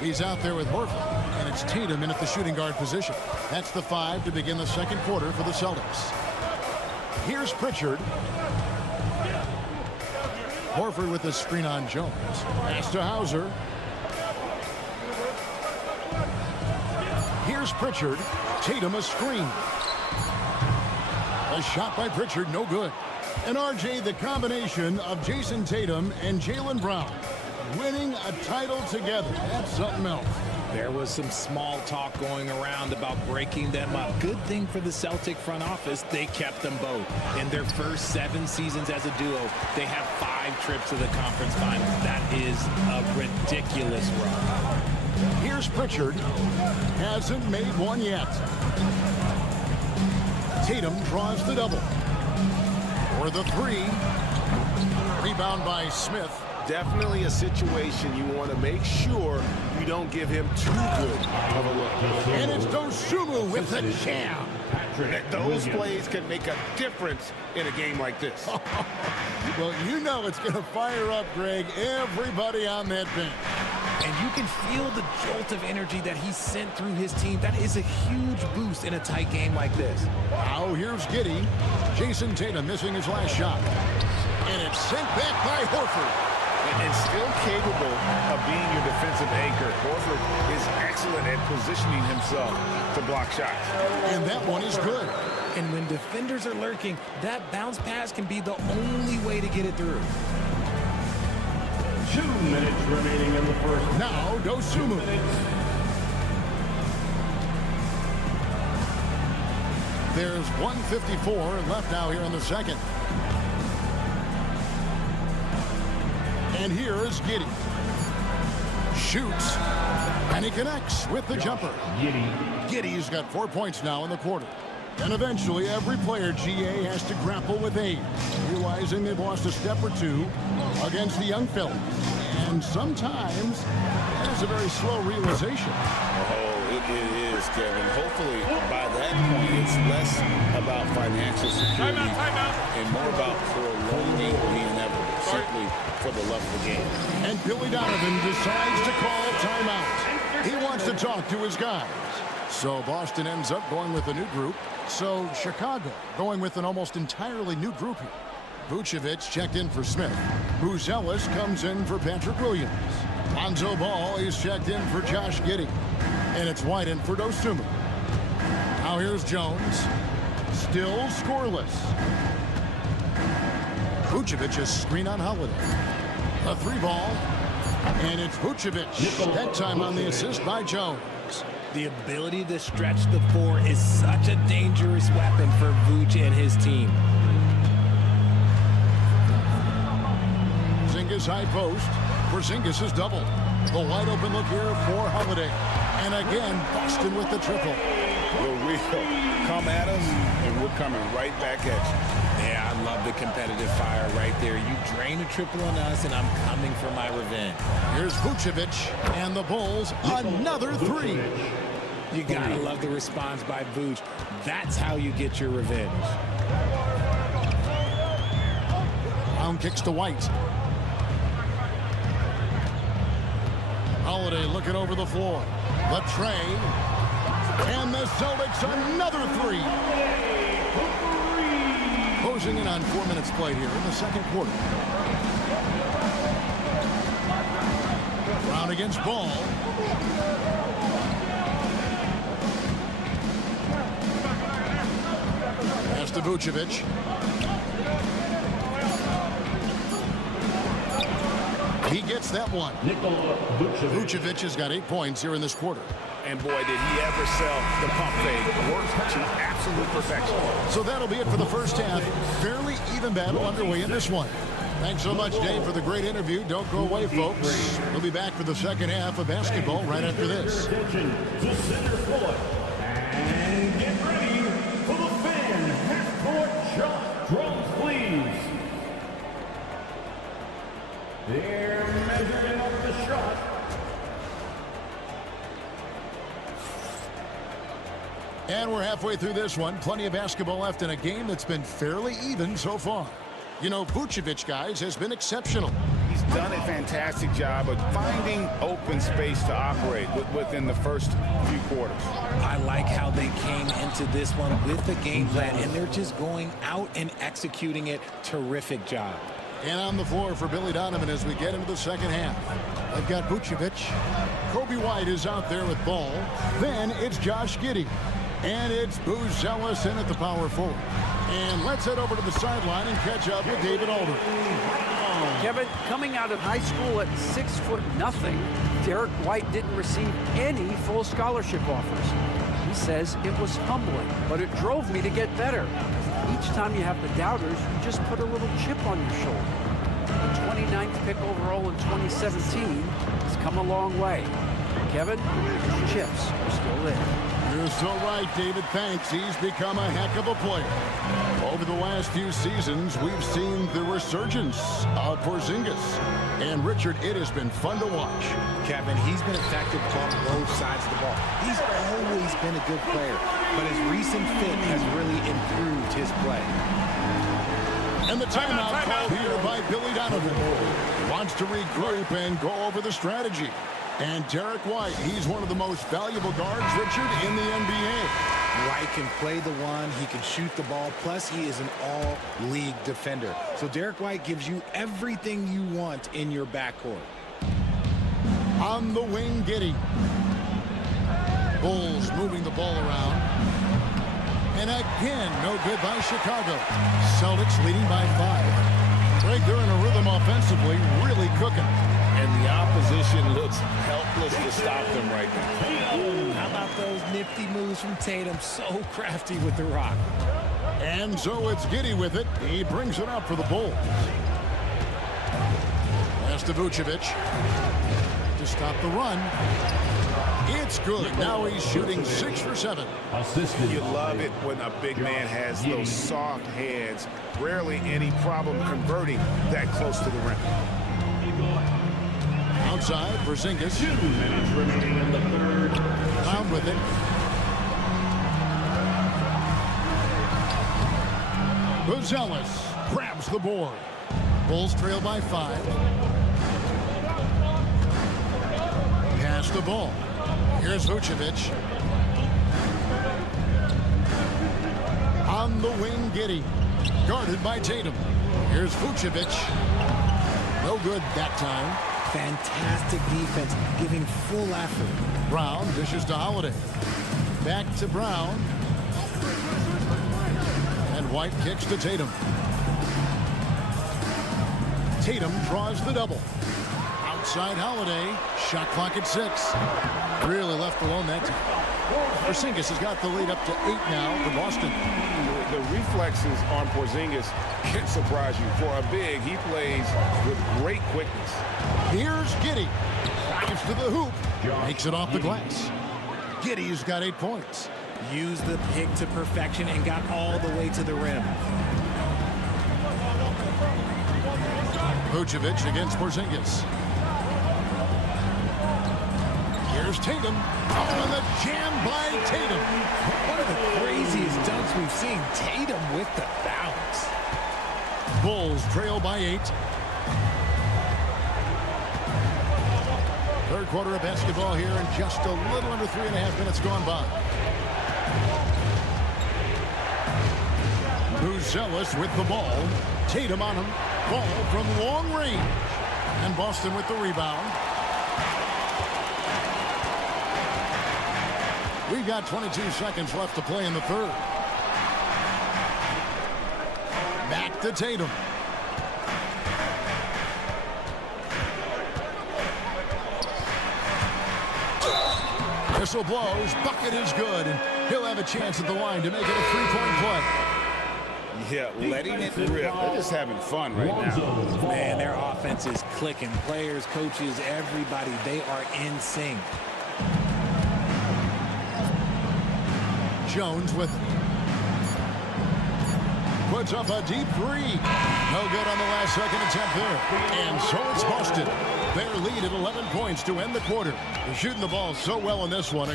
He's out there with Horford, and it's Tatum in at the shooting guard position. That's the 5 to begin the second quarter for the Celtics. Here's Pritchard. Horford with the screen on Jones. Pass to Hauser. Here's Pritchard. Tatum a screen. A shot by Pritchard, no good. And RJ, the combination of Jason Tatum and Jaylen Brown winning a title together. That's something else. There was some small talk going around about breaking them up. Good thing for the Celtic front office, they kept them both. In their first 7 seasons as a duo, they have 5 trips to the conference finals. That is a ridiculous run. Here's Pritchard. Hasn't made one yet. Tatum draws the double. For the 3. Rebound by Smith. Definitely a situation you want to make sure you don't give him too good of a look. And it's Dosunmu with the jam. Those plays can make a difference in a game like this. Well, you know it's going to fire up, Greg, everybody on that bench. And you can feel the jolt of energy that he sent through his team. That is a huge boost in a tight game like this. Now here's Giddey. Jason Tatum missing his last shot. And it's sent back by Horford. And still capable of being your defensive anchor. Horford is excellent at positioning himself to block shots. And that one is good. And when defenders are lurking, that bounce pass can be the only way to get it through. 2 minutes remaining in the first. Now Dosunmu. There's 1:54 left now here in the second. And here is Giddey. Shoots. And he connects with the jumper. Giddey's got 4 points now in the quarter. And eventually every player, GA, has to grapple with age, realizing they've lost a step or two against the young fellas. And sometimes that's a very slow realization. Oh, it is, Kevin. Hopefully by that point it's less about financial security and more about prolonging the inevitable. Certainly for the love of the game. And Billy Donovan decides to call timeout. He wants to talk to his guys. So Boston ends up going with a new group. So Chicago going with an almost entirely new group here. Vucevic checked in for Smith. Buzelis comes in for Patrick Williams. Lonzo Ball is checked in for Josh Giddey. And it's White in for Dosunmu. Now here's Jones. Still scoreless. Vucevic is screen on Holiday. A 3-ball. And it's Vucevic. That time on the assist by Jones. The ability to stretch the 4 is such a dangerous weapon for Vuce and his team. Porzingis high post. Porzingis is doubled. The wide open look here for Holiday. And again, Boston with the triple. We'll come at us, and we're coming right back at you. Yeah, I love the competitive fire right there. You drain a triple on us, and I'm coming for my revenge. Here's Vucevic, and the Bulls, another 3. You gotta love the response by Vuce. That's how you get your revenge. Brown kicks to White. Holiday looking over the floor. The tray. And the Celtics another 3. Closing in on 4 minutes played here in the second quarter. Brown against Ball. Pass to Vucevic. He gets that one. Vucevic has got 8 points here in this quarter. And boy, did he ever sell the pump fake. Works to absolute perfection. So that'll be it for the first half. Fairly even battle underway in this one. Thanks so much, Dave, for the great interview. Don't go away, folks. We'll be back for the second half of basketball right after this. Attention to center court. And get ready for the fan half-court shot. And we're halfway through this one. Plenty of basketball left in a game that's been fairly even so far. You know, Vucevic, guys, has been exceptional. He's done a fantastic job of finding open space to operate within the first few quarters. I like how they came into this one with the game plan, and they're just going out and executing it. Terrific job. And on the floor for Billy Donovan as we get into the second half. They've got Vucevic. Kobe White is out there with ball. Then it's Josh Giddey. And it's Booz Ellis in at the power forward. And let's head over to the sideline and catch up with David Aldridge. Kevin, coming out of high school at 6'0", Derek White didn't receive any full scholarship offers. He says it was humbling, but it drove me to get better. Each time you have the doubters, you just put a little chip on your shoulder. The 29th pick overall in 2017 has come a long way. Kevin, the chips are still there. You're so right, David. Thanks. He's become a heck of a player. Over the last few seasons, we've seen the resurgence of Porzingis. And, Richard, it has been fun to watch. Kevin, he's been effective on both sides of the ball. He's always been a good player, but his recent fit has really improved his play. And the timeout called here by Billy Donovan. Wants to regroup and go over the strategy. And Derek White, he's one of the most valuable guards, Richard, in the NBA. White can play the one, he can shoot the ball, plus he is an all-league defender. So Derek White gives you everything you want in your backcourt. On the wing, Giddey. Bulls moving the ball around. And again, no good by Chicago. Celtics leading by 5. Greg, they're in a rhythm offensively, really cooking. And the opposition looks helpless to stop them right now. How about those nifty moves from Tatum? So crafty with the rock. And so it's Giddey with it. He brings it up for the Bulls. Pass to Vucevic to stop the run. It's good. Now he's shooting 6 for 7. You love it when a big man has those soft hands. Rarely any problem converting that close to the rim. Outside, Porzingis. 2 minutes remaining in the third. Found with it. Booz Ellis grabs the board. Bulls trail by 5. Pass the ball. Here's Vucevic. On the wing, Giddey. Guarded by Tatum. Here's Vucevic. No good that time. Fantastic defense, giving full effort. Brown dishes to Holiday. Back to Brown. And White kicks to Tatum. Tatum draws the double. Outside Holiday. Shot clock at 6. Really left alone that time. Porzingis has got the lead up to 8 now for Boston. The reflexes on Porzingis can surprise you. For a big, he plays with great quickness. Here's Giddey. Drives to the hoop. Makes it off the glass. Giddey's got 8 points. Used the pick to perfection and got all the way to the rim. Vucevic against Porzingis. Here's Tatum. On the jam by Tatum. One of the craziest dunks we've seen. Tatum with the bounce. Bulls trail by 8. Third quarter of basketball here, and just a little under 3.5 minutes gone by. Booz Ellis with the ball. Tatum on him. Ball from long range. And Boston with the rebound. We've got 22 seconds left to play in the third. Back to Tatum. Whistle blows. Bucket is good. And he'll have a chance at the line to make it a 3-point play. Yeah, letting it rip. They're just having fun right now. Man, their offense is clicking. Players, coaches, everybody, they are in sync. Jones with it. Puts up a deep 3. No good on the last second attempt there. And so it's Boston. Their lead at 11 points to end the quarter. They're shooting the ball so well in this one.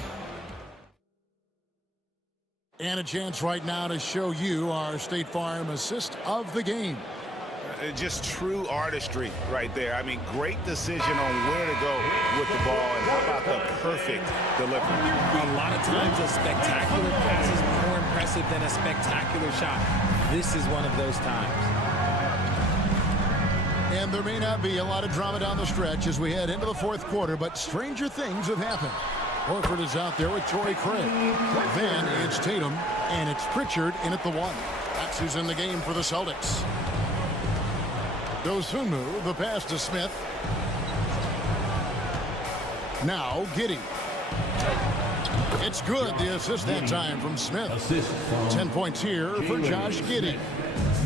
And a chance right now to show you our State Farm assist of the game. Just true artistry right there. I mean, great decision on where to go with the ball, and how about the perfect delivery. A lot of times a spectacular pass is more impressive than a spectacular shot. This is one of those times. And there may not be a lot of drama down the stretch as we head into the fourth quarter, but stranger things have happened. Horford is out there with Torrey Craig. Then it's Tatum, and it's Pritchard in at the 1. That's who's in the game for the Celtics. Dosunmu, the pass to Smith. Now Giddey. It's good, the assist that time from Smith. 10 points here for Josh Giddey.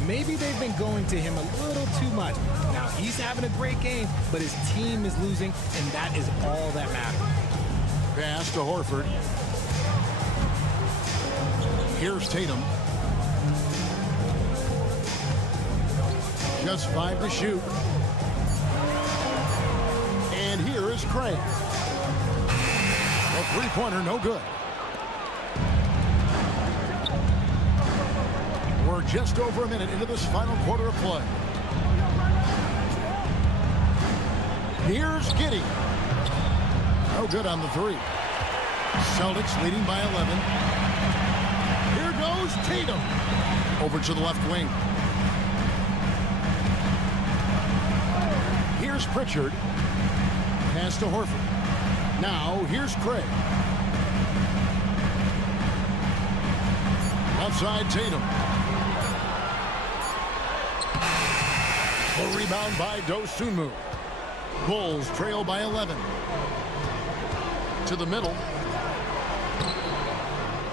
Maybe they've been going to him a little too much. Now he's having a great game, but his team is losing, and that is all that matters. Pass to Horford. Here's Tatum. Just 5 to shoot. And here is Craig. A three-pointer, no good. We're just over a minute into this final quarter of play. Here's Giddey. No good on the 3. Celtics leading by 11. Here goes Tatum. Over to the left wing. Here's Pritchard. Pass to Horford. Now here's Craig. Left side Tatum. A rebound by Dosunmu. Bulls trail by 11. To the middle.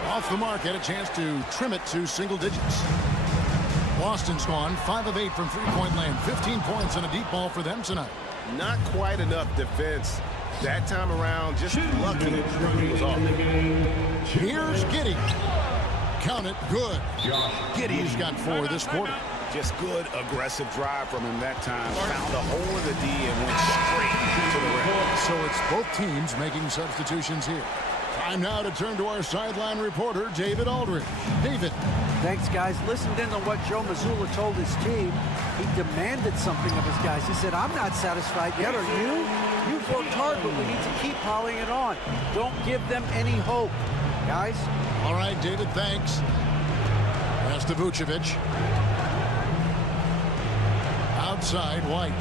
Off the mark, had a chance to trim it to single digits. Boston's gone 5 of 8 from three-point land. 15 points and a deep ball for them tonight. Not quite enough defense that time around. Just lucky it was off. Here's Giddey. Count it, good. Giddey's got 4 this quarter. Just good aggressive drive from him that time. Found the hole of the D and went straight to the rim. So it's both teams making substitutions here. Time now to turn to our sideline reporter, David Aldridge. David. Thanks, guys. Listened in on what Joe Mazzulla told his team. He demanded something of his guys. He said, I'm not satisfied yet. Are you? You've worked hard, but we need to keep piling it on. Don't give them any hope, guys. All right, David, thanks. Pass to Vucevic. Outside, White.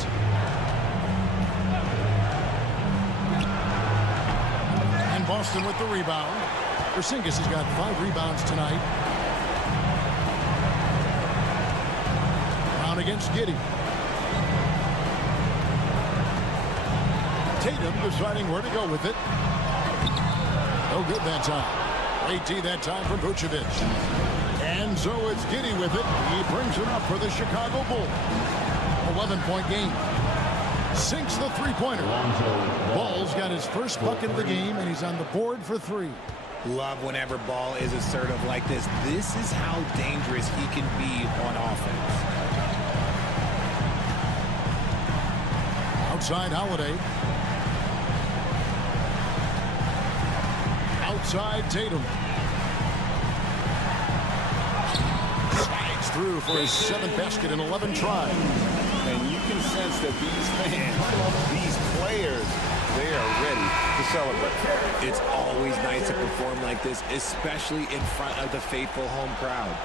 And Boston with the rebound. Porzingis has got 5 rebounds tonight. Brown against Giddey. Tatum deciding where to go with it. No good that time. 18 that time for Vucevic. And so it's Giddey with it. He brings it up for the Chicago Bulls. 11-point game. Sinks the three-pointer. Ball's got his first bucket of the game, and he's on the board for 3. Love whenever Ball is assertive like this. This is how dangerous he can be on offense. Outside Holiday. Outside Tatum. Slides through for his 7th basket in 11 tries. And you can sense that these fans, these players, they are ready to celebrate. It's always nice to perform like this, especially in front of the faithful home crowd.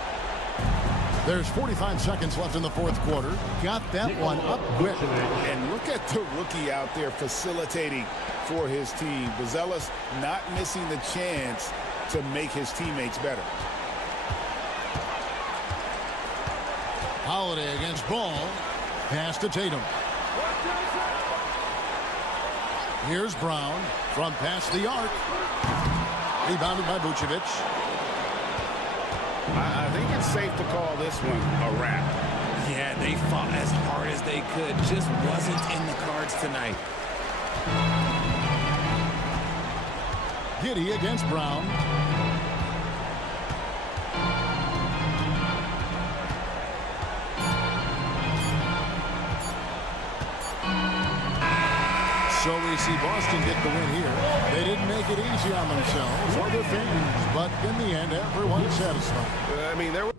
There's 45 seconds left in the fourth quarter. Got that one up quick. And look at the rookie out there facilitating for his team. Buzelis not missing the chance to make his teammates better. Holiday against Ball. Pass to Tatum. Here's Brown from past the arc. Rebounded by Vucevic. I think it's safe to call this one a wrap. Yeah, they fought as hard as they could. Just wasn't in the cards tonight. Giddey against Brown. So we see Boston get the win here. They didn't make it easy on themselves or their fans, but in the end, everyone's satisfied. I mean, there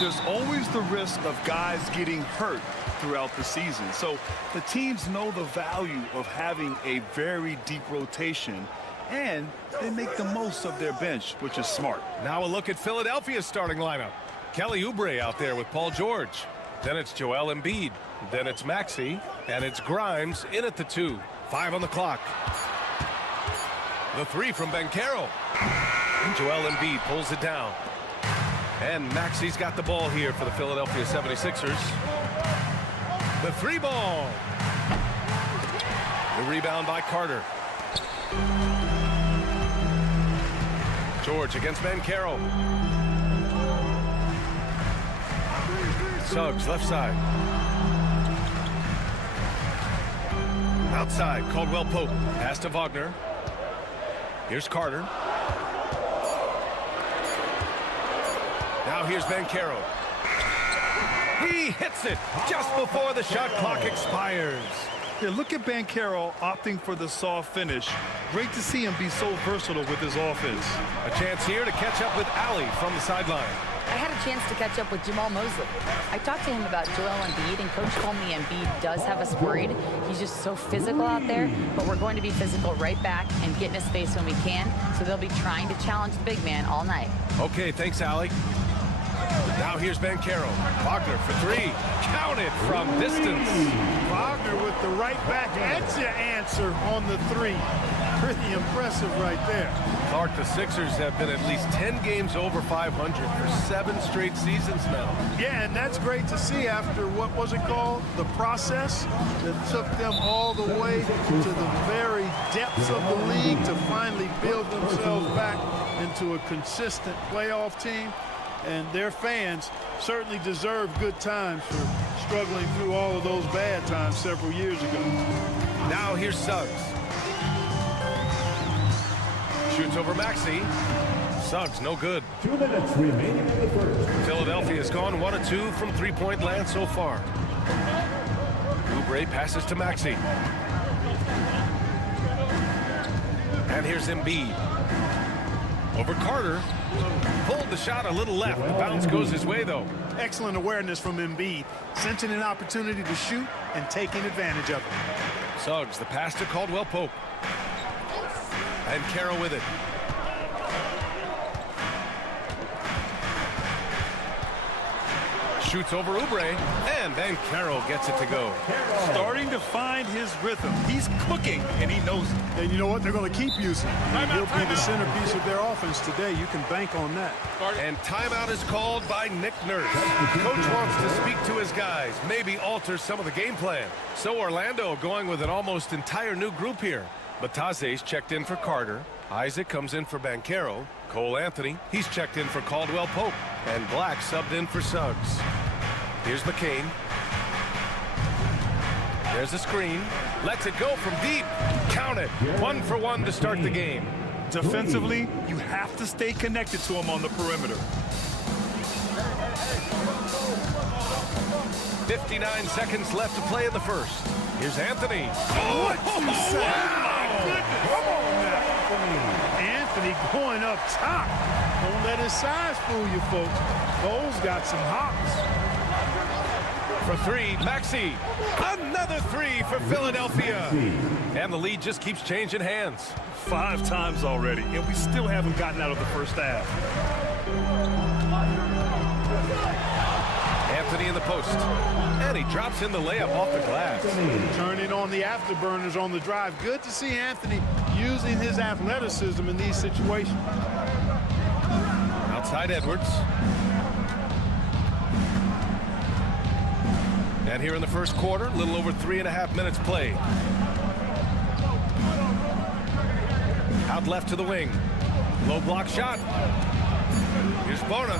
there's always the risk of guys getting hurt throughout the season. So the teams know the value of having a very deep rotation, and they make the most of their bench, which is smart. Now a look at Philadelphia's starting lineup. Kelly Oubre out there with Paul George. Then it's Joel Embiid. Then it's Maxey. And it's Grimes in at the 2. 5 on the clock. The 3 from Banchero. And Joel Embiid pulls it down. And Maxey's got the ball here for the Philadelphia 76ers. The three ball. The rebound by Carter. George against Bancaro. Suggs left side. Outside, Caldwell Pope. Pass to Wagner. Here's Carter. Now here's Bancaro. He hits it just before the shot clock expires. Yeah, look at Bancaro opting for the soft finish. Great to see him be so versatile with his offense. A chance here to catch up with Ali from the sideline. I had a chance to catch up with Jamal Mosley. I talked to him about Joel Embiid, and Coach told me Embiid does have us worried. He's just so physical out there, but we're going to be physical right back and get in his face when we can, so they'll be trying to challenge the big man all night. Okay, thanks, Ali. Now here's Bancaro. Wagner for three. Counted from distance. Wagner with the right back. That's your answer on the three. Pretty impressive right there. Clark, the Sixers have been at least 10 games over 500 for 7 straight seasons now. Yeah, and that's great to see after, what was it called? The process that took them all the way to the very depths of the league to finally build themselves back into a consistent playoff team. And their fans certainly deserve good times for struggling through all of those bad times several years ago. Now here's Suggs. Shoots over Maxey. Suggs, no good. 2 minutes remaining in the first. Philadelphia's gone 1 of 2 from three-point land so far. Oubre passes to Maxey. And here's Embiid. Over Carter. Pulled the shot a little left. The bounce goes his way, though. Excellent awareness from Embiid. Sensing an opportunity to shoot and taking advantage of it. Suggs, the pass to Caldwell Pope. And Carroll with it. Shoots over Oubre, and then Carroll gets it to go. Starting to find his rhythm. He's cooking, and he knows it. And you know what? They're going to keep using him. He'll be the centerpiece of their offense today. You can bank on that. And timeout is called by Nick Nurse. Coach wants to speak to his guys, maybe alter some of the game plan. So Orlando going with an almost entire new group here. Bataze's checked in for Carter. Isaac comes in for Bancaro. Cole Anthony, he's checked in for Caldwell Pope. And Black subbed in for Suggs. Here's McCain. There's a screen. Lets it go from deep. Count it. 1 for 1 to start the game. Defensively, you have to stay connected to him on the perimeter. 59 seconds left to play in the first. Here's Anthony. What you say? My goodness. Come on now. Anthony going up top. Don't let his size fool you, folks. Cole's got some hops. For three, Maxey. Another three for Philadelphia. And the lead just keeps changing hands. 5 times already, and we still haven't gotten out of the first half. Anthony in the post. And he drops in the layup off the glass. Turning on the afterburners on the drive. Good to see Anthony using his athleticism in these situations. Outside Edwards. And here in the first quarter, a little over 3.5 minutes played. Out left to the wing. Low block shot. Here's Bona.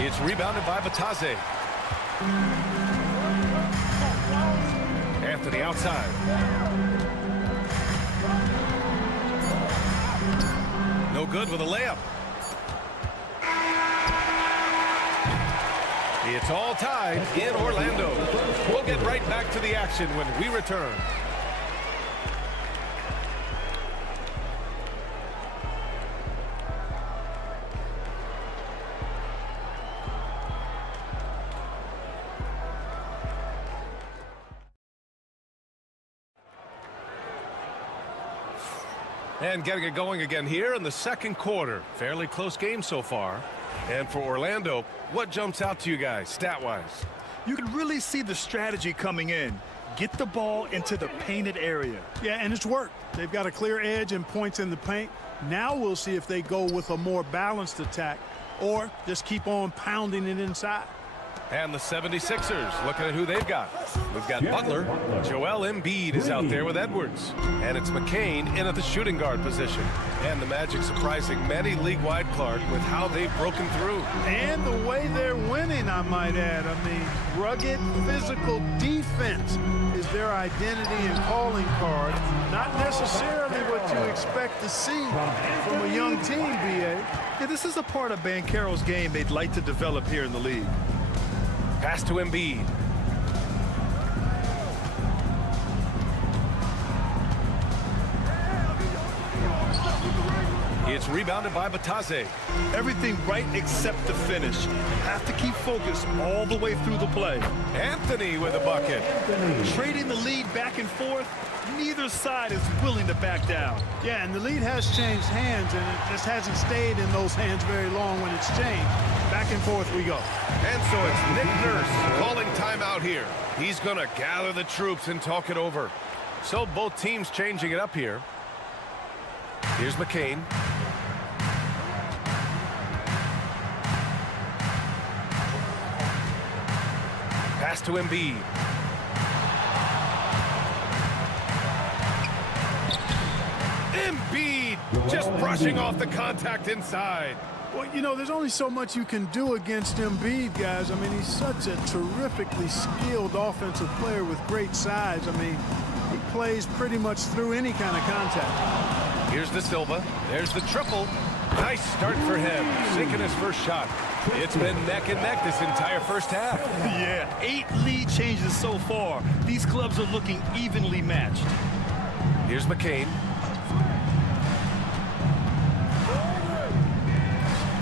It's rebounded by Bataze. Anthony outside. No good with a layup. It's all tied in Orlando. We'll get right back to the action when we return. And getting it going again here in the second quarter. Fairly close game so far. And for Orlando, what jumps out to you guys, stat-wise? You can really see the strategy coming in. Get the ball into the painted area. Yeah, and it's worked. They've got a clear edge and points in the paint. Now we'll see if they go with a more balanced attack or just keep on pounding it inside. And the 76ers, looking at who they've got. We've got Butler. Joel Embiid is out there with Edwards. And it's McCain in at the shooting guard position. And the Magic surprising many league-wide, Clark, with how they've broken through. And the way they're winning, I might add. I mean, rugged physical defense is their identity and calling card. Not necessarily what you expect to see from a young team, B.A. Yeah, this is a part of Banchero's game they'd like to develop here in the league. Pass to Embiid. It's rebounded by Batase. Everything right except the finish. Have to keep focused all the way through the play. Anthony with a bucket. Trading the lead back and forth. Neither side is willing to back down. Yeah, and the lead has changed hands, and it just hasn't stayed in those hands very long when it's changed. Back and forth we go. And so it's Nick Nurse calling timeout here. He's going to gather the troops and talk it over. So both teams changing it up here. Here's McCain. Pass to Embiid. Embiid just brushing off the contact inside. Well, you know, there's only so much you can do against Embiid, guys. I mean, he's such a terrifically skilled offensive player with great size. I mean, he plays pretty much through any kind of contact. Here's De Silva. There's the triple. Nice start for him. Sinking his first shot. It's been neck and neck this entire first half. Yeah, 8 lead changes so far. These clubs are looking evenly matched. Here's McCain.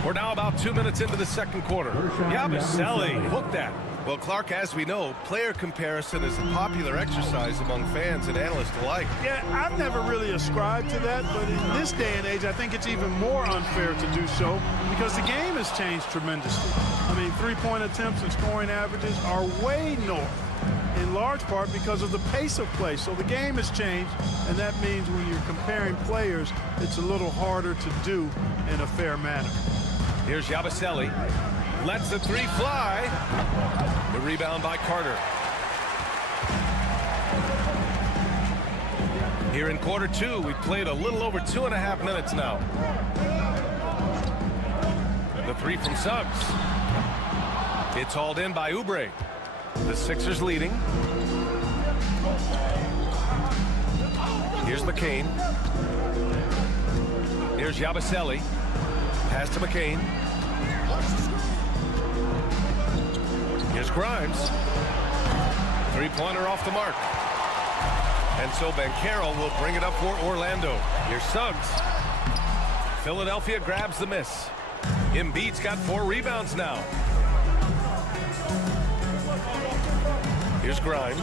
We're now about 2 minutes into the second quarter. Yabusele hooked that. Well, Clark, as we know, player comparison is a popular exercise among fans and analysts alike. Yeah, I've never really ascribed to that, but in this day and age, I think it's even more unfair to do so because the game has changed tremendously. I mean, three-point attempts and scoring averages are way north, in large part because of the pace of play. So the game has changed, and that means when you're comparing players, it's a little harder to do in a fair manner. Here's Yabusele. Lets the three fly. The rebound by Carter. Here in quarter two, we've played a little over 2.5 minutes now. The three from Suggs. It's hauled in by Oubre. The Sixers leading. Here's McCain. Here's Yabusele. Pass to McCain. Here's Grimes. Three-pointer off the mark. And so Banchero will bring it up for Orlando. Here's Suggs. Philadelphia grabs the miss. Embiid's got 4 rebounds now. Here's Grimes.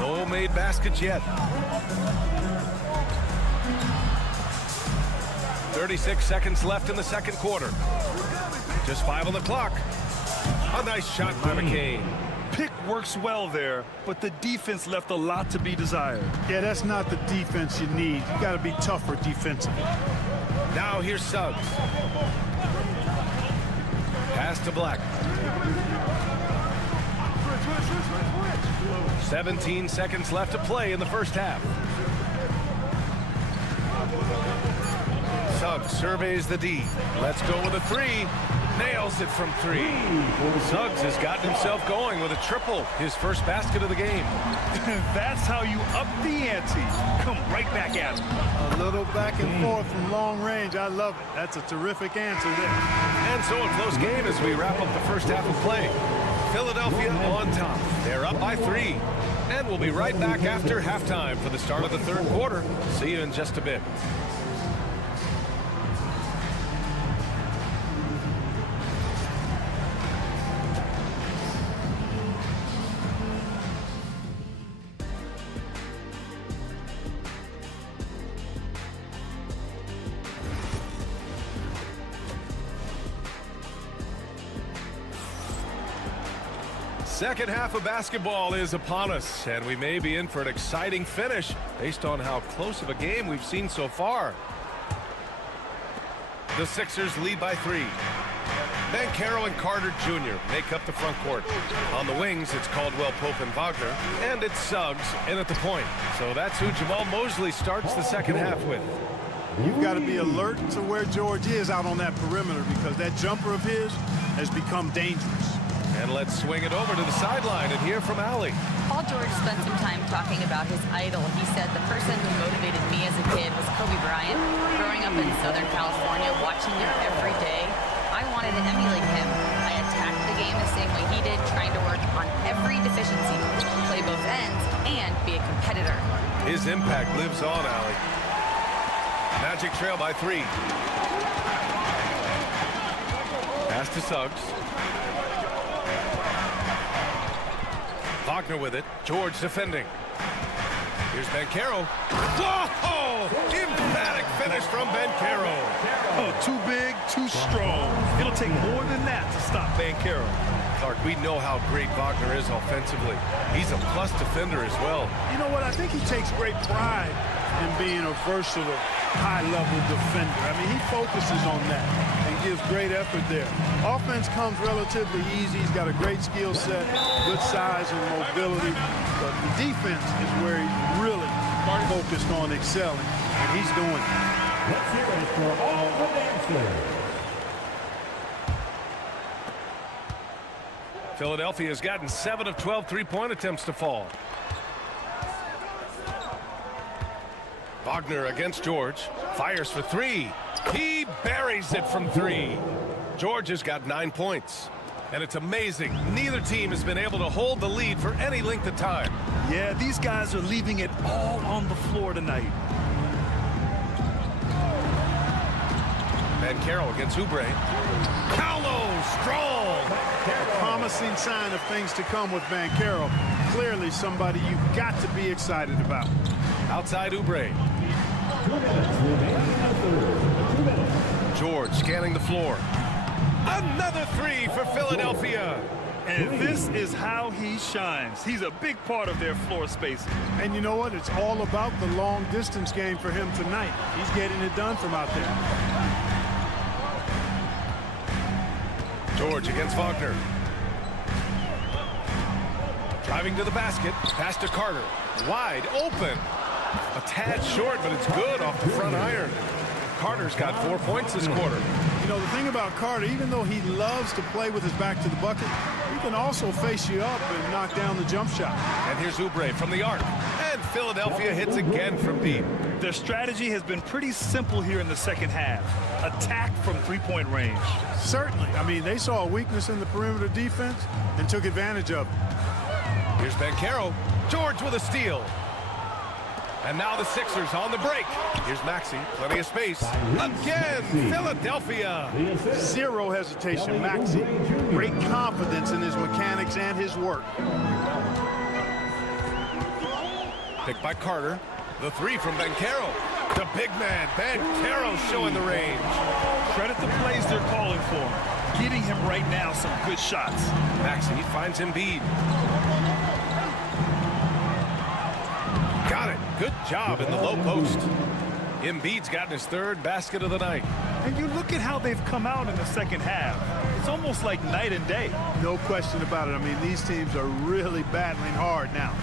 No made baskets yet. 36 seconds left in the second quarter. Just 5 on the clock. A nice shot by McCain. Pick works well there, but the defense left a lot to be desired. Yeah, that's not the defense you need. You got to be tougher defensively. Now here's Suggs. Pass to Black. 17 seconds left to play in the first half. Suggs surveys the D. Let's go with a 3. Nails it from 3. Suggs has gotten himself going with a triple. His first basket of the game. That's how you up the ante. Come right back at him. A little back and forth from long range. I love it. That's a terrific answer there. And so a close game as we wrap up the first half of play. Philadelphia on top. They're up by 3. And we'll be right back after halftime for the start of the third quarter. See you in just a bit. Second half of basketball is upon us, and we may be in for an exciting finish based on how close of a game we've seen so far. The Sixers lead by 3. Banchero and Carter Jr. make up the front court. On the wings, it's Caldwell Pope and Wagner, and it's Suggs in at the point. So that's who Jamal Mosley starts the second half with. You've got to be alert to where George is out on that perimeter because that jumper of his has become dangerous. And let's swing it over to the sideline and hear from Allie. Paul George spent some time talking about his idol. He said, the person who motivated me as a kid was Kobe Bryant. Growing up in Southern California, watching him every day, I wanted to emulate him. I attacked the game the same way he did, trying to work on every deficiency, play both ends, and be a competitor. His impact lives on, Allie. Magic trail by 3. Pass to Suggs. Wagner with it. George defending. Here's Banchero. Whoa! Emphatic finish from Banchero. Oh, too big, too strong. It'll take more than that to stop Banchero. Clark, we know how great Wagner is offensively. He's a plus defender as well. You know what? I think he takes great pride in being a versatile, high-level defender. I mean, he focuses on that and gives great effort there. Offense comes relatively easy. He's got a great skill set, good size and mobility. But the defense is where he's really focused on excelling, and he's doing it. Let's hear it for all the dancers. Philadelphia has gotten 7 of 12 three-point attempts to fall. Wagner against George. Fires for 3. He buries it from 3. George has got 9 points. And it's amazing. Neither team has been able to hold the lead for any length of time. Yeah, these guys are leaving it all on the floor tonight. Banchero against Oubre. Paolo, strong. A promising sign of things to come with Banchero. Clearly somebody you've got to be excited about. Outside Oubre. George scanning the floor. Another 3 for Philadelphia. And this is how he shines. He's a big part of their floor spacing. And you know what? It's all about the long distance game for him tonight. He's getting it done from out there. George against Wagner. Driving to the basket. Pass to Carter. Wide open. A tad short, but it's good off the front iron. Carter's got 4 points this quarter. You know, the thing about Carter, even though he loves to play with his back to the bucket, he can also face you up and knock down the jump shot. And here's Oubre from the arc. And Philadelphia hits again from deep. Their strategy has been pretty simple here in the second half. Attack from three-point range. Certainly. I mean, they saw a weakness in the perimeter defense and took advantage of it. Here's Banchero. George with a steal. And now the Sixers on the break. Here's Maxey. Plenty of space. Again, Philadelphia. Zero hesitation. Maxey. Great confidence in his mechanics and his work. Picked by Carter. The 3 from Banchero. The big man, Banchero, showing the range. Credit the plays they're calling for. Getting him right now some good shots. Maxey finds Embiid. Got it. Good job in the low post. Embiid's gotten his 3rd basket of the night. And you look at how they've come out in the second half. It's almost like night and day. No question about it. I mean, these teams are really battling hard now.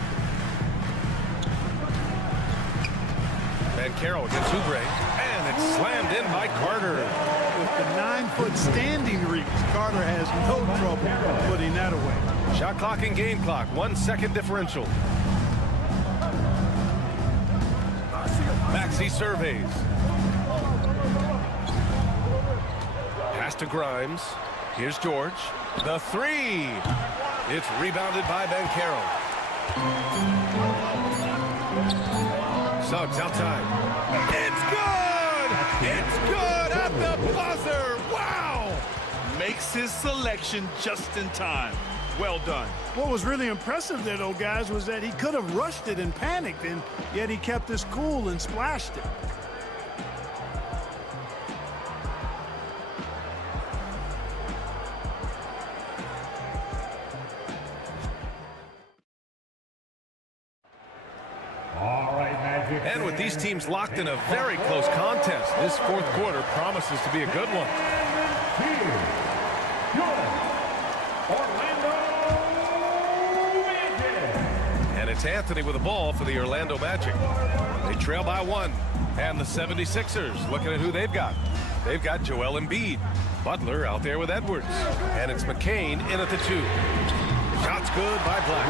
Banchero against Oubre. And it's slammed in by Carter. With the 9-foot standing reach, Carter has no trouble putting that away. Shot clock and game clock. 1 second differential. Maxey surveys. Pass to Grimes. Here's George. The 3. It's rebounded by Banchero. Suggs outside. It's good! It's good at the buzzer! Wow! Makes his selection just in time. Well done. What was really impressive there, though, guys, was that he could have rushed it and panicked, and yet he kept his cool and splashed it. And with these teams locked in a very close contest, this 4th quarter promises to be a good one. And it's Anthony with the ball for the Orlando Magic. They trail by 1. And the 76ers looking at who they've got. They've got Joel Embiid. Butler out there with Edwards. And it's McCain in at the 2. Shot's good by Black.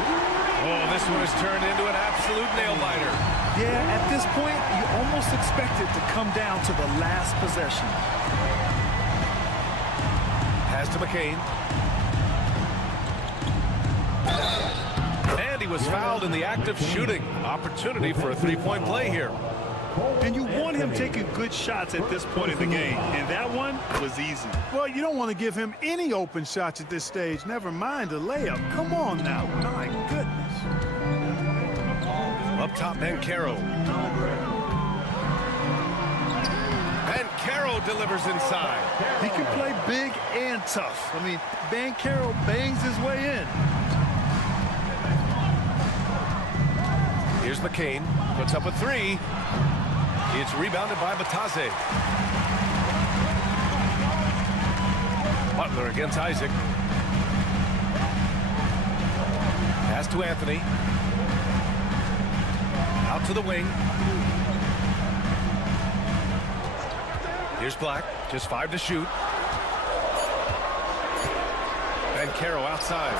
Oh, this one has turned into an absolute nail-biter. Yeah, at this point, you almost expect it to come down to the last possession. Pass to McCain. And he was fouled in the act of shooting. Opportunity for a three-point play here. And you want him taking good shots at this point in the game. And that one was easy. Well, you don't want to give him any open shots at this stage. Never mind a layup. Come on now. My goodness. Up top, Banchero. Banchero delivers inside. He can play big and tough. I mean, Banchero bangs his way in. Here's McCain. Puts up a 3. It's rebounded by Batase. Butler against Isaac. Pass to Anthony. Out to the wing. Here's Black. Just 5 to shoot. Banchero outside.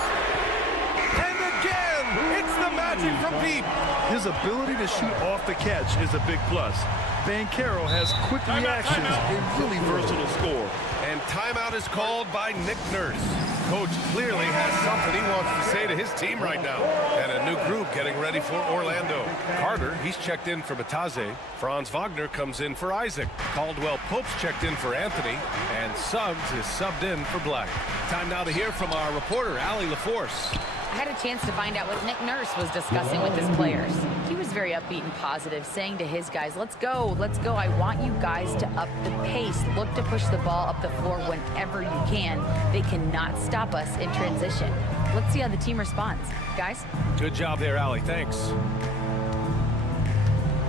And again! It's the Magic from deep. His ability to shoot off the catch is a big plus. Banchero has quick reactions, a really versatile score. And timeout is called by Nick Nurse. Coach clearly has something he wants to say to his team right now. And a new group getting ready for Orlando. Carter, he's checked in for Batase. Franz Wagner comes in for Isaac. Caldwell Pope's checked in for Anthony. And Suggs is subbed in for Black. Time now to hear from our reporter, Allie LaForce. I had a chance to find out what Nick Nurse was discussing with his players. He was very upbeat and positive, saying to his guys, let's go. I want you guys to up the pace. Look to push the ball up the floor whenever you can. They cannot stop us in transition. Let's see how the team responds. Guys? Good job there, Allie. Thanks.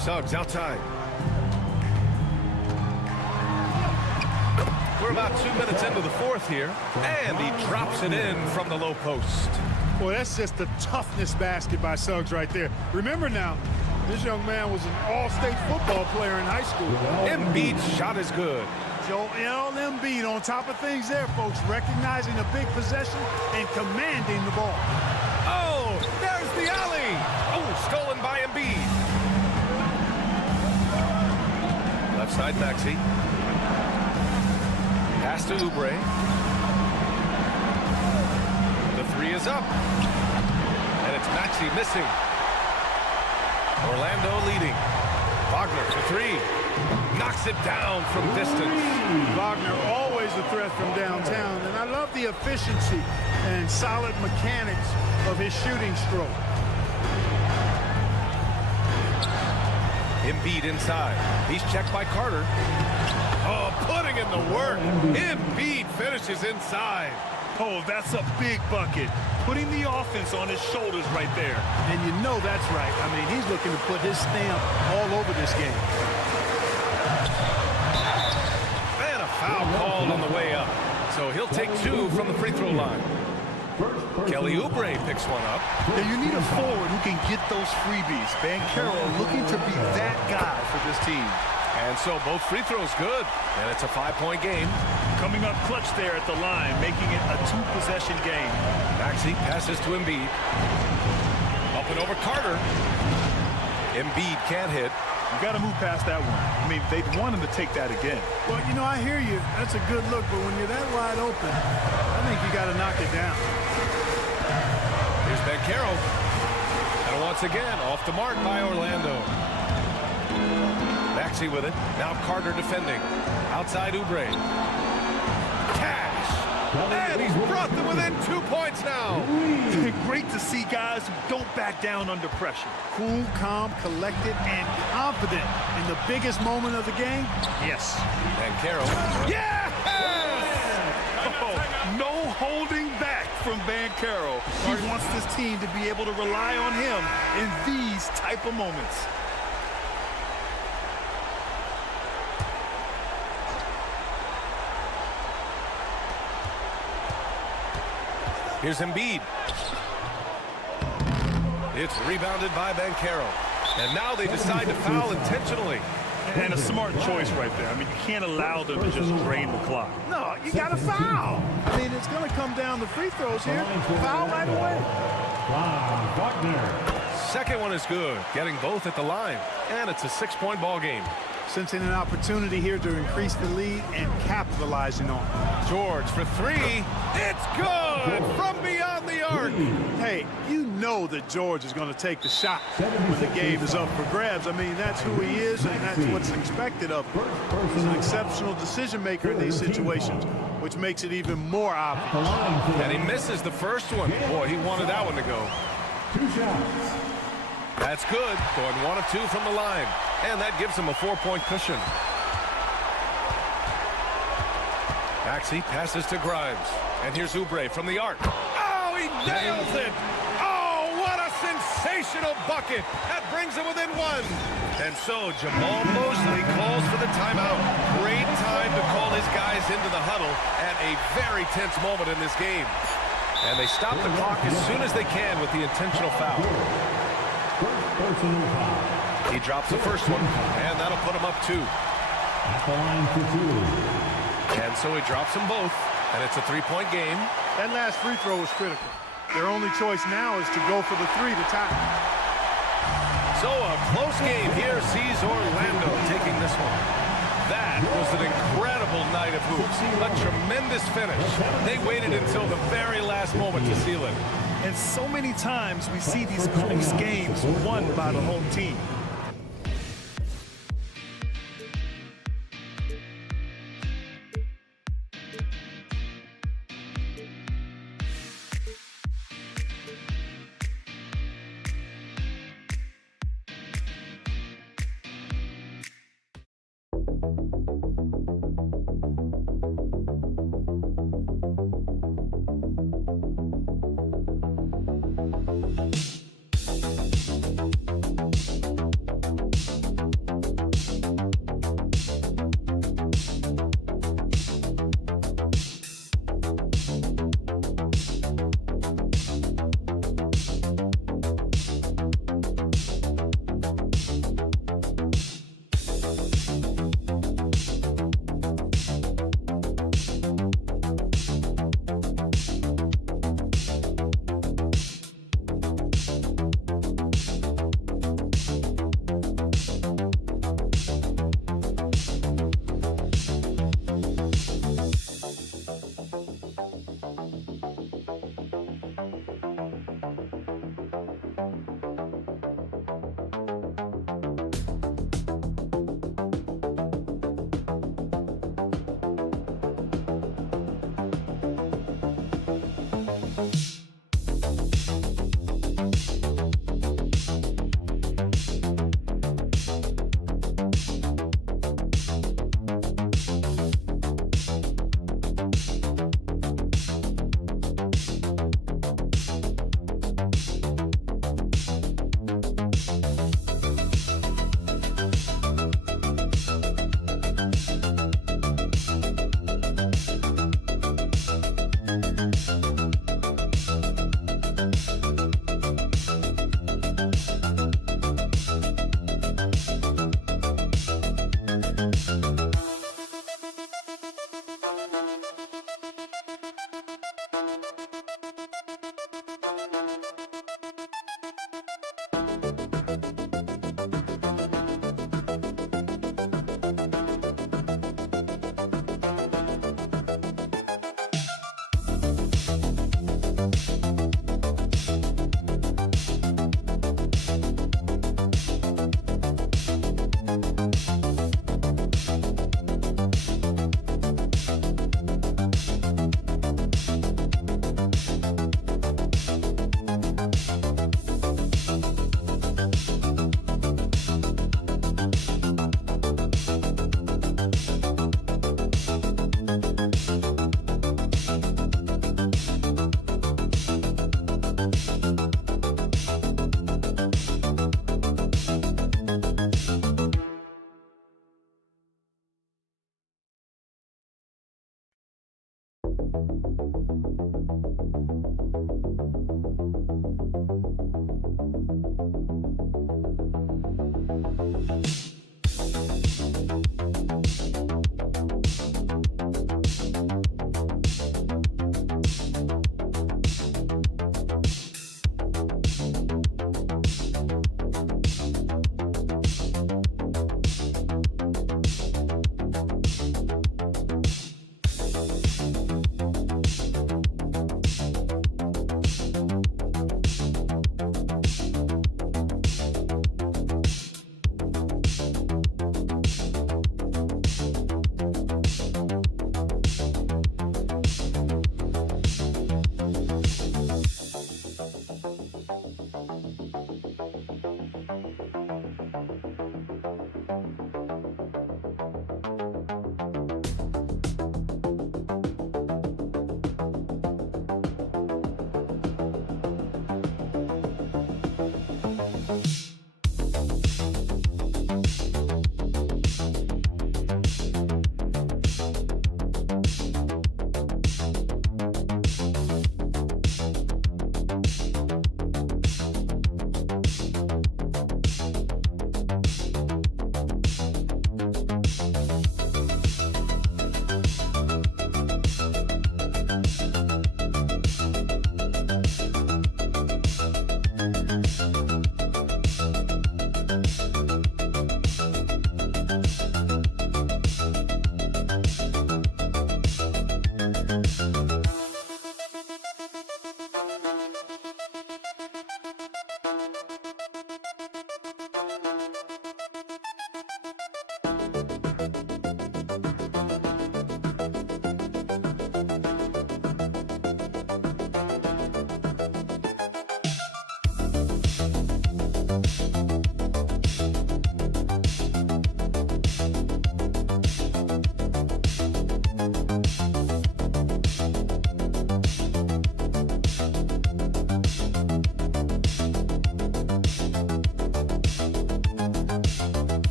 Suggs outside. We're about 2 minutes into the fourth here. And he drops it in from the low post. Boy, that's just the toughness basket by Suggs right there. Remember now, this young man was an all-state football player in high school. Embiid's shot is good. Joel Embiid on top of things there, folks, recognizing a big possession and commanding the ball. Oh, there's the alley. Oh, stolen by Embiid. Left side, Maxey. Pass to Oubre. The 3 is up. And it's Maxey missing. Orlando leading. Wagner for 3. Knocks it down from distance. Wagner always a threat from downtown, and I love the efficiency and solid mechanics of his shooting stroke. Embiid inside. He's checked by Carter. Oh, putting in the work. Embiid finishes inside. Oh, that's a big bucket. Putting the offense on his shoulders right there. And you know that's right. I mean, he's looking to put his stamp all over this game. And a foul called on the way up. So he'll take 2 from the free throw line. Kelly Oubre picks one up. Now you need a forward who can get those freebies. Banchero looking to be that guy for this team. And so both free throws good. And it's a 5-point game. Coming up clutch there at the line, making it a 2-possession game. Maxey passes to Embiid. Up and over Carter. Embiid can't hit. You got to move past that one. I mean, they'd want him to take that again. Well, you know, I hear you. That's a good look, but when you're that wide open, I think you got to knock it down. Here's Banchero. And once again, off the mark by Orlando. Maxey with it. Now Carter defending. Outside Oubre. Cash. And he's brought them within 2 points now. Great to see guys who don't back down under pressure. Cool, calm, collected, and confident in the biggest moment of the game. Yes. Banchero. Yes! Oh, no holding back from Banchero. He wants this team to be able to rely on him in these type of moments. Here's Embiid. It's rebounded by Banchero. And now they decide to foul intentionally. And a smart choice right there. I mean, you can't allow them to just drain the clock. No, you got to foul. I mean, it's going to come down to free throws here. Foul right away. Second one is good, getting both at the line. And it's a 6-point ball game. Sensing an opportunity here to increase the lead and capitalizing on it. George for three. It's good from beyond the arc. Hey, you know that George is going to take the shot when the game is up for grabs. I mean, that's who he is, and that's what's expected of him. He's an exceptional decision maker in these situations, which makes it even more obvious. And he misses the first one. Boy, he wanted that one to go. That's good. Going 1 of 2 from the line. And that gives him a 4-point cushion. Maxey passes to Grimes. And here's Oubre from the arc. Oh, he nails it! Oh, what a sensational bucket! That brings him within 1. And so Jamal Mosley calls for the timeout. Great time to call his guys into the huddle at a very tense moment in this game. And they stop the clock as soon as they can with the intentional foul. He drops the first one, and that'll put him up 2. And so he drops them both, and it's a 3-point game. That last free throw was critical. Their only choice now is to go for the 3 to tie. So a close game here sees Orlando taking this one. That was an incredible night of hoops. A tremendous finish. They waited until the very last moment to seal it. And so many times we see these close games won by the home team.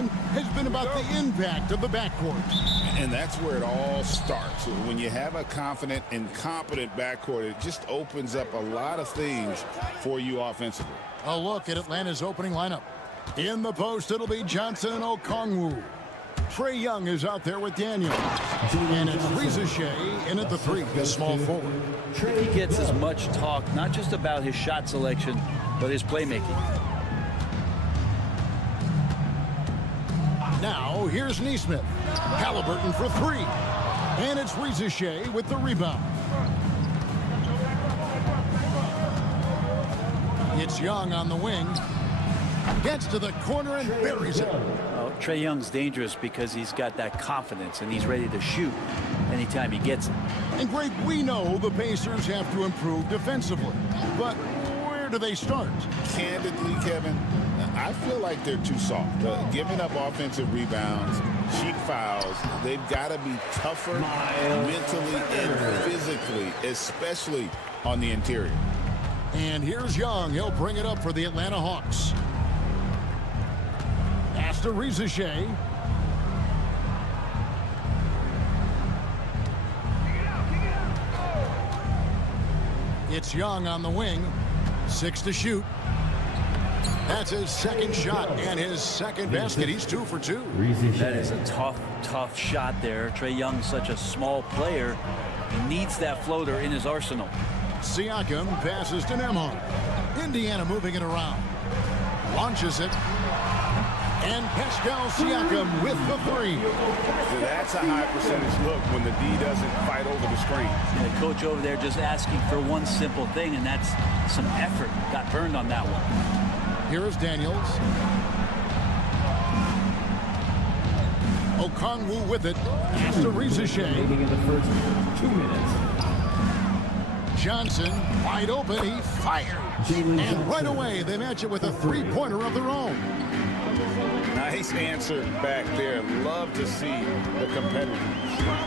one has been about the impact of the backcourt. And that's where it all starts. When you have a confident and competent backcourt, it just opens up a lot of things for you offensively. A look at Atlanta's opening lineup. In the post, it'll be Johnson and Okongwu. Trae Young is out there with Daniels. And it's Reza Shea in at the 3, the small forward. He gets as much talk, not just about his shot selection, but his playmaking. Now, here's Nesmith. Halliburton for 3. And it's Reza Shea with the rebound. It's Young on the wing. Gets to the corner and buries it. Well, Trae Young's dangerous because he's got that confidence and he's ready to shoot anytime he gets it. And Greg, we know the Pacers have to improve defensively. But where do they start? Candidly, Kevin, I feel like they're too soft. Giving up offensive rebounds, cheap fouls, they've got to be tougher mentally and physically, especially on the interior. And here's Young. He'll bring it up for the Atlanta Hawks. Pass to Reza Shea. It's Young on the wing. 6 to shoot. That's his second shot and his second basket. He's 2 for 2. That is a tough shot there. Trae Young's such a small player. He needs that floater in his arsenal. Siakam passes to Nembhard. Indiana moving it around. Launches it. And Pascal Siakam with the 3. So that's a high percentage look when the D doesn't fight over the screen. And the coach over there just asking for one simple thing, and that's some effort. Got burned on that one. Here is Daniels. Okongwu with it. Pass to Reza Shea. In the first 2 minutes. Johnson wide open. He fired. And right away they match it with a 3-pointer of their own. Nice answer back there. Love to see the competitors.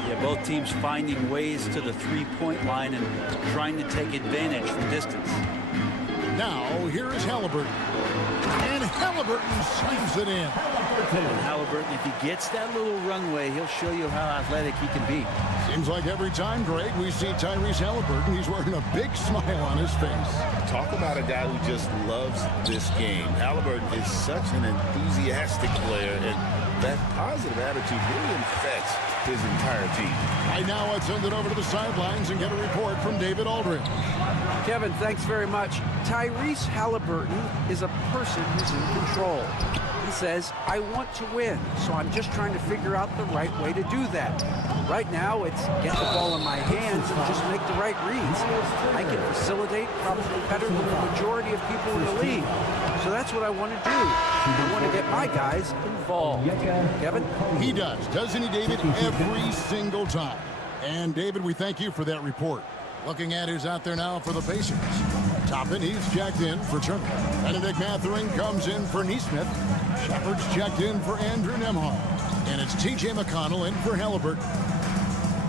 Yeah, both teams finding ways to the 3-point line and trying to take advantage from distance. Now, here is Halliburton. And Halliburton slams it in. And Halliburton, if he gets that little runway, he'll show you how athletic he can be. Seems like every time, Greg, we see Tyrese Halliburton, he's wearing a big smile on his face. Talk about a guy who just loves this game. Halliburton is such an enthusiastic player, and that positive attitude really infects his entire team. Right now, let's send it over to the sidelines and get a report from David Aldridge. Kevin, thanks very much. Tyrese Halliburton is a person who's in control. He says, I want to win, so I'm just trying to figure out the right way to do that. Right now, it's get the ball in my hands and just make the right reads. I can facilitate probably better than the majority of people in the league. So that's what I want to do. I want to get my guys involved. Kevin? He does, doesn't he, David? Every single time. And, David, we thank you for that report. Looking at who's out there now for the Pacers. Toppin, he's checked in for Turner. Benedict Mathurin comes in for Nesmith. Shepard's checked in for Andrew Nembhard. And it's T.J. McConnell in for Halliburton.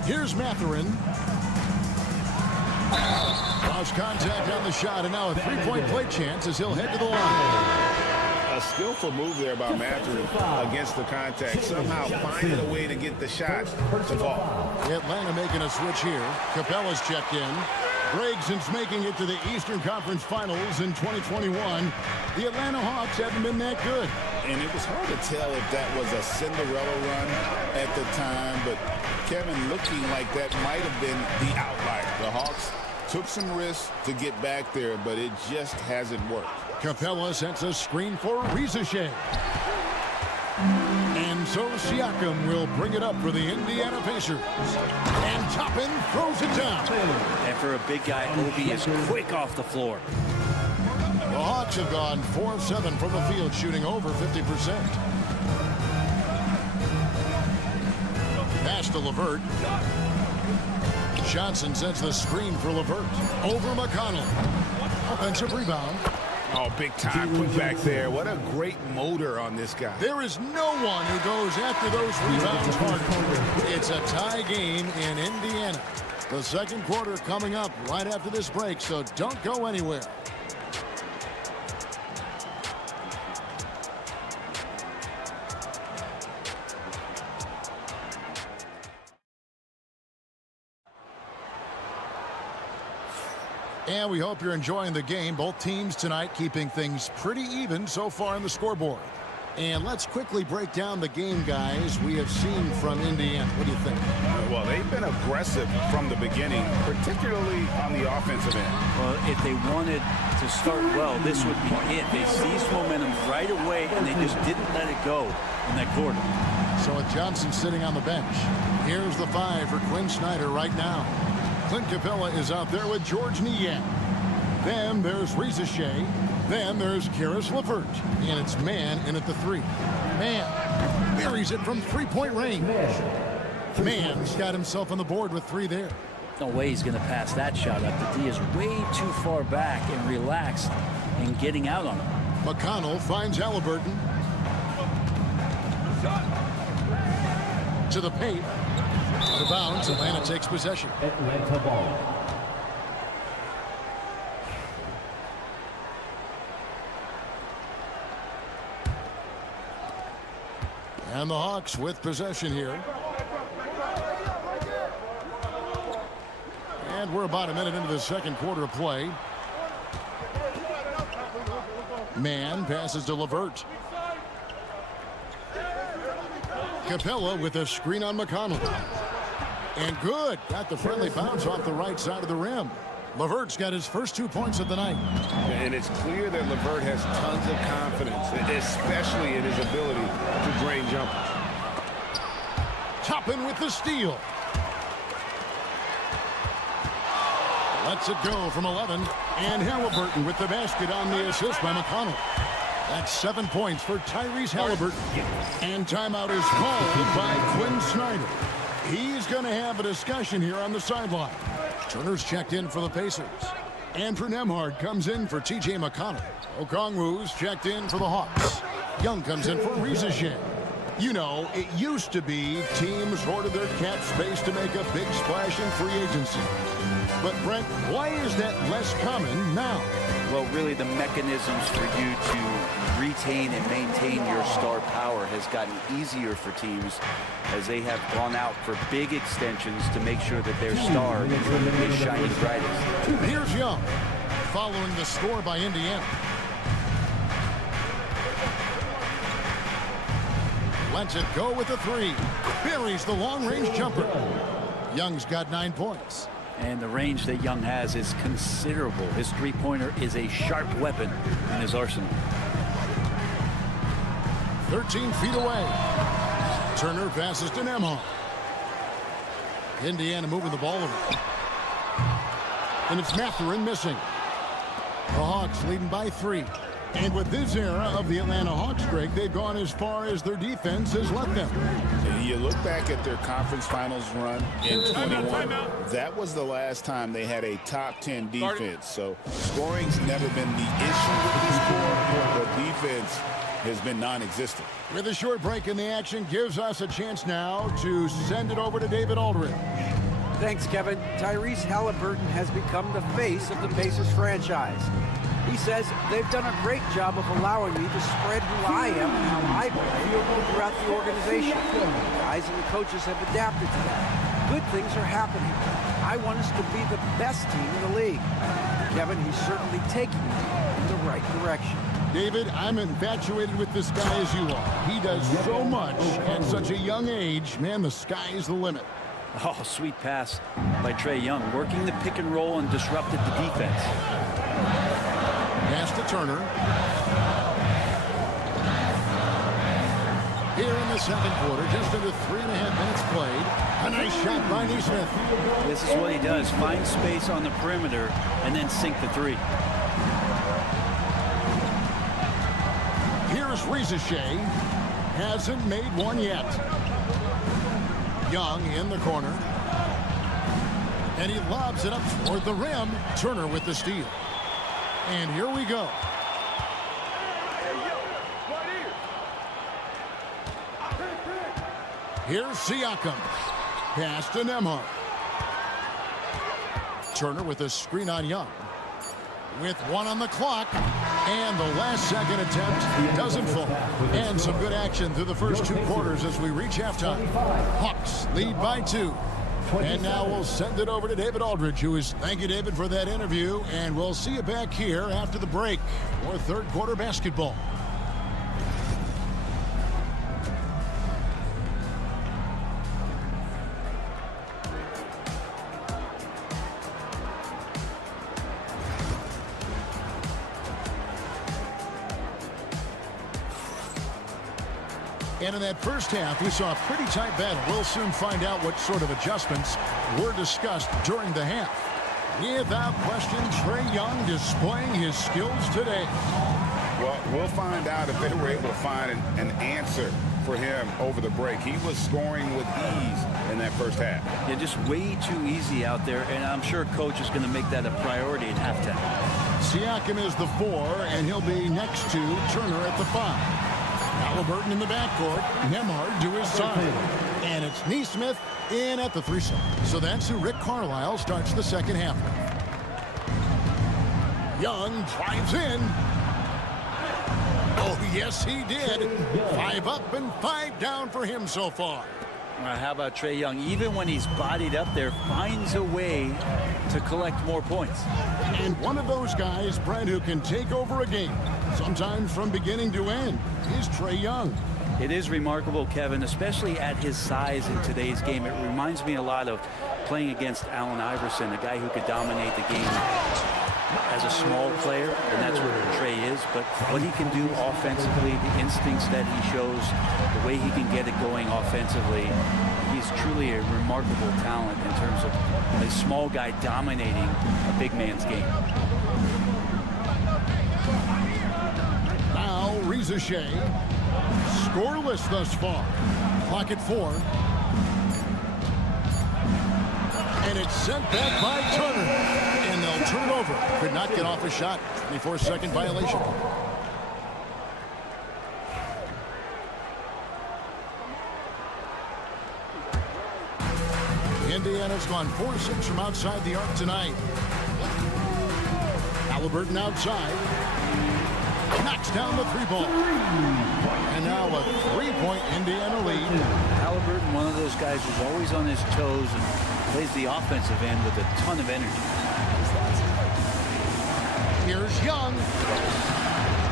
Here's Mathurin. Lost contact on the shot, and now a 3-point play chance as he'll head to the line. A skillful move there by Mathurin against the contact. Somehow finding a way to get the shot to fall. Atlanta making a switch here. Capella's checked in. Greg, since making it to the Eastern Conference Finals in 2021, the Atlanta Hawks haven't been that good. And it was hard to tell if that was a Cinderella run at the time, but Kevin, looking like that might have been the outlier. The Hawks took some risks to get back there, but it just hasn't worked. Capella sets a screen for Reza Shea. And so Siakam will bring it up for the Indiana Pacers. And Toppin throws it down. And for a big guy, Obi is quick off the floor. The Hawks have gone 4 of 7 from the field, shooting over 50%. Pass to LeVert. Johnson sets the screen for LeVert. Over McConnell. Offensive rebound. Oh, big time put back there. What a great motor on this guy. There is no one who goes after those rebounds hard. It's a tie game in Indiana. The second quarter coming up right after this break, so don't go anywhere. And we hope you're enjoying the game. Both teams tonight keeping things pretty even so far on the scoreboard. And let's quickly break down the game, guys, we have seen from Indiana. What do you think? Well, they've been aggressive from the beginning, particularly on the offensive end. Well, if they wanted to start well, this would be it. They seized momentum right away, and they just didn't let it go in that quarter. So with Johnson sitting on the bench, here's the 5 for Quinn Snyder right now. Clint Capella is out there with George Niang. Then there's Reza Shea. Then there's Karis LeVert. And it's Mann in at the 3. Mann buries it from three-point range. Mann's got himself on the board with 3 there. No way he's going to pass that shot up. The D is way too far back and relaxed and getting out on him. McConnell finds Halliburton. To the paint. Out of bounds. Atlanta takes possession. Atlanta ball. And the Hawks with possession here. And we're about a minute into the second quarter of play. Mann passes to LeVert. Capella with a screen on McConnell. And good. Got the friendly bounce off the right side of the rim. LeVert's got his first 2 points of the night. And it's clear that LeVert has tons of confidence, especially in his ability to drain jumpers. Toppin with the steal. Lets it go from 11. And Halliburton with the basket on the assist by McConnell. That's 7 points for Tyrese Halliburton. And timeout is called by Quinn Snyder. He's going to have a discussion here on the sideline. Turner's checked in for the Pacers. Andrew Nembhard comes in for T.J. McConnell. Okongwu's checked in for the Hawks. Young comes in for Reza Shea. You know, it used to be teams hoarded their cap space to make a big splash in free agency. But, Brent, why is that less common now? Well, really, the mechanisms for you to retain and maintain your star power has gotten easier for teams as they have gone out for big extensions to make sure that their star is shining brightest. Here's Young, following the score by Indiana. Lets it go with the 3. Buries the long-range jumper. Young's got 9 points. And the range that Young has is considerable. His three-pointer is a sharp weapon in his arsenal. 13 feet away. Turner passes to Nembhard. Indiana moving the ball over. And it's Mathurin missing. The Hawks leading by 3. And with this era of the Atlanta Hawks, Greg, they've gone as far as their defense has let them. You look back at their conference finals run in 21. That was the last time they had a top 10 defense. So scoring's never been the issue with this score, but defense has been non-existent. With a short break in the action, gives us a chance now to send it over to David Aldridge. Thanks, Kevin. Tyrese Halliburton has become the face of the Pacers franchise. He says they've done a great job of allowing me to spread who I am and how I play throughout the organization. The guys and the coaches have adapted to that. Good things are happening. I want us to be the best team in the league. Kevin, he's certainly taking me in the right direction. David, I'm infatuated with this guy as you are. He does so much at such a young age. Man, the sky is the limit. Oh, sweet pass by Trae Young, working the pick and roll and disrupted the defense. Pass to Turner. Here in the second quarter, just under 3.5 minutes played. A nice shot by Nesmith. This is what he does. Find space on the perimeter and then sink the 3. Here's Reza Shea. Hasn't made one yet. Young in the corner. And he lobs it up toward the rim. Turner with the steal. And here we go. Here's Siakam. Pass to Nembhard. Turner with a screen on Young. With 1 on the clock. And the last second attempt doesn't fall. And some good action through the first 2 quarters as we reach halftime. Hawks lead by 2. And now we'll send it over to David Aldridge, who is, thank you, David, for that interview. And we'll see you back here after the break for third quarter basketball. And in that first half, we saw a pretty tight battle. We'll soon find out what sort of adjustments were discussed during the half. Without question, Trae Young displaying his skills today. Well, we'll find out if they were able to find an answer for him over the break. He was scoring with ease in that first half. Yeah, just way too easy out there, and I'm sure coach is going to make that a priority at halftime. Siakam is the 4, and he'll be next to Turner at the 5. Halliburton in the backcourt. Nembhard to his side. And it's Nesmith in at the 3 spot. So that's who Rick Carlisle starts the second half with. Young drives in. Oh, yes, he did. 5 up and 5 down for him so far. How about Trae Young? Even when he's bodied up there, finds a way to collect more points. And one of those guys, Brent, who can take over a game, sometimes from beginning to end, is Trae Young. It is remarkable, Kevin, especially at his size in today's game. It reminds me a lot of playing against Allen Iverson, a guy who could dominate the game as a small player, and that's what Trae is. But what he can do offensively, the instincts that he shows, the way he can get it going offensively, he's truly a remarkable talent in terms of a small guy dominating a big man's game. Now, Reza Shea, scoreless thus far. Clock at 4. And it's sent back by Turner. And they'll turn it over. Could not get off a shot. 24-second violation. Indiana's gone 4-6 from outside the arc tonight. Halliburton outside. Knocks down the 3-ball. And now a 3-point Indiana lead. Halliburton, one of those guys who's always on his toes and plays the offensive end with a ton of energy. Here's Young.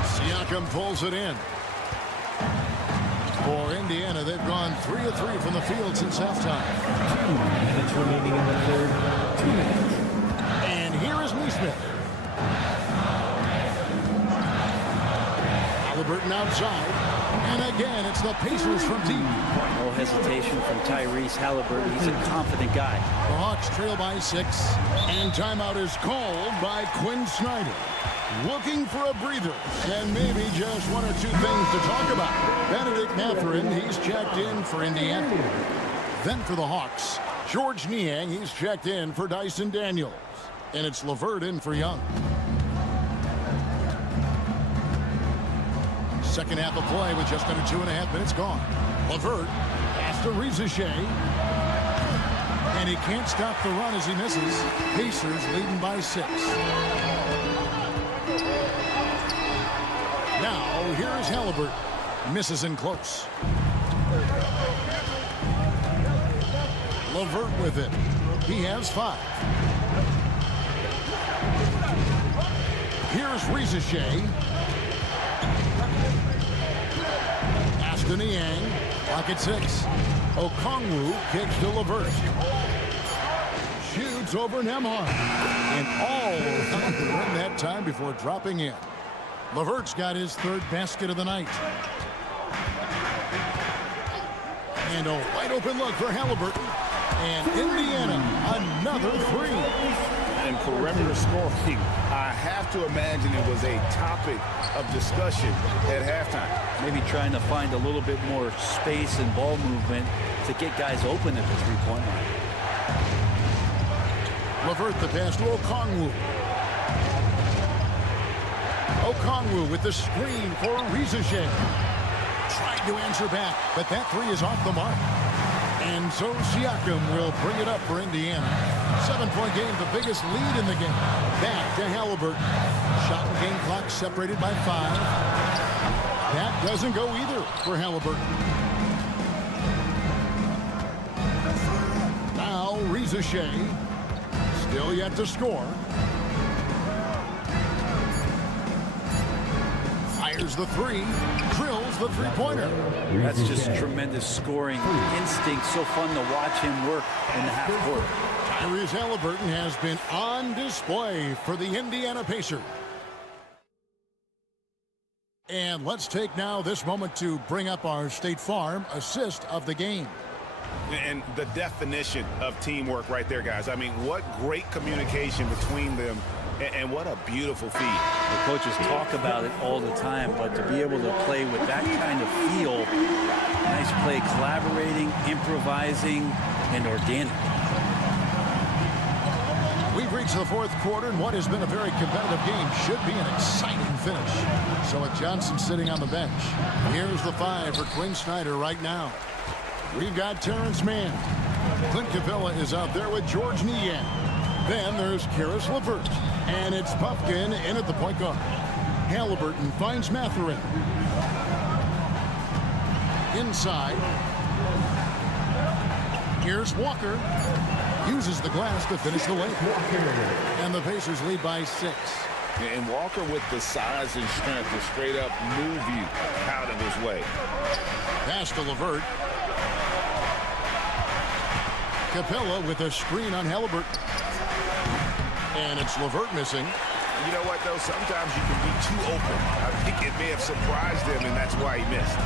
Siakam pulls it in. For Indiana, they've gone 3 of 3 from the field since halftime. 2 minutes remaining in the third. 2 minutes. And here is Nesmith. Halliburton outside. And again, it's the Pacers from deep. No hesitation from Tyrese Halliburton. He's a confident guy. The Hawks trail by 6. And timeout is called by Quinn Snyder. Looking for a breather. And maybe just 1 or 2 things to talk about. Benedict Mathurin, he's checked in for Indiana. Then for the Hawks, George Niang, he's checked in for Dyson Daniels. And it's LeVert in for Young. Second half of play with just under 2.5 minutes gone. LeVert pass to Reza Shea. And he can't stop the run as he misses. Pacers leading by 6. Now, here is Halliburton. Misses in close. LeVert with it. He has 5. Here's Reza Shea. Pass to Niang. Clock at 6. Okongwu kicks to LeVert. Shoots over Nembhard. And all around the rim that time before dropping in. LeVert's got his 3rd basket of the night. And a wide open look for Halliburton. And Indiana, another 3. And perimeter scoring, I have to imagine it was a topic of discussion at halftime. Maybe trying to find a little bit more space and ball movement to get guys open at the 3-point line. LeVert the pass to Okongwu. Okongwu with the screen for Reza Shea. Tried to answer back, but that 3 is off the mark. And so Siakam will bring it up for Indiana. 7-point game, the biggest lead in the game. Back to Halliburton. Shot and game clock separated by 5. That doesn't go either for Halliburton. Now Ricochet. Still yet to score. Fires the three. Drills the three-pointer. That's just tremendous scoring instinct. So fun to watch him work in the half court. Tyrese Halliburton has been on display for the Indiana Pacers. And let's take now this moment to bring up our State Farm assist of the game. And the definition of teamwork right there, guys. I mean, what great communication between them, and what a beautiful feat. The coaches talk about it all the time, but to be able to play with that kind of feel, nice play, collaborating, improvising, and organic. We've reached the fourth quarter, and what has been a very competitive game should be an exciting finish. So with Johnson sitting on the bench, here's the 5 for Quinn Snyder right now. We've got Terrence Mann. Clint Capella is out there with George Niang. Then there's Karis LeVert. And it's Puffkin in at the point guard. Halliburton finds Mathurin. Inside. Here's Walker. Uses the glass to finish the layup. And the Pacers lead by 6. And Walker with the size and strength to straight up move you out of his way. Pass to LeVert. Capella with a screen on Halliburton. And it's LeVert missing. You know what, though? Sometimes you can be too open. I think it may have surprised him, and that's why he missed.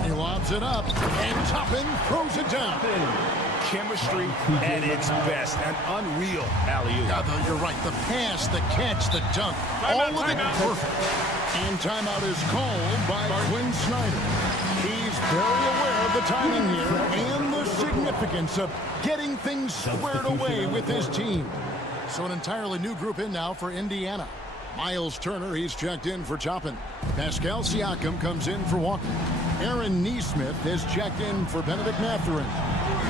He lobs it up, and Toppin throws it down. Chemistry at its best. An unreal alley-oop. Yeah, you're right. The pass, the catch, the dunk. All of it perfect. And timeout is called by Quinn Snyder. He's very aware of the timing here and the significance of getting things squared away with his team. So an entirely new group in now for Indiana. Miles Turner, he's checked in for Toppin. Pascal Siakam comes in for Walker. Aaron Nesmith has checked in for Benedict Mathurin.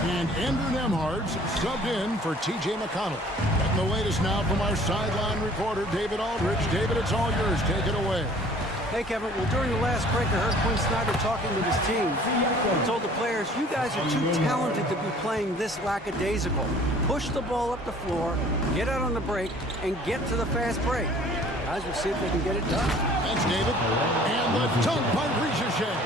And Andrew Nemhard's subbed in for T.J. McConnell. And the latest now from our sideline reporter, David Aldridge. David, it's all yours. Take it away. Hey, Kevin. Well, during the last break, I heard Quinn Snyder talking with his team. He told the players, you guys are too talented to be playing this lackadaisical. Push the ball up the floor, get out on the break, and get to the fast break. Guys, we'll see if they can get it done. Thanks, David. And the dunk by Ricochet.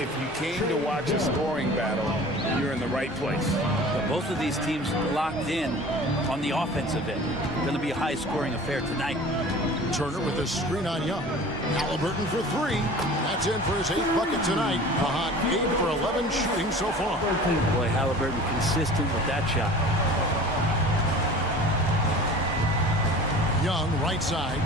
If you came to watch a scoring battle, you're in the right place. But both of these teams locked in on the offensive end. Going to be a high-scoring affair tonight. Turner with a screen on Young. Halliburton for 3. That's in for his 8th bucket tonight. A hot 8 for 11 shooting so far. Boy, Halliburton consistent with that shot. Young, right side.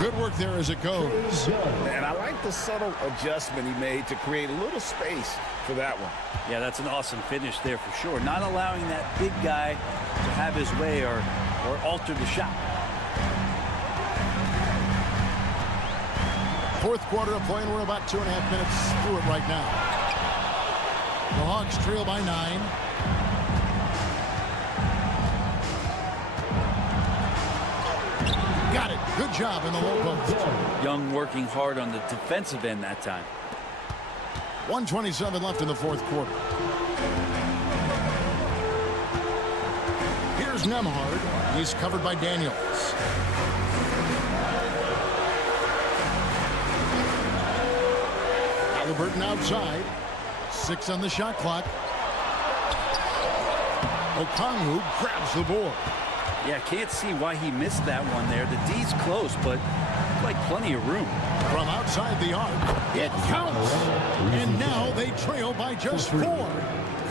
Good work there as it goes. And I like the subtle adjustment he made to create a little space for that one. Yeah, that's an awesome finish there for sure. Not allowing that big guy to have his way or alter the shot. Fourth quarter of play, and we're about 2.5 minutes through it right now. The Hawks trail by 9. Got it. Good job in the low post. Young working hard on the defensive end that time. 1:27 left in the fourth quarter. Here's Nemhard. He's covered by Daniels. Halliburton outside. 6 on the shot clock. Okongwu grabs the board. Yeah, can't see why he missed that one there. The D's close, but like plenty of room. From outside the arc, it counts. And now they trail by just 4.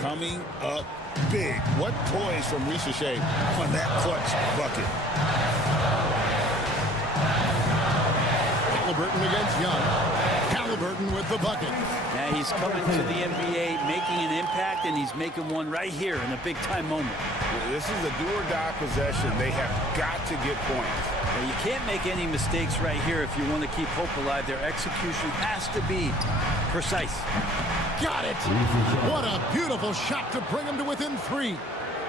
Coming up big. What poise from Ricochet on that clutch bucket. Halliburton against Young. Halliburton with the bucket. Now he's coming to the NBA, making an impact, and he's making one right here in a big-time moment. This is a do-or-die possession. They have got to get points. Now, you can't make any mistakes right here if you want to keep hope alive. Their execution has to be precise. Got it. What a beautiful shot to bring him to within 3.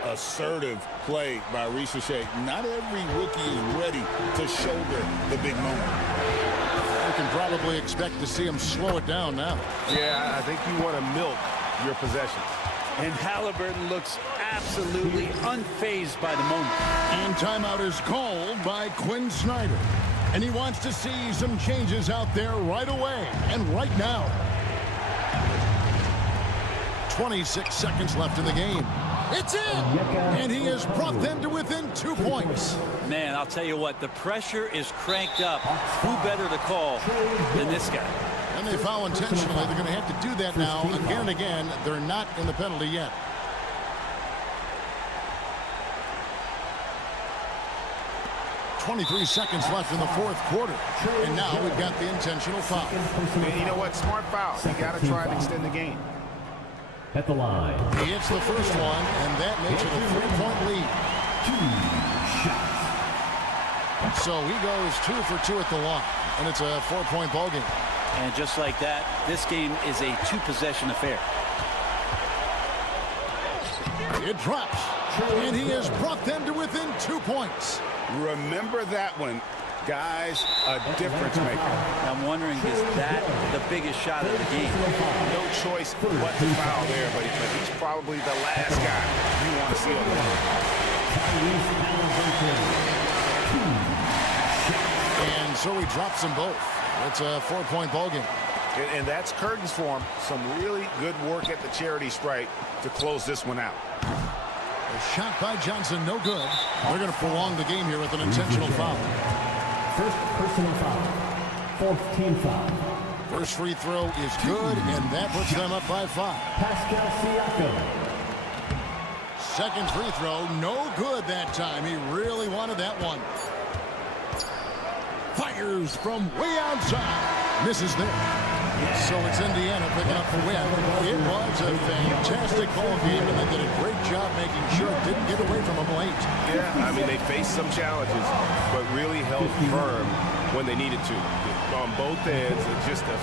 Assertive play by Ricochet. Not every rookie is ready to shoulder the big moment. You can probably expect to see him slow it down now. Yeah, I think you want to milk your possessions. And Halliburton looks absolutely unfazed by the moment. And timeout is called by Quinn Snyder. And he wants to see some changes out there right away and right now. 26 seconds left in the game. It's in! And he has brought them to within 2 points. Man, I'll tell you what, the pressure is cranked up. Who better to call than this guy? And they foul intentionally. They're going to have to do that now again and again. They're not in the penalty yet. .23 seconds left in the fourth quarter. And now we've got the intentional foul. And you know what? Smart foul. You got to try and extend the game. At the line. He hits the first one, and that makes it a 3-point lead. 2 shots. So he goes 2 for 2 at the line, and it's a 4-point ball game. And just like that, this game is a 2-possession affair. It drops, and he has brought them to within 2 points. Remember that one. Guys, a difference maker. I'm wondering, is that the biggest shot of the game? No choice but to foul there, but he's probably the last guy you want to see on the line. And so he drops them both. It's a 4-point ball game. And that's curtains for him. Some really good work at the charity stripe to close this one out. A shot by Johnson, no good. They're going to prolong the game here with an intentional foul. First personal foul. Fourth team foul. First free throw is good, and that puts them up by 5. Pascal Siakam. Second free throw, no good that time. He really wanted that one. Fires from way outside. Misses there. So it's Indiana picking up the win. It was a fantastic ball game, and they did a great job making sure it didn't get away from them late. Yeah, I mean, they faced some challenges, but really held firm when they needed to. On both ends, it's just a